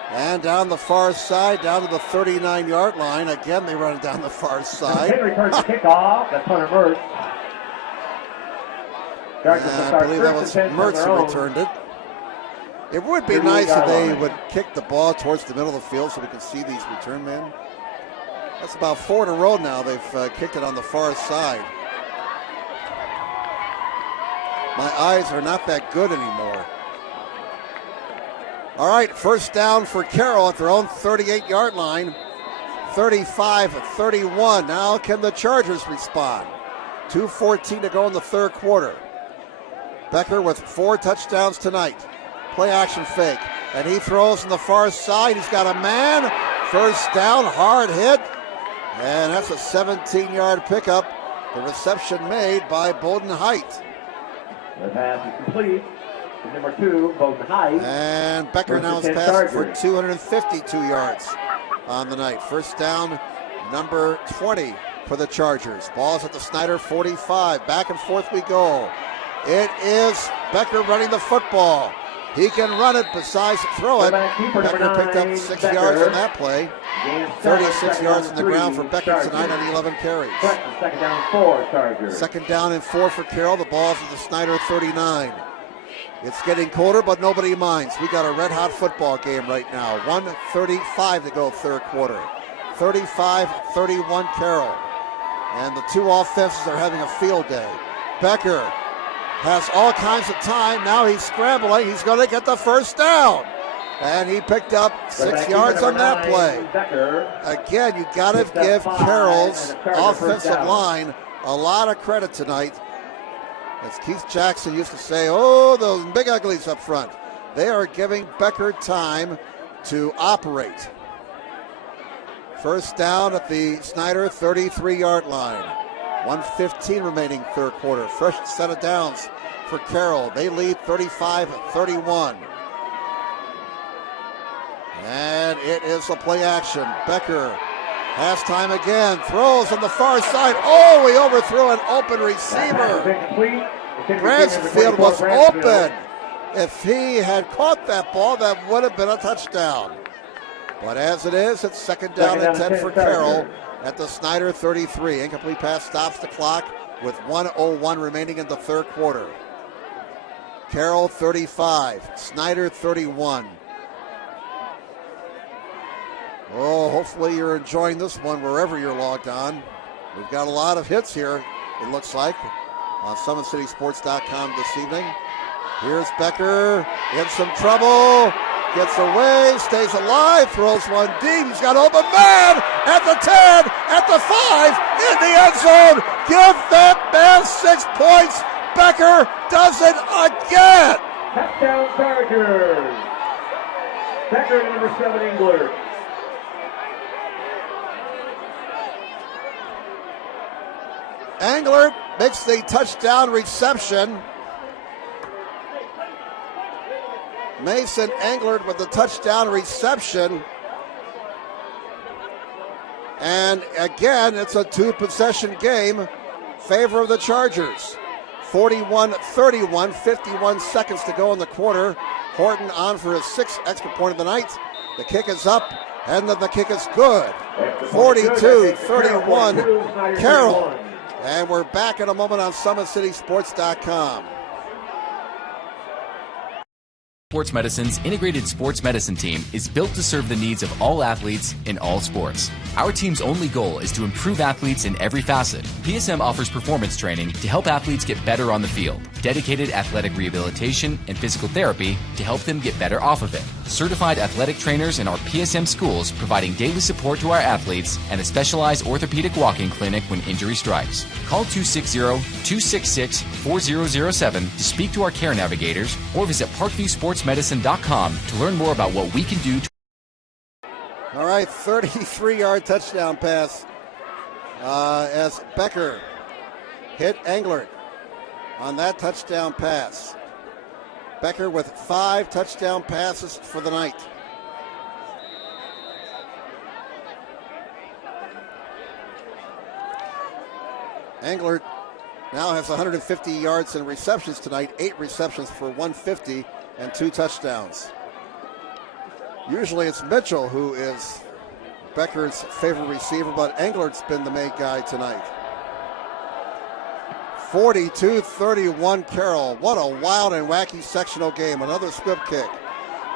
And down the far side, down to the 39-yard line. Again, they run it down the far side. Henry returns the kickoff. That's Hunter Mertz. I believe that was Mertz who returned it. It would be nice if they would kick the ball towards the middle of the field so we can see these return men. That's about 4 in a row now. They've kicked it on the far side. My eyes are not that good anymore. All right, first down for Carroll at their own 38-yard line. 35-31. Now can the Chargers respond? 2:14 to go in the third quarter. Becker with 4 touchdowns tonight. Play action fake. And he throws on the far side. He's got a man. First down, hard hit. And that's a 17-yard pickup. The reception made by Bowden Height. The pass is complete. Number 2, Bowden Height. And Becker now is passing for 252 yards on the night. First down, number 20 for the Chargers. Ball's at the Snider 45. Back and forth we go. It is Becker running the football. He can run it besides throw it. Becker picked up 6 yards on that play. 36 yards on the ground for Becker tonight on 11 carries. Second down and 4, Chargers. Second down and 4 for Carroll. The ball's at the Snider 39. It's getting colder, but nobody minds. We got a red-hot football game right now. 1:35 to go third quarter. 35-31 Carroll. And the two offenses are having a field day. Becker has all kinds of time. Now he's scrambling. He's going to get the first down. And he picked up 6 yards on that play. Again, you got to give Carroll's offensive line a lot of credit tonight. As Keith Jackson used to say, oh, those big uglies up front. They are giving Becker time to operate. First down at the Snider 33-yard line. 1:15 remaining third quarter. Fresh set of downs for Carroll. They lead 35-31. And it is a play action. Becker has time again. Throws on the far side. Oh, he overthrew an open receiver. Bransfield was open. If he had caught that ball, that would have been a touchdown. But as it is, it's second down and 10 for Carroll at the Snider 33. Incomplete pass stops the clock with 1:01 remaining in the third quarter. Carroll 35, Snider 31. Oh, hopefully you're enjoying this one wherever you're logged on. We've got a lot of hits here, it looks like, on SummitCitySports.com this evening. Here's Becker in some trouble. Gets away, stays alive, throws one deep. He's got an open man at the 10, at the 5, in the end zone. Give that man 6 points. Becker does it again. Touchdown Chargers. Becker to number 7, Englert. Englert makes the touchdown reception. Mason Englert with the touchdown reception. And again, it's a 2-possession game. Favor of the Chargers. 41-31, 51 seconds to go in the quarter. Horton on for his 6th extra point of the night. The kick is up, and the kick is good. 42-31, Carroll. And we're back in a moment on SummitCitySports.com. Sports Medicine's integrated sports medicine team is built to serve the needs of all athletes in all sports. Our team's only goal is to improve athletes in every facet. PSM offers performance training to help athletes get better on the field, dedicated athletic rehabilitation and physical therapy to help them get better off of it, certified athletic trainers in our PSM schools providing daily support to our athletes, and a specialized orthopedic walk-in clinic when injury strikes. Call 260-266-4007 to speak to our care navigators or visit ParkviewSportsMedicine.com to learn more about what we can do to. All right, 33-yard touchdown pass as Becker hit Englert on that touchdown pass. Becker with 5 touchdown passes for the night. Englert now has 150 yards in receptions tonight, 8 receptions for 150 and 2 touchdowns. Usually it's Mitchell who is Becker's favorite receiver, but Englert's been the main guy tonight. 42-31 Carroll. What a wild and wacky sectional game. Another squib kick.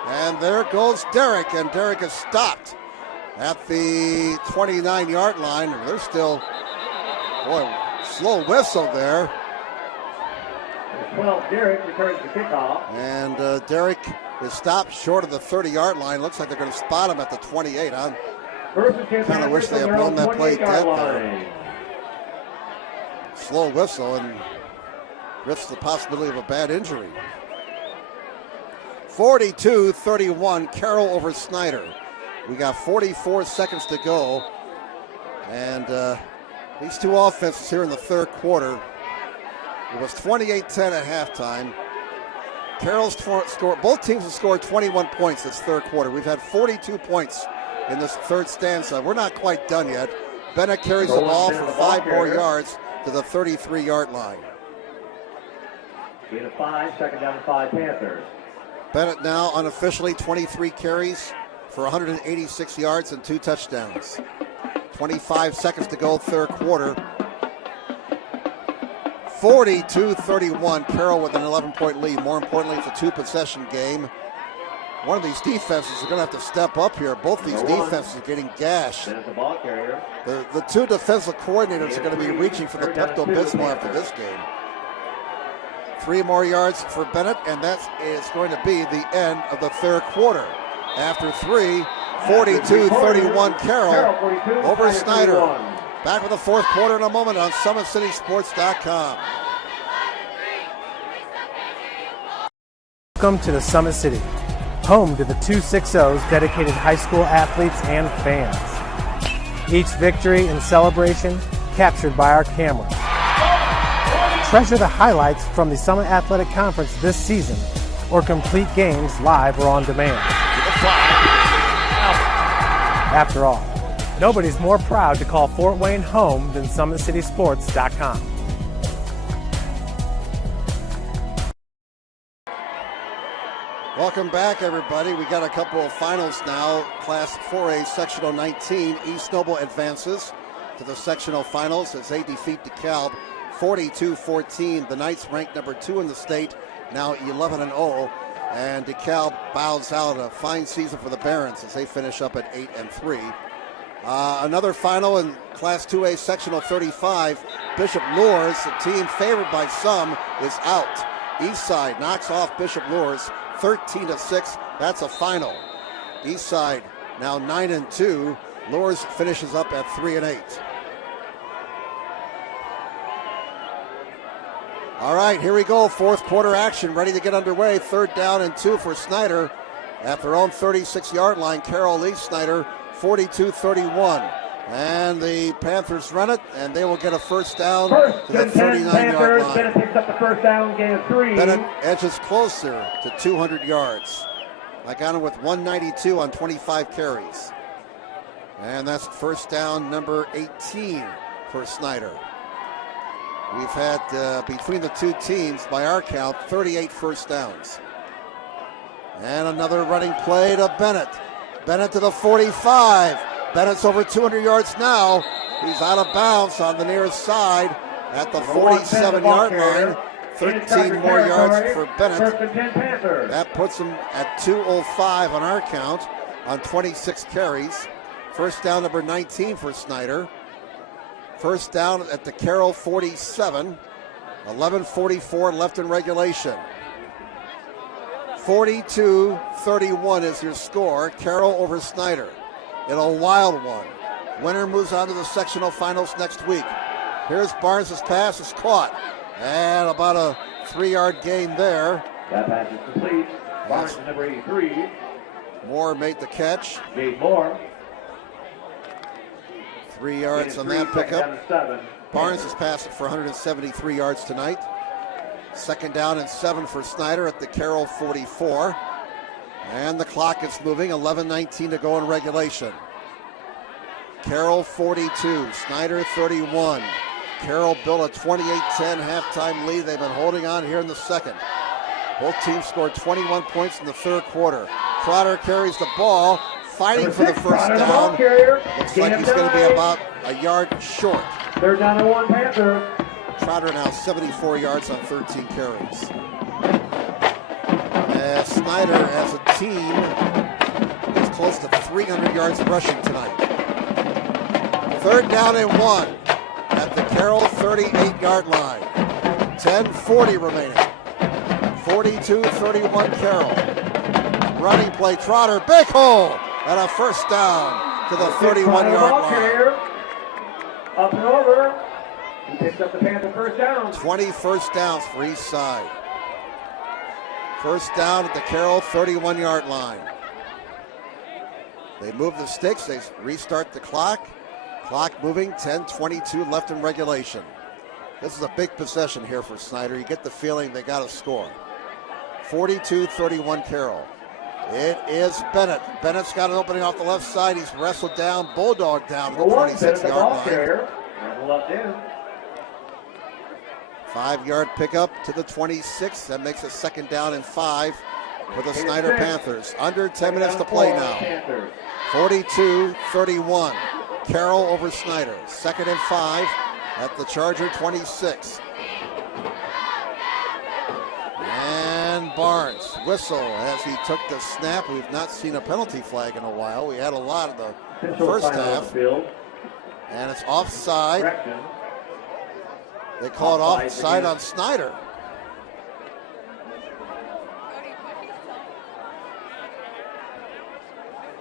And there goes Derrick, and Derrick is stopped at the 29-yard line. They're still, boy, slow whistle there. 12, Derrick returns the kickoff. And Derrick is stopped short of the 30-yard line. Looks like they're going to spot him at the 28, huh? Kind of wish they had blown that play dead there. Slow whistle and risks the possibility of a bad injury. 42-31, Carroll over Snider. We got 44 seconds to go. And these two offenses here in the third quarter. It was 28-10 at halftime. Carroll's scored, both teams have scored 21 points this third quarter. We've had 42 points in this third stanza. We're not quite done yet. Bennett carries the ball for 5 more yards to the 33-yard line. Gain of 5, second down and 5 Panthers. Bennett now unofficially 23 carries for 186 yards and 2 touchdowns. 25 seconds to go, third quarter. 42-31, Carroll with an 11-point lead. More importantly, it's a 2-possession game. One of these defenses is going to have to step up here. Both these defenses are getting gashed. The two defensive coordinators are going to be reaching for the Pepto-Bismol after this game. 3 more yards for Bennett, and that is going to be the end of the third quarter. After 3, 42-31 Carroll over Snider. Back with the fourth quarter in a moment on SummitCitySports.com. Welcome to the Summit City, home to the 260's dedicated high school athletes and fans. Each victory and celebration captured by our camera. Treasure the highlights from the Summit Athletic Conference this season, or complete games live or on demand. After all, nobody's more proud to call Fort Wayne home than SummitCitySports.com. Welcome back, everybody. We got a couple of finals now. Class 4A Sectional 19. East Noble advances to the sectional finals as they defeat DeKalb 42-14. The Knights ranked number 2 in the state, now 11-0. And DeKalb bows out. A fine season for the Barons as they finish up at 8-3. Another final in Class 2A Sectional 35. Bishop Luers, the team favored by some, is out. Eastside knocks off Bishop Luers 13-6. That's a final. Eastside now 9-2. Luers finishes up at 3-8. All right, here we go. Fourth quarter action ready to get underway. 3rd down and 2 for Snider at their own 36-yard line. Carroll leads Snider 42-31. And the Panthers run it, and they will get a first down to the 39-yard line. Bennett picks up the first down, gain of 3. Bennett edges closer to 200 yards. I got him with 192 on 25 carries. And that's first down number 18 for Snider. We've had, between the two teams, by our count, 38 first downs. And another running play to Bennett. Bennett to the 45. Bennett's over 200 yards now. He's out of bounds on the near side at the 47-yard line. 13 more yards for Bennett. That puts him at 205 on our count on 26 carries. First down number 19 for Snider. First down at the Carroll 47. 11:44 left in regulation. 42-31 is your score. Carroll over Snider in a wild one. Winner moves on to the sectional finals next week. Here's Barnes' pass is caught. And about a 3-yard gain there. That pass is complete. Barnes, number 83. Moore made the catch. Gabe Moore. 3 yards on that pickup. Barnes has passed it for 173 yards tonight. Second down and 7 for Snider at the Carroll 44. And the clock is moving. 11:19 to go in regulation. Carroll 42, Snider 31. Carroll built a 28-10 halftime lead. They've been holding on here in the second. Both teams scored 21 points in the third quarter. Trotter carries the ball, fighting for the first down. Looks like he's going to be about a yard short. 3rd down and 1 Panther. Trotter now 74 yards on 13 carries. As Snider as a team is close to 300 yards rushing tonight. 3rd down and 1 at the Carroll 38-yard line. 10:40 remaining. 42-31 Carroll. Running play, Trotter, big hole, and a first down to the 31-yard line. Up and over. He picks up the Panther first down. 20 first downs for each side. First down at the Carroll 31-yard line. They move the sticks. They restart the clock. Clock moving, 10:22 left in regulation. This is a big possession here for Snider. You get the feeling they got to score. 42-31 Carroll. It is Bennett. Bennett's got an opening off the left side. He's wrestled down, bulldog down to the 26-yard line. 5-yard pickup to the 26. That makes it second down and 5 for the Snider Panthers. Under 10 minutes to play now. 42-31. Carroll over Snider. Second and 5 at the Charger 26. And Barnes whistle as he took the snap. We've not seen a penalty flag in a while. We had a lot of the first half. And it's offside. They call it offside on Snider.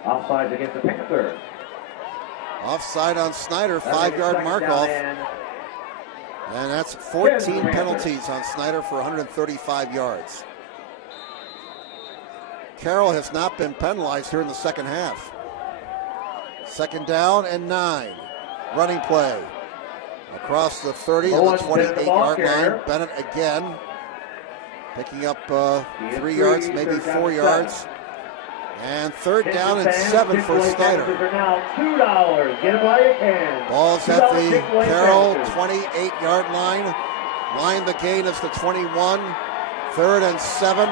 Offside against the Panthers. Offside on Snider, 5-yard mark off. And that's 14 penalties on Snider for 135 yards. Carroll has not been penalized here in the second half. Second down and 9. Running play. Across the 30 to the 28-yard line. Bennett again. Picking up 3 yards, maybe 4 yards. And third down and 7 for Snider. Ball's at the Carroll 28-yard line. Line the gain is the 21. Third and 7.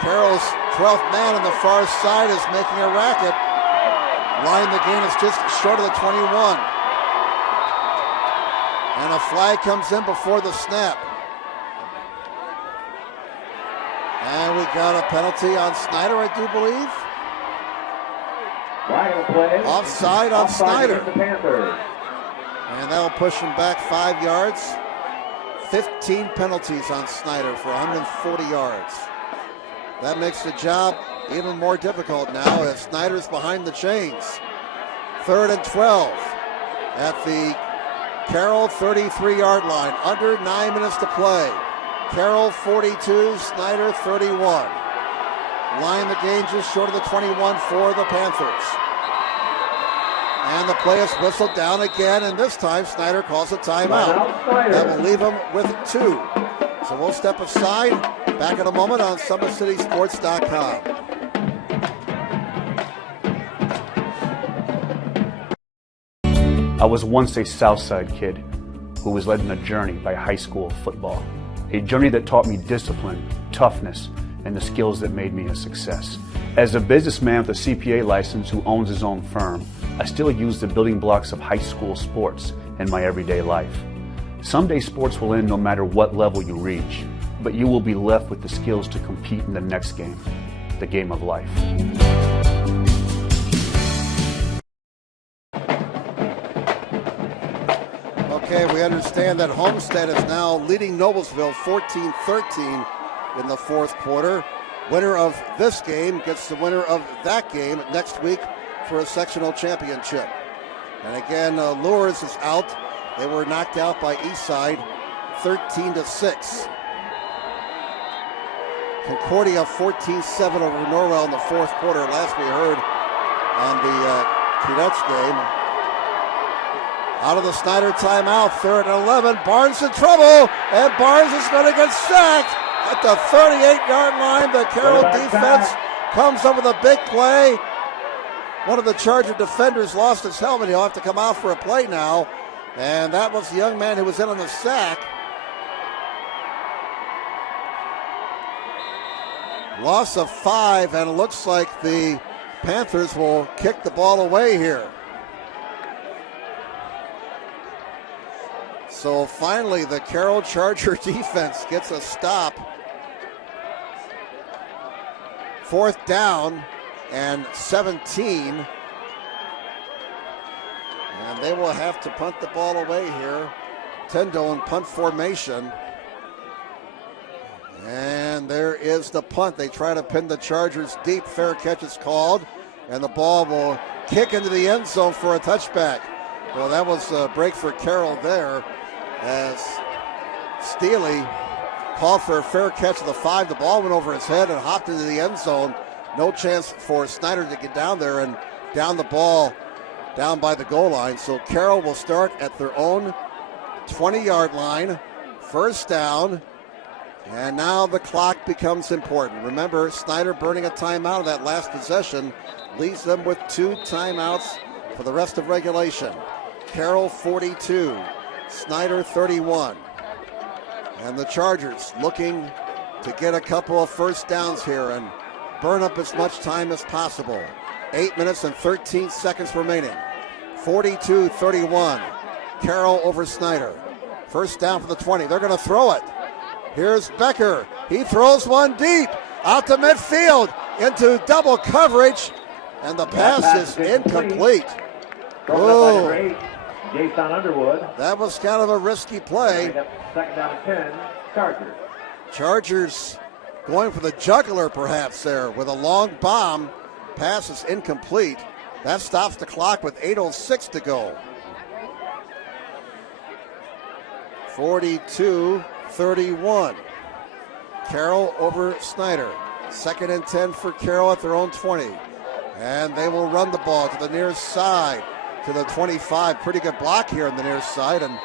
Carroll's 12th man on the far side is making a racket. Line the gain is just short of the 21. And a flag comes in before the snap. And we got a penalty on Snider, I do believe. Offside on Snider. And that'll push him back 5 yards. 15 penalties on Snider for 140 yards. That makes the job even more difficult now as Snider's behind the chains. Third and 12 at the Carroll 33-yard line. Under 9 minutes to play. Carroll 42, Snider 31. Line the gain just short of the 21 for the Panthers. And the play is whistled down again, and this time Snider calls a timeout. That will leave him with 2. So we'll step aside. Back in a moment on SummitCitySports.com. I was once a Southside kid who was led on a journey by high school football. A journey that taught me discipline, toughness, and the skills that made me a success. As a businessman with a CPA license who owns his own firm, I still use the building blocks of high school sports in my everyday life. Someday sports will end no matter what level you reach, but you will be left with the skills to compete in the next game, the game of life. Okay, we understand that Homestead is now leading Noblesville 14-13 in the fourth quarter. Winner of this game gets the winner of that game next week for a sectional championship. And again, Lures is out. They were knocked out by Eastside 13-6. Concordia 14-7 over Norwell in the fourth quarter. Last we heard on the Cadets game. Out of the Snider timeout, third and 11. Barnes in trouble, and Barnes is going to get sacked at the 38-yard line. The Carroll defense comes up with a big play. One of the Charger defenders lost his helmet. He'll have to come out for a play now. And that was the young man who was in on the sack. Loss of 5, and it looks like the Panthers will kick the ball away here. So finally, the Carroll Charger defense gets a stop. Fourth down and 17. And they will have to punt the ball away here. Tendo in punt formation. And there is the punt. They try to pin the Chargers deep. Fair catch is called. And the ball will kick into the end zone for a touchback. Well, that was a break for Carroll there as Steele called for a fair catch of the 5. The ball went over his head and hopped into the end zone. No chance for Snider to get down there and down the ball down by the goal line. So Carroll will start at their own 20-yard line. First down. And now the clock becomes important. Remember, Snider burning a timeout of that last possession leaves them with 2 timeouts for the rest of regulation. Carroll 42, Snider 31. And the Chargers looking to get a couple of first downs here and burn up as much time as possible. 8 minutes and 13 seconds remaining. 42-31. Carroll over Snider. First down for the 20. They're going to throw it. Here's Becker. He throws one deep out to midfield into double coverage. And the pass is incomplete. Oh, Jason Underwood. That was kind of a risky play. Second down and 10, Chargers. Chargers going for the jugular perhaps there with a long bomb. Pass is incomplete. That stops the clock with 8:06 to go. 42-31. Carroll over Snider. Second and 10 for Carroll at their own 20. And they will run the ball to the near side, to the 25. Pretty good block here on the near side, and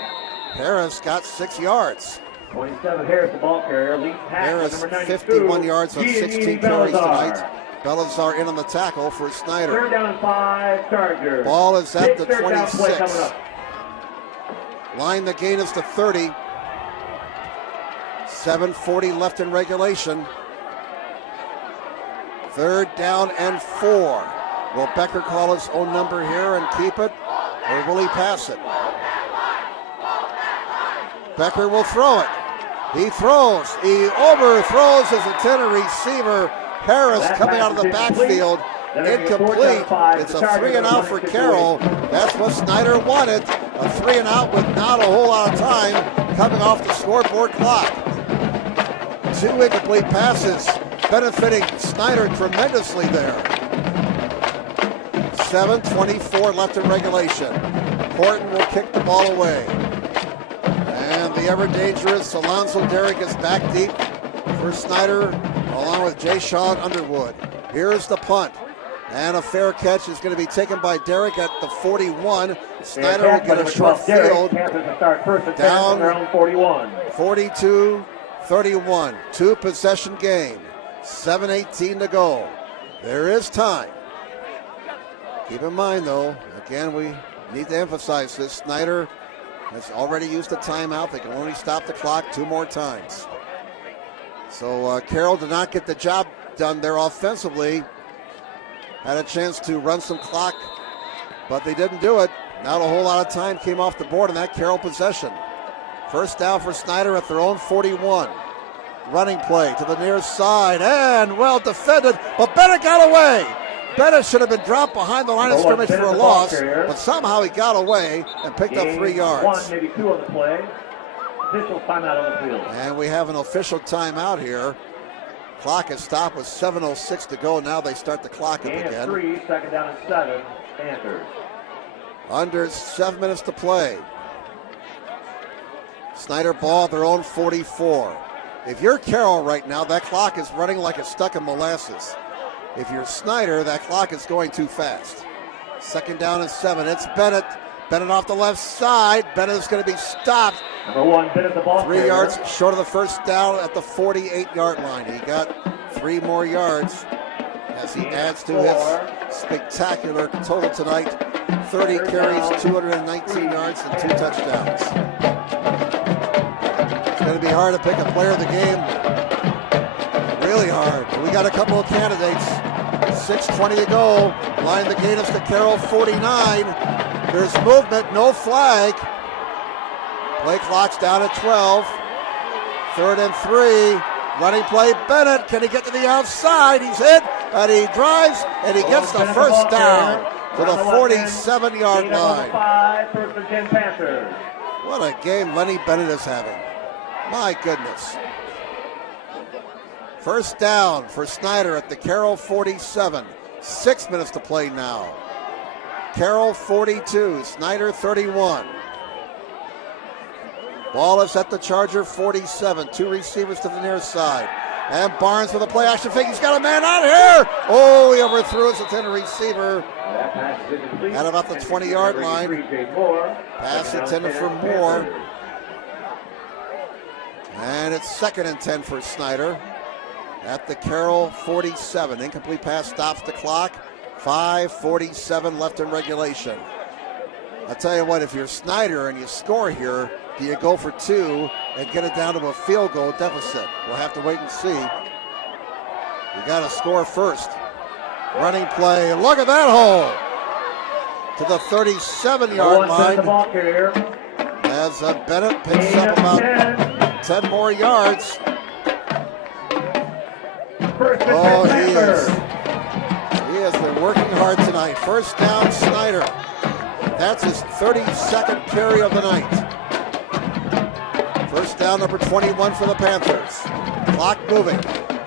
Harris got 6 yards. 27 Harris, the ball carrier, leads Harris 51 yards on 16 carries tonight. Belazar in on the tackle for Snider. Third down and 5, Chargers. Ball is at the 26. Line the gain is to 30. 7:40 left in regulation. Third down and 4. Will Becker call his own number here and keep it, or will he pass it? Becker will throw it. He throws. He overthrows his intended receiver. Harris coming out of the backfield. Incomplete. It's a 3 and out for Carroll. That's what Snider wanted. A 3 and out with not a whole lot of time coming off the scoreboard clock. 2 incomplete passes benefiting Snider tremendously there. 7:24 left in regulation. Horton will kick the ball away. And the ever-dangerous Alonzo Derrick is back deep for Snider, along with Jay Sean Underwood. Here's the punt. And a fair catch is going to be taken by Derrick at the 41. Snider will get a short field. Down 42-31. 2-possession game. 7:18 to go. There is time. Keep in mind, though, again, we need to emphasize this. Snider has already used a timeout. They can only stop the clock 2 more times. So Carroll did not get the job done there offensively. Had a chance to run some clock, but they didn't do it. Not a whole lot of time came off the board in that Carroll possession. First down for Snider at their own 41. Running play to the near side, and well defended, but Bennett got away. Bennett should have been dropped behind the line of scrimmage for a loss, but somehow he got away and picked up 3 yards. 1, maybe 2 on the play. Official timeout on the field. And we have an official timeout here. Clock is stopped with 7:06 to go. Now they start the clock up again. 3, second down and 7, Panthers. Under 7 minutes to play. Snider ball at their own 44. If you're Carroll right now, that clock is running like it's stuck in molasses. If you're Snider, that clock is going too fast. Second down and 7. It's Bennett. Bennett off the left side. Bennett is going to be stopped. Number 1, Bennett the ball 3 yards short of the first down at the 48-yard line. He got 3 more yards as he adds to his spectacular total tonight. 30 carries, 219 yards, and 2 touchdowns. It's going to be hard to pick a player of the game. Really hard. We got a couple of candidates. 6:20 to go. Line the gain is to Carroll 49. There's movement, no flag. Play clock's down at 12. 3rd and 3. Running play, Bennett. Can he get to the outside? He's hit, and he drives, and he gets the first down to the 47-yard line. 5, 1st and 10 Panthers. What a game Lenny Bennett is having. My goodness. First down for Snider at the Carroll 47. 6 minutes to play now. Carroll 42, Snider 31. Ball is at the Charger 47. 2 receivers to the near side. And Barnes with a play action fake. He's got a man out here. Oh, he overthrew his intended receiver at about the 20-yard line. Pass intended for Moore. And it's 2nd and 10 for Snider at the Carroll 47. Incomplete pass stops the clock. 5:47 left in regulation. I'll tell you what, if you're Snider and you score here, do you go for 2 and get it down to a field goal deficit? We'll have to wait and see. You got to score first. Running play. Look at that hole. To the 37-yard line. As Bennett picks up about 10 more yards. Oh, he has been working hard tonight. First down, Snider. That's his 32nd carry of the night. First down, number 21 for the Panthers. Clock moving.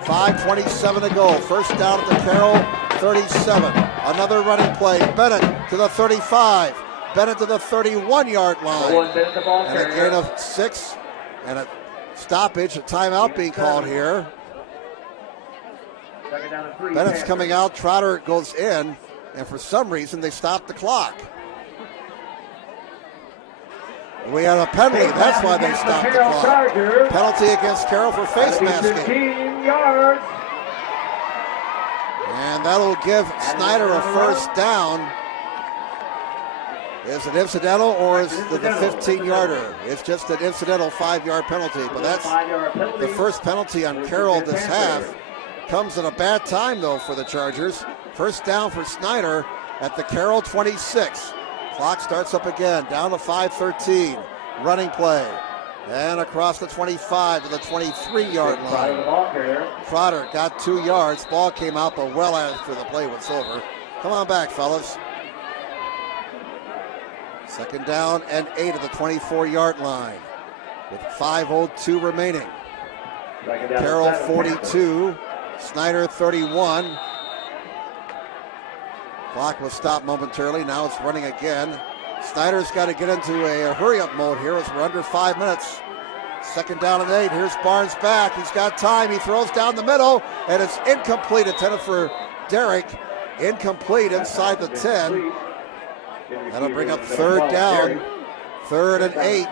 5:27 to go. First down at the Carroll 37. Another running play. Bennett to the 35. Bennett to the 31-yard line. And a gain of 6. And a stoppage, a timeout being called here. Bennett's coming out. Trotter goes in. And for some reason, they stopped the clock. We have a penalty. That's why they stopped the clock. Penalty against Carroll for face masking. And that'll give Snider a first down. Is it incidental or is it the 15-yarder? It's just an incidental 5-yard penalty. But that's the first penalty on Carroll this half. Comes at a bad time, though, for the Chargers. First down for Snider at the Carroll 26. Clock starts up again, down to 5:13. Running play. And across the 25 to the 23-yard line. Trotter got 2 yards. Ball came out, but well after the play was over. Come on back, fellas. Second down and 8 at the 24-yard line. With 5:02 remaining. Carroll 42. Snider 31. Clock was stopped momentarily. Now it's running again. Snider's got to get into a hurry-up mode here as we're under 5 minutes. Second down and 8. Here's Barnes back. He's got time. He throws down the middle, and it's incomplete. Intended for Derrick. Incomplete inside the 10. That'll bring up third down. 3rd and 8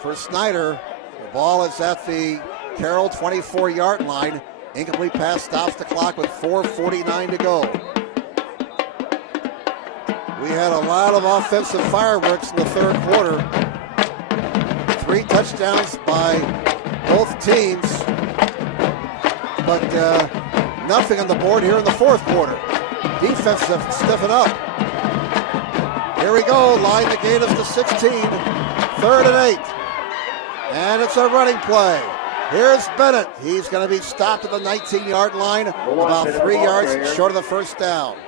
for Snider. The ball is at the Carroll 24-yard line. Incomplete pass stops the clock with 4:49 to go. We had a lot of offensive fireworks in the third quarter. 3 touchdowns by both teams, but nothing on the board here in the fourth quarter. Defense have stiffened up. Here we go, line the gain is to 16. 3rd and 8. And it's a running play. Here's Bennett. He's going to be stopped at the 19-yard line, about 3 yards short of the first down.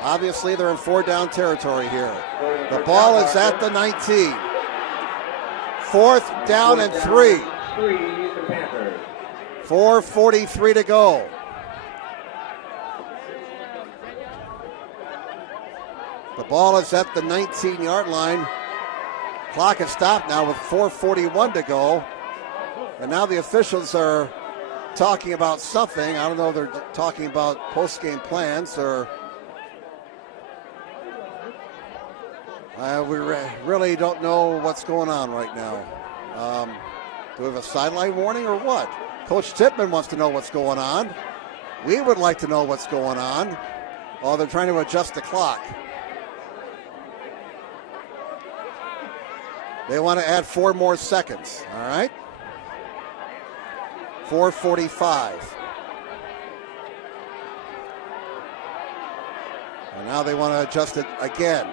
Obviously, they're in 4-down territory here. The ball is at the 19. 4th down and 3. 4:43 to go. The ball is at the 19-yard line. Clock is stopped now with 4:41 to go. And now the officials are talking about something. I don't know if they're talking about post-game plans or... we really don't know what's going on right now. Do we have a sideline warning or what? Coach Tippmann wants to know what's going on. We would like to know what's going on. Oh, they're trying to adjust the clock. They want to add 4 more seconds, all right? 4:45. And now they want to adjust it again.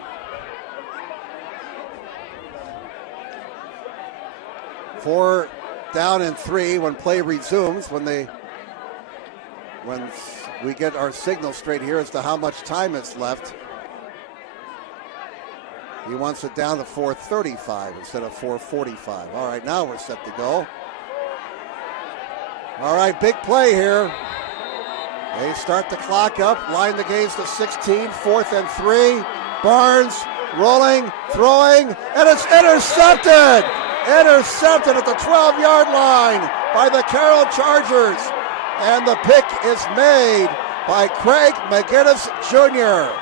4 down and 3 when play resumes, when we get our signal straight here as to how much time is left. He wants it down to 4:35 instead of 4:45. All right, now we're set to go. All right, big play here. They start the clock up, line the gains to 16, 4th and 3. Barnes rolling, throwing, and it's intercepted! Intercepted at the 12-yard line by the Carroll Chargers. And the pick is made by Craig McGinnis Jr.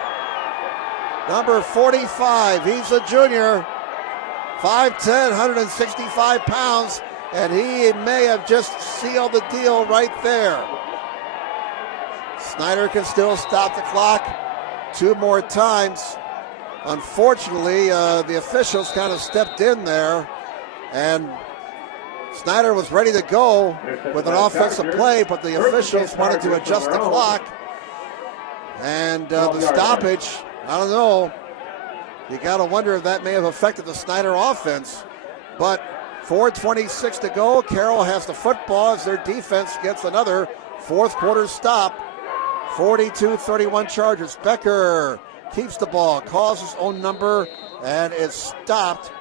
Number 45, he's a junior, 5'10", 165 pounds, and he may have just sealed the deal right there. Snider can still stop the clock 2 more times. Unfortunately, the officials kind of stepped in there, and Snider was ready to go with an offensive play, but the officials wanted to adjust the clock. And the stoppage, I don't know. You got to wonder if that may have affected the Snider offense. But 4:26 to go. Carroll has the football as their defense gets another fourth quarter stop. 42-31 Chargers. Becker keeps the ball, calls his own number, and is stopped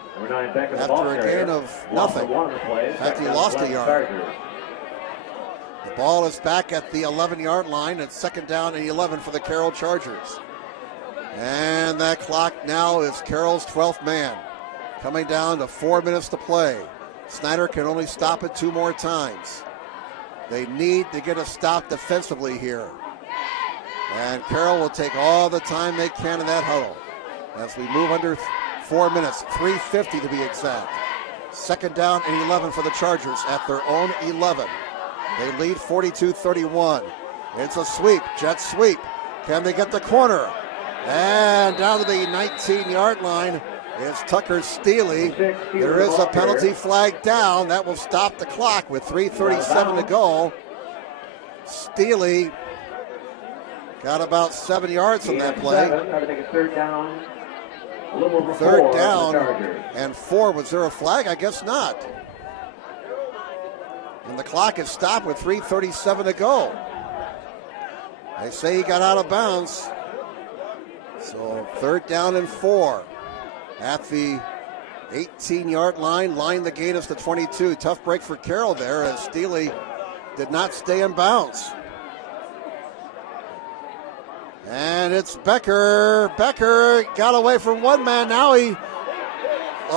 after a gain of nothing. In fact, he lost a yard. The ball is back at the 11-yard line. It's 2nd down and 11 for the Carroll Chargers. And that clock now is Carroll's 12th man. Coming down to 4 minutes to play. Snider can only stop it 2 more times. They need to get a stop defensively here. And Carroll will take all the time they can in that huddle as we move under 4 minutes, 3:50 to be exact. 2nd down and 11 for the Chargers at their own 11. They lead 42-31. It's a sweep, jet sweep. Can they get the corner? And down to the 19-yard line is Tucker Steely. There is a penalty flag down. That will stop the clock with 3:37 to go. Steely got about 7 yards on that play. 3rd down. 3rd down and 4. Was there a flag? I guess not. And the clock is stopped with 3:37 to go. They say he got out of bounds. So 3rd down and 4 at the 18-yard line. Line the gain is to 22. Tough break for Carroll there as Steely did not stay in bounds. And it's Becker. Becker got away from one man. Now a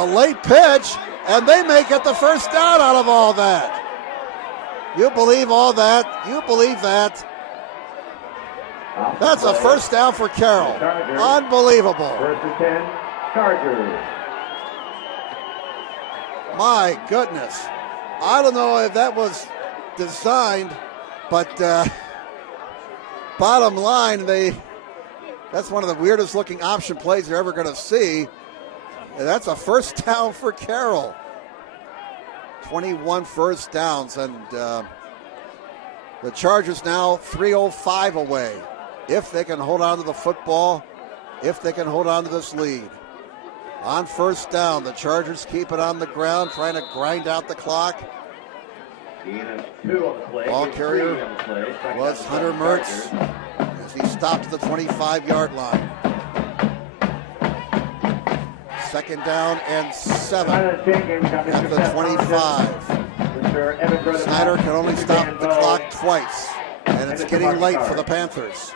late pitch, and they may get the 1st down out of all that. You believe all that? You believe that? That's a 1st down for Carroll. Unbelievable. 1st and 10, Chargers. My goodness. I don't know if that was designed, but bottom line, that's one of the weirdest looking option plays you're ever going to see. And that's a 1st down for Carroll. 21 1st downs, and the Chargers now 3:05 away. If they can hold on to the football, if they can hold on to this lead. On 1st down, the Chargers keep it on the ground, trying to grind out the clock. Ball carrier was Hunter Mertz as he stopped at the 25-yard line. 2nd down and 7 at the 25. Snider can only stop the clock twice, and it's getting late for the Panthers.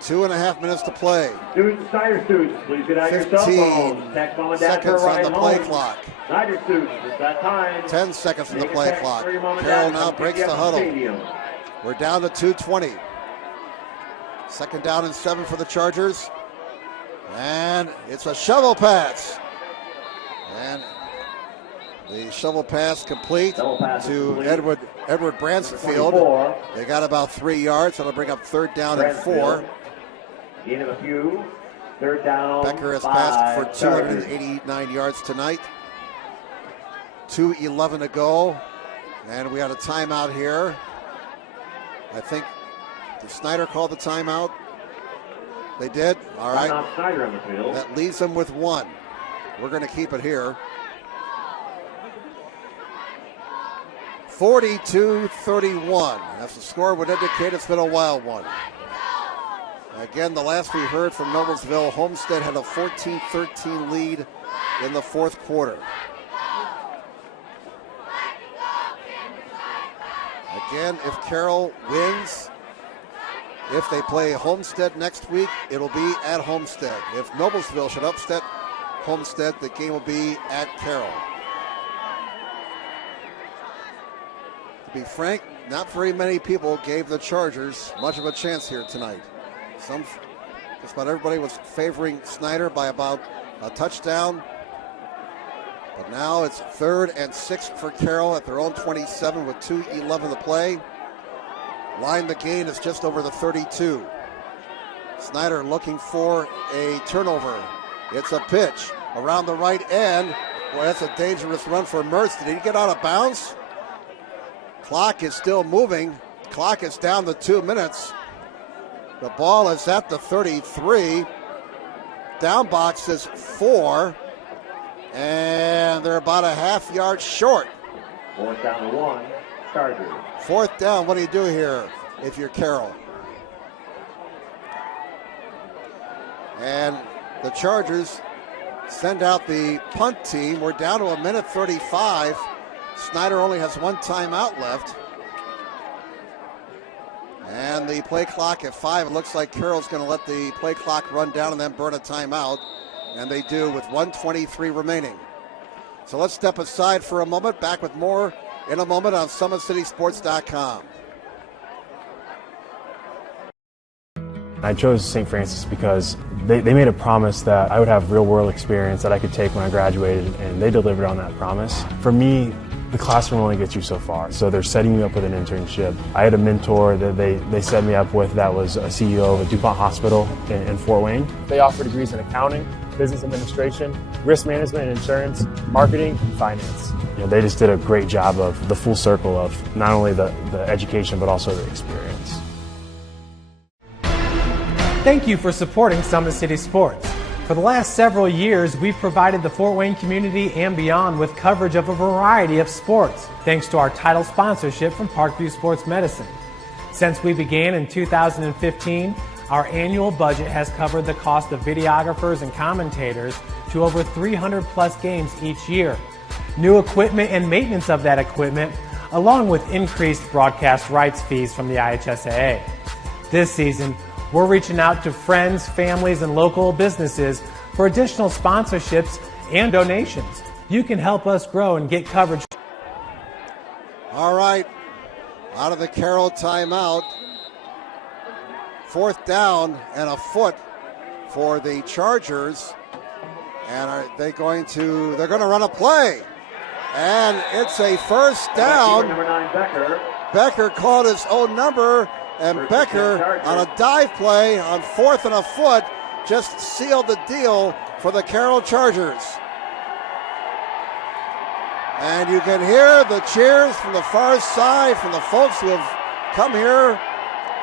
2.5 minutes to play. Snider students, please get out 15 your cell phones. Text mom and dad seconds for a on the ride play home. clock. Snider students, it's that time. 10 seconds on the Make a play text clock. for your mom and Carroll dad now to breaks pick the you up at huddle. stadium. We're down to 2:20. 2nd down and 7 for the Chargers. And it's a shovel pass. And the shovel pass complete to Edward Bransfield. They got about 3 yards. That'll bring up 3rd down and 4. Gain of a few. 3rd down. Becker has passed for 289 yards tonight. 2:11 to go. And we got a timeout here. I think, did Snider call the timeout? They did? All right. Snider on the field. That leaves them with 1. We're going to keep it here. 42-31. As the score would indicate, it's been a wild one. Again, the last we heard from Noblesville, Homestead had a 14-13 lead in the 4th quarter. Again, if Carroll wins, If they play Homestead next week, it'll be at Homestead. If Noblesville should upset Homestead, the game will be at Carroll. To be frank, not very many people gave the Chargers much of a chance here tonight. Just about everybody was favoring Snider by about a touchdown. But now it's 3rd and 6 for Carroll at their own 27 with 2:11 to play. Line the gain is just over the 32. Snider looking for a turnover. It's a pitch around the right end. Boy, that's a dangerous run for Mertz. Did he get out of bounds? Clock is still moving. Clock is down to 2 minutes. The ball is at the 33. Down box is 4. And they're about a half yard short. 4th down to 1, Chargers. 4th down, what do you do here if you're Carroll? And the Chargers send out the punt team. We're down to 1:35. Snider only has 1 timeout left. And the play clock at 5. It looks like Carroll's going to let the play clock run down and then burn a timeout. And they do with 1:23 remaining. So let's step aside for a moment. Back with more in a moment on SummitCitySports.com. I chose St. Francis because they made a promise that I would have real-world experience that I could take when I graduated, and they delivered on that promise. For me, the classroom only gets you so far, so they're setting me up with an internship. I had a mentor that they set me up with that was a CEO of a DuPont hospital in Fort Wayne. They offer degrees in accounting, business administration, risk management and insurance, marketing, and finance. You know, they just did a great job of the full circle of not only the education but also the experience. Thank you for supporting Summit City Sports. For the last several years, we've provided the Fort Wayne community and beyond with coverage of a variety of sports, thanks to our title sponsorship from Parkview Sports Medicine. Since we began in 2015, our annual budget has covered the cost of videographers and commentators to over 300 plus games each year. New equipment and maintenance of that equipment, along with increased broadcast rights fees from the IHSAA. This season, we're reaching out to friends, families, and local businesses for additional sponsorships and donations. You can help us grow and get coverage. All right, out of the Carroll timeout. 4th down and a foot for the Chargers. And they're going to run a play. And it's a 1st down. Number 9, Becker. Becker called his own number. And Becker, on a dive play on 4th and a foot, just sealed the deal for the Carroll Chargers. And you can hear the cheers from the far side from the folks who have come here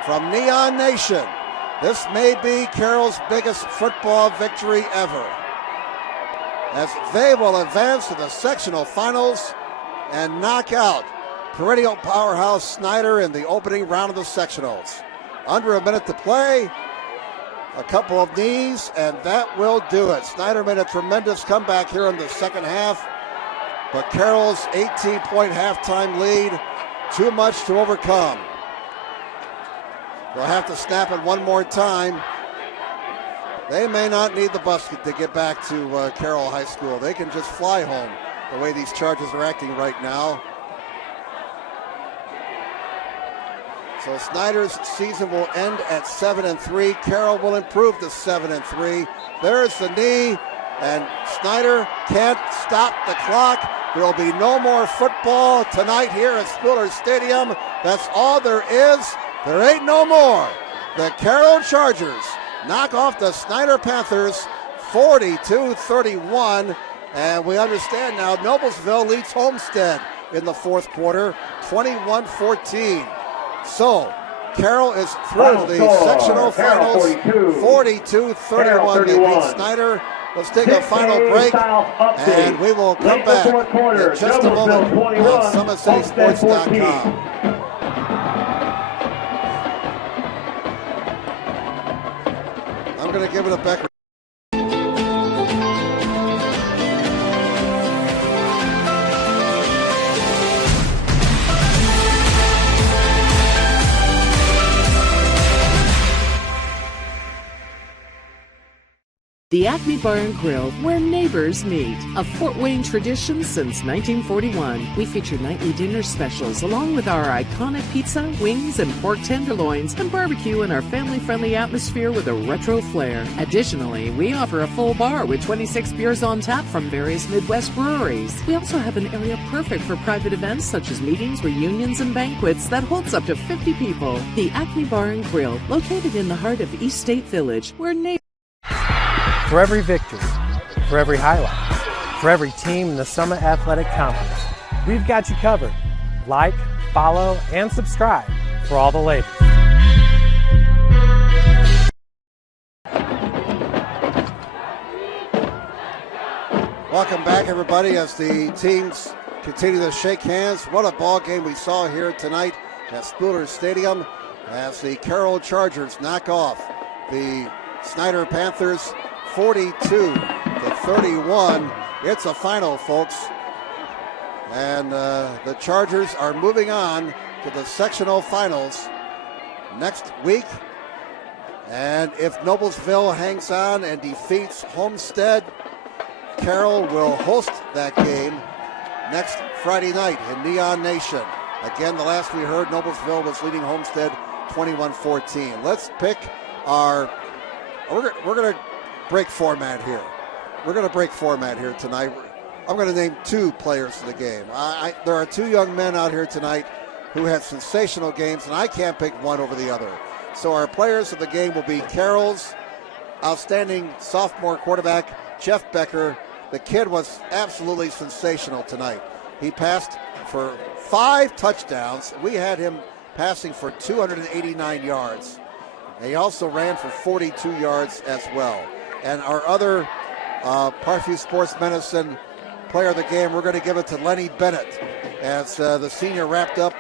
from Neon Nation. This may be Carroll's biggest football victory ever, as they will advance to the sectional finals and knock out perennial powerhouse Snider in the opening round of the sectionals. Under a minute to play, a couple of knees, and that will do it. Snider made a tremendous comeback here in the second half, but Carroll's 18-point halftime lead, too much to overcome. They'll have to snap it one more time. They may not need the bus to get back to Carroll High School. They can just fly home the way these Chargers are acting right now. So Snider's season will end at 7-3. Carroll will improve to 7-3. There's the knee, and Snider can't stop the clock. There will be no more football tonight here at Spiller Stadium. That's all there is. There ain't no more. The Carroll Chargers knock off the Snider Panthers 42-31. And we understand now Noblesville leads Homestead in the 4th quarter, 21-14. So, Carroll is through the sectional finals, 42-31. They beat Snider. Let's take a final break, and we will come back in just a moment on SummitCitySports.com. I'm going to give it a Becker. The Acme Bar and Grill, where neighbors meet. A Fort Wayne tradition since 1941. We feature nightly dinner specials along with our iconic pizza, wings, and pork tenderloins, and barbecue in our family-friendly atmosphere with a retro flair. Additionally, we offer a full bar with 26 beers on tap from various Midwest breweries. We also have an area perfect for private events such as meetings, reunions, and banquets that holds up to 50 people. The Acme Bar and Grill, located in the heart of East State Village, where neighbors... For every victory, for every highlight, for every team in the Summit Athletic Conference, we've got you covered. Like, follow, and subscribe for all the latest. Welcome back, everybody, as the teams continue to shake hands. What a ball game we saw here tonight at Spooler Stadium as the Carroll Chargers knock off the Snider Panthers 42-31. It's a final, folks. And the Chargers are moving on to the sectional finals next week. And if Noblesville hangs on and defeats Homestead, Carroll will host that game next Friday night in Neon Nation. Again, the last we heard, Noblesville was leading Homestead 21-14. Let's pick our... We're going to break format here. We're going to break format here tonight. I'm going to name two players for the game. There are two young men out here tonight who had sensational games, and I can't pick one over the other. So our players of the game will be Carroll's outstanding sophomore quarterback, Jeff Becker. The kid was absolutely sensational tonight. He passed for 5 touchdowns. We had him passing for 289 yards. He also ran for 42 yards as well. And our other Parkview Sports Medicine player of the game, we're going to give it to Lenny Bennett, as the senior wrapped up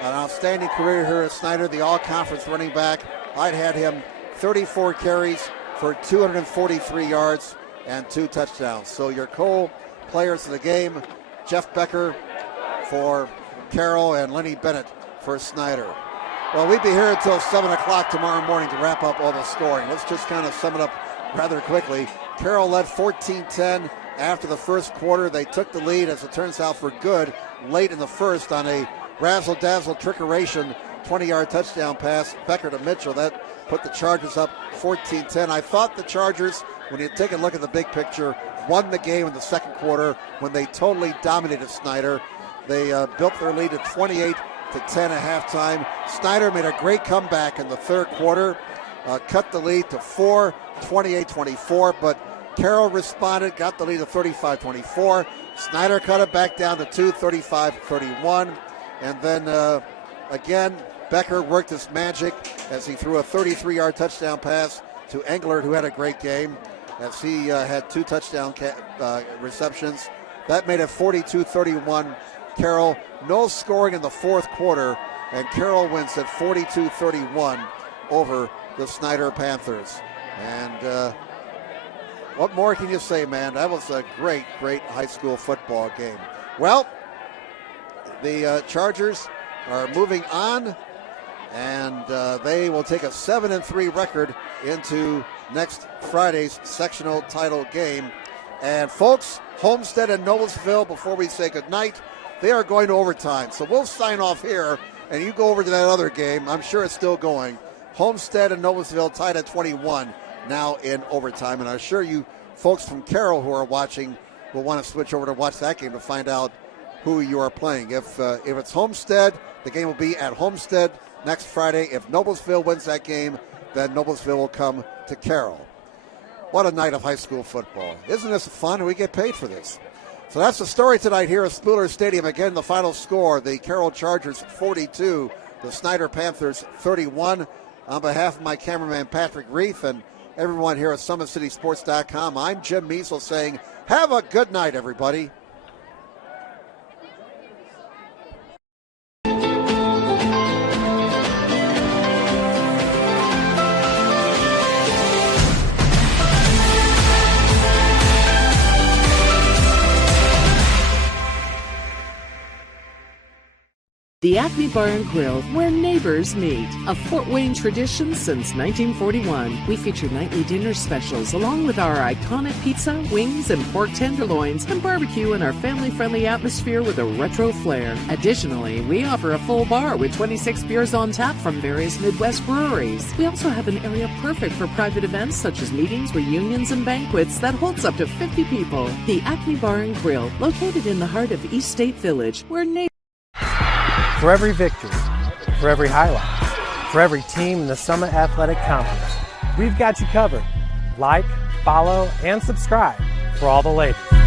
an outstanding career here at Snider, the all-conference running back. I'd had him 34 carries for 243 yards and 2 touchdowns. So your co-players of the game, Jeff Becker for Carroll and Lenny Bennett for Snider. Well, we'd be here until 7 o'clock tomorrow morning to wrap up all the scoring. Let's just kind of sum it up rather quickly. Carroll led 14-10 after the first quarter. They took the lead, as it turns out, for good late in the first on a razzle-dazzle trickeration 20-yard touchdown pass, Becker to Mitchell. That put the Chargers up 14-10. I thought the Chargers, when you take a look at the big picture, won the game in the second quarter when they totally dominated Snider. They built their lead at 28-10 at halftime. Snider made a great comeback in the third quarter, cut the lead to 4, 28-24, but Carroll responded, got the lead to 35-24. Snider cut it back down to 2, 35-31. And then again, Becker worked his magic as he threw a 33-yard touchdown pass to Englert, who had a great game, as he had 2 touchdown receptions. That made it 42-31 Carroll. No scoring in the fourth quarter, and Carroll wins at 42-31 over the Snider Panthers. And what more can you say, man? That was a great, great high school football game. Well, the Chargers are moving on, and they will take a 7-3 record into next Friday's sectional title game. And folks, Homestead and Noblesville, before we say goodnight, they are going to overtime. So we'll sign off here, and you go over to that other game. I'm sure it's still going. Homestead and Noblesville tied at 21 now in overtime. And I'm sure you folks from Carroll who are watching will want to switch over to watch that game to find out who you are playing. If it's Homestead, the game will be at Homestead next Friday. If Noblesville wins that game, then Noblesville will come to Carroll. What a night of high school football. Isn't this fun? We get paid for this. So that's the story tonight here at Spooler Stadium. Again, the final score, the Carroll Chargers 42, the Snider Panthers 31. On behalf of my cameraman Patrick Reith and everyone here at SummitCitySports.com, I'm Jim Measle saying, have a good night, everybody. The Acme Bar and Grill, where neighbors meet. A Fort Wayne tradition since 1941. We feature nightly dinner specials along with our iconic pizza, wings, and pork tenderloins, and barbecue in our family-friendly atmosphere with a retro flair. Additionally, we offer a full bar with 26 beers on tap from various Midwest breweries. We also have an area perfect for private events such as meetings, reunions, and banquets that holds up to 50 people. The Acme Bar and Grill, located in the heart of East State Village, where neighbors... For every victory, for every highlight, for every team in the Summit Athletic Conference, we've got you covered. Like, follow, and subscribe for all the latest.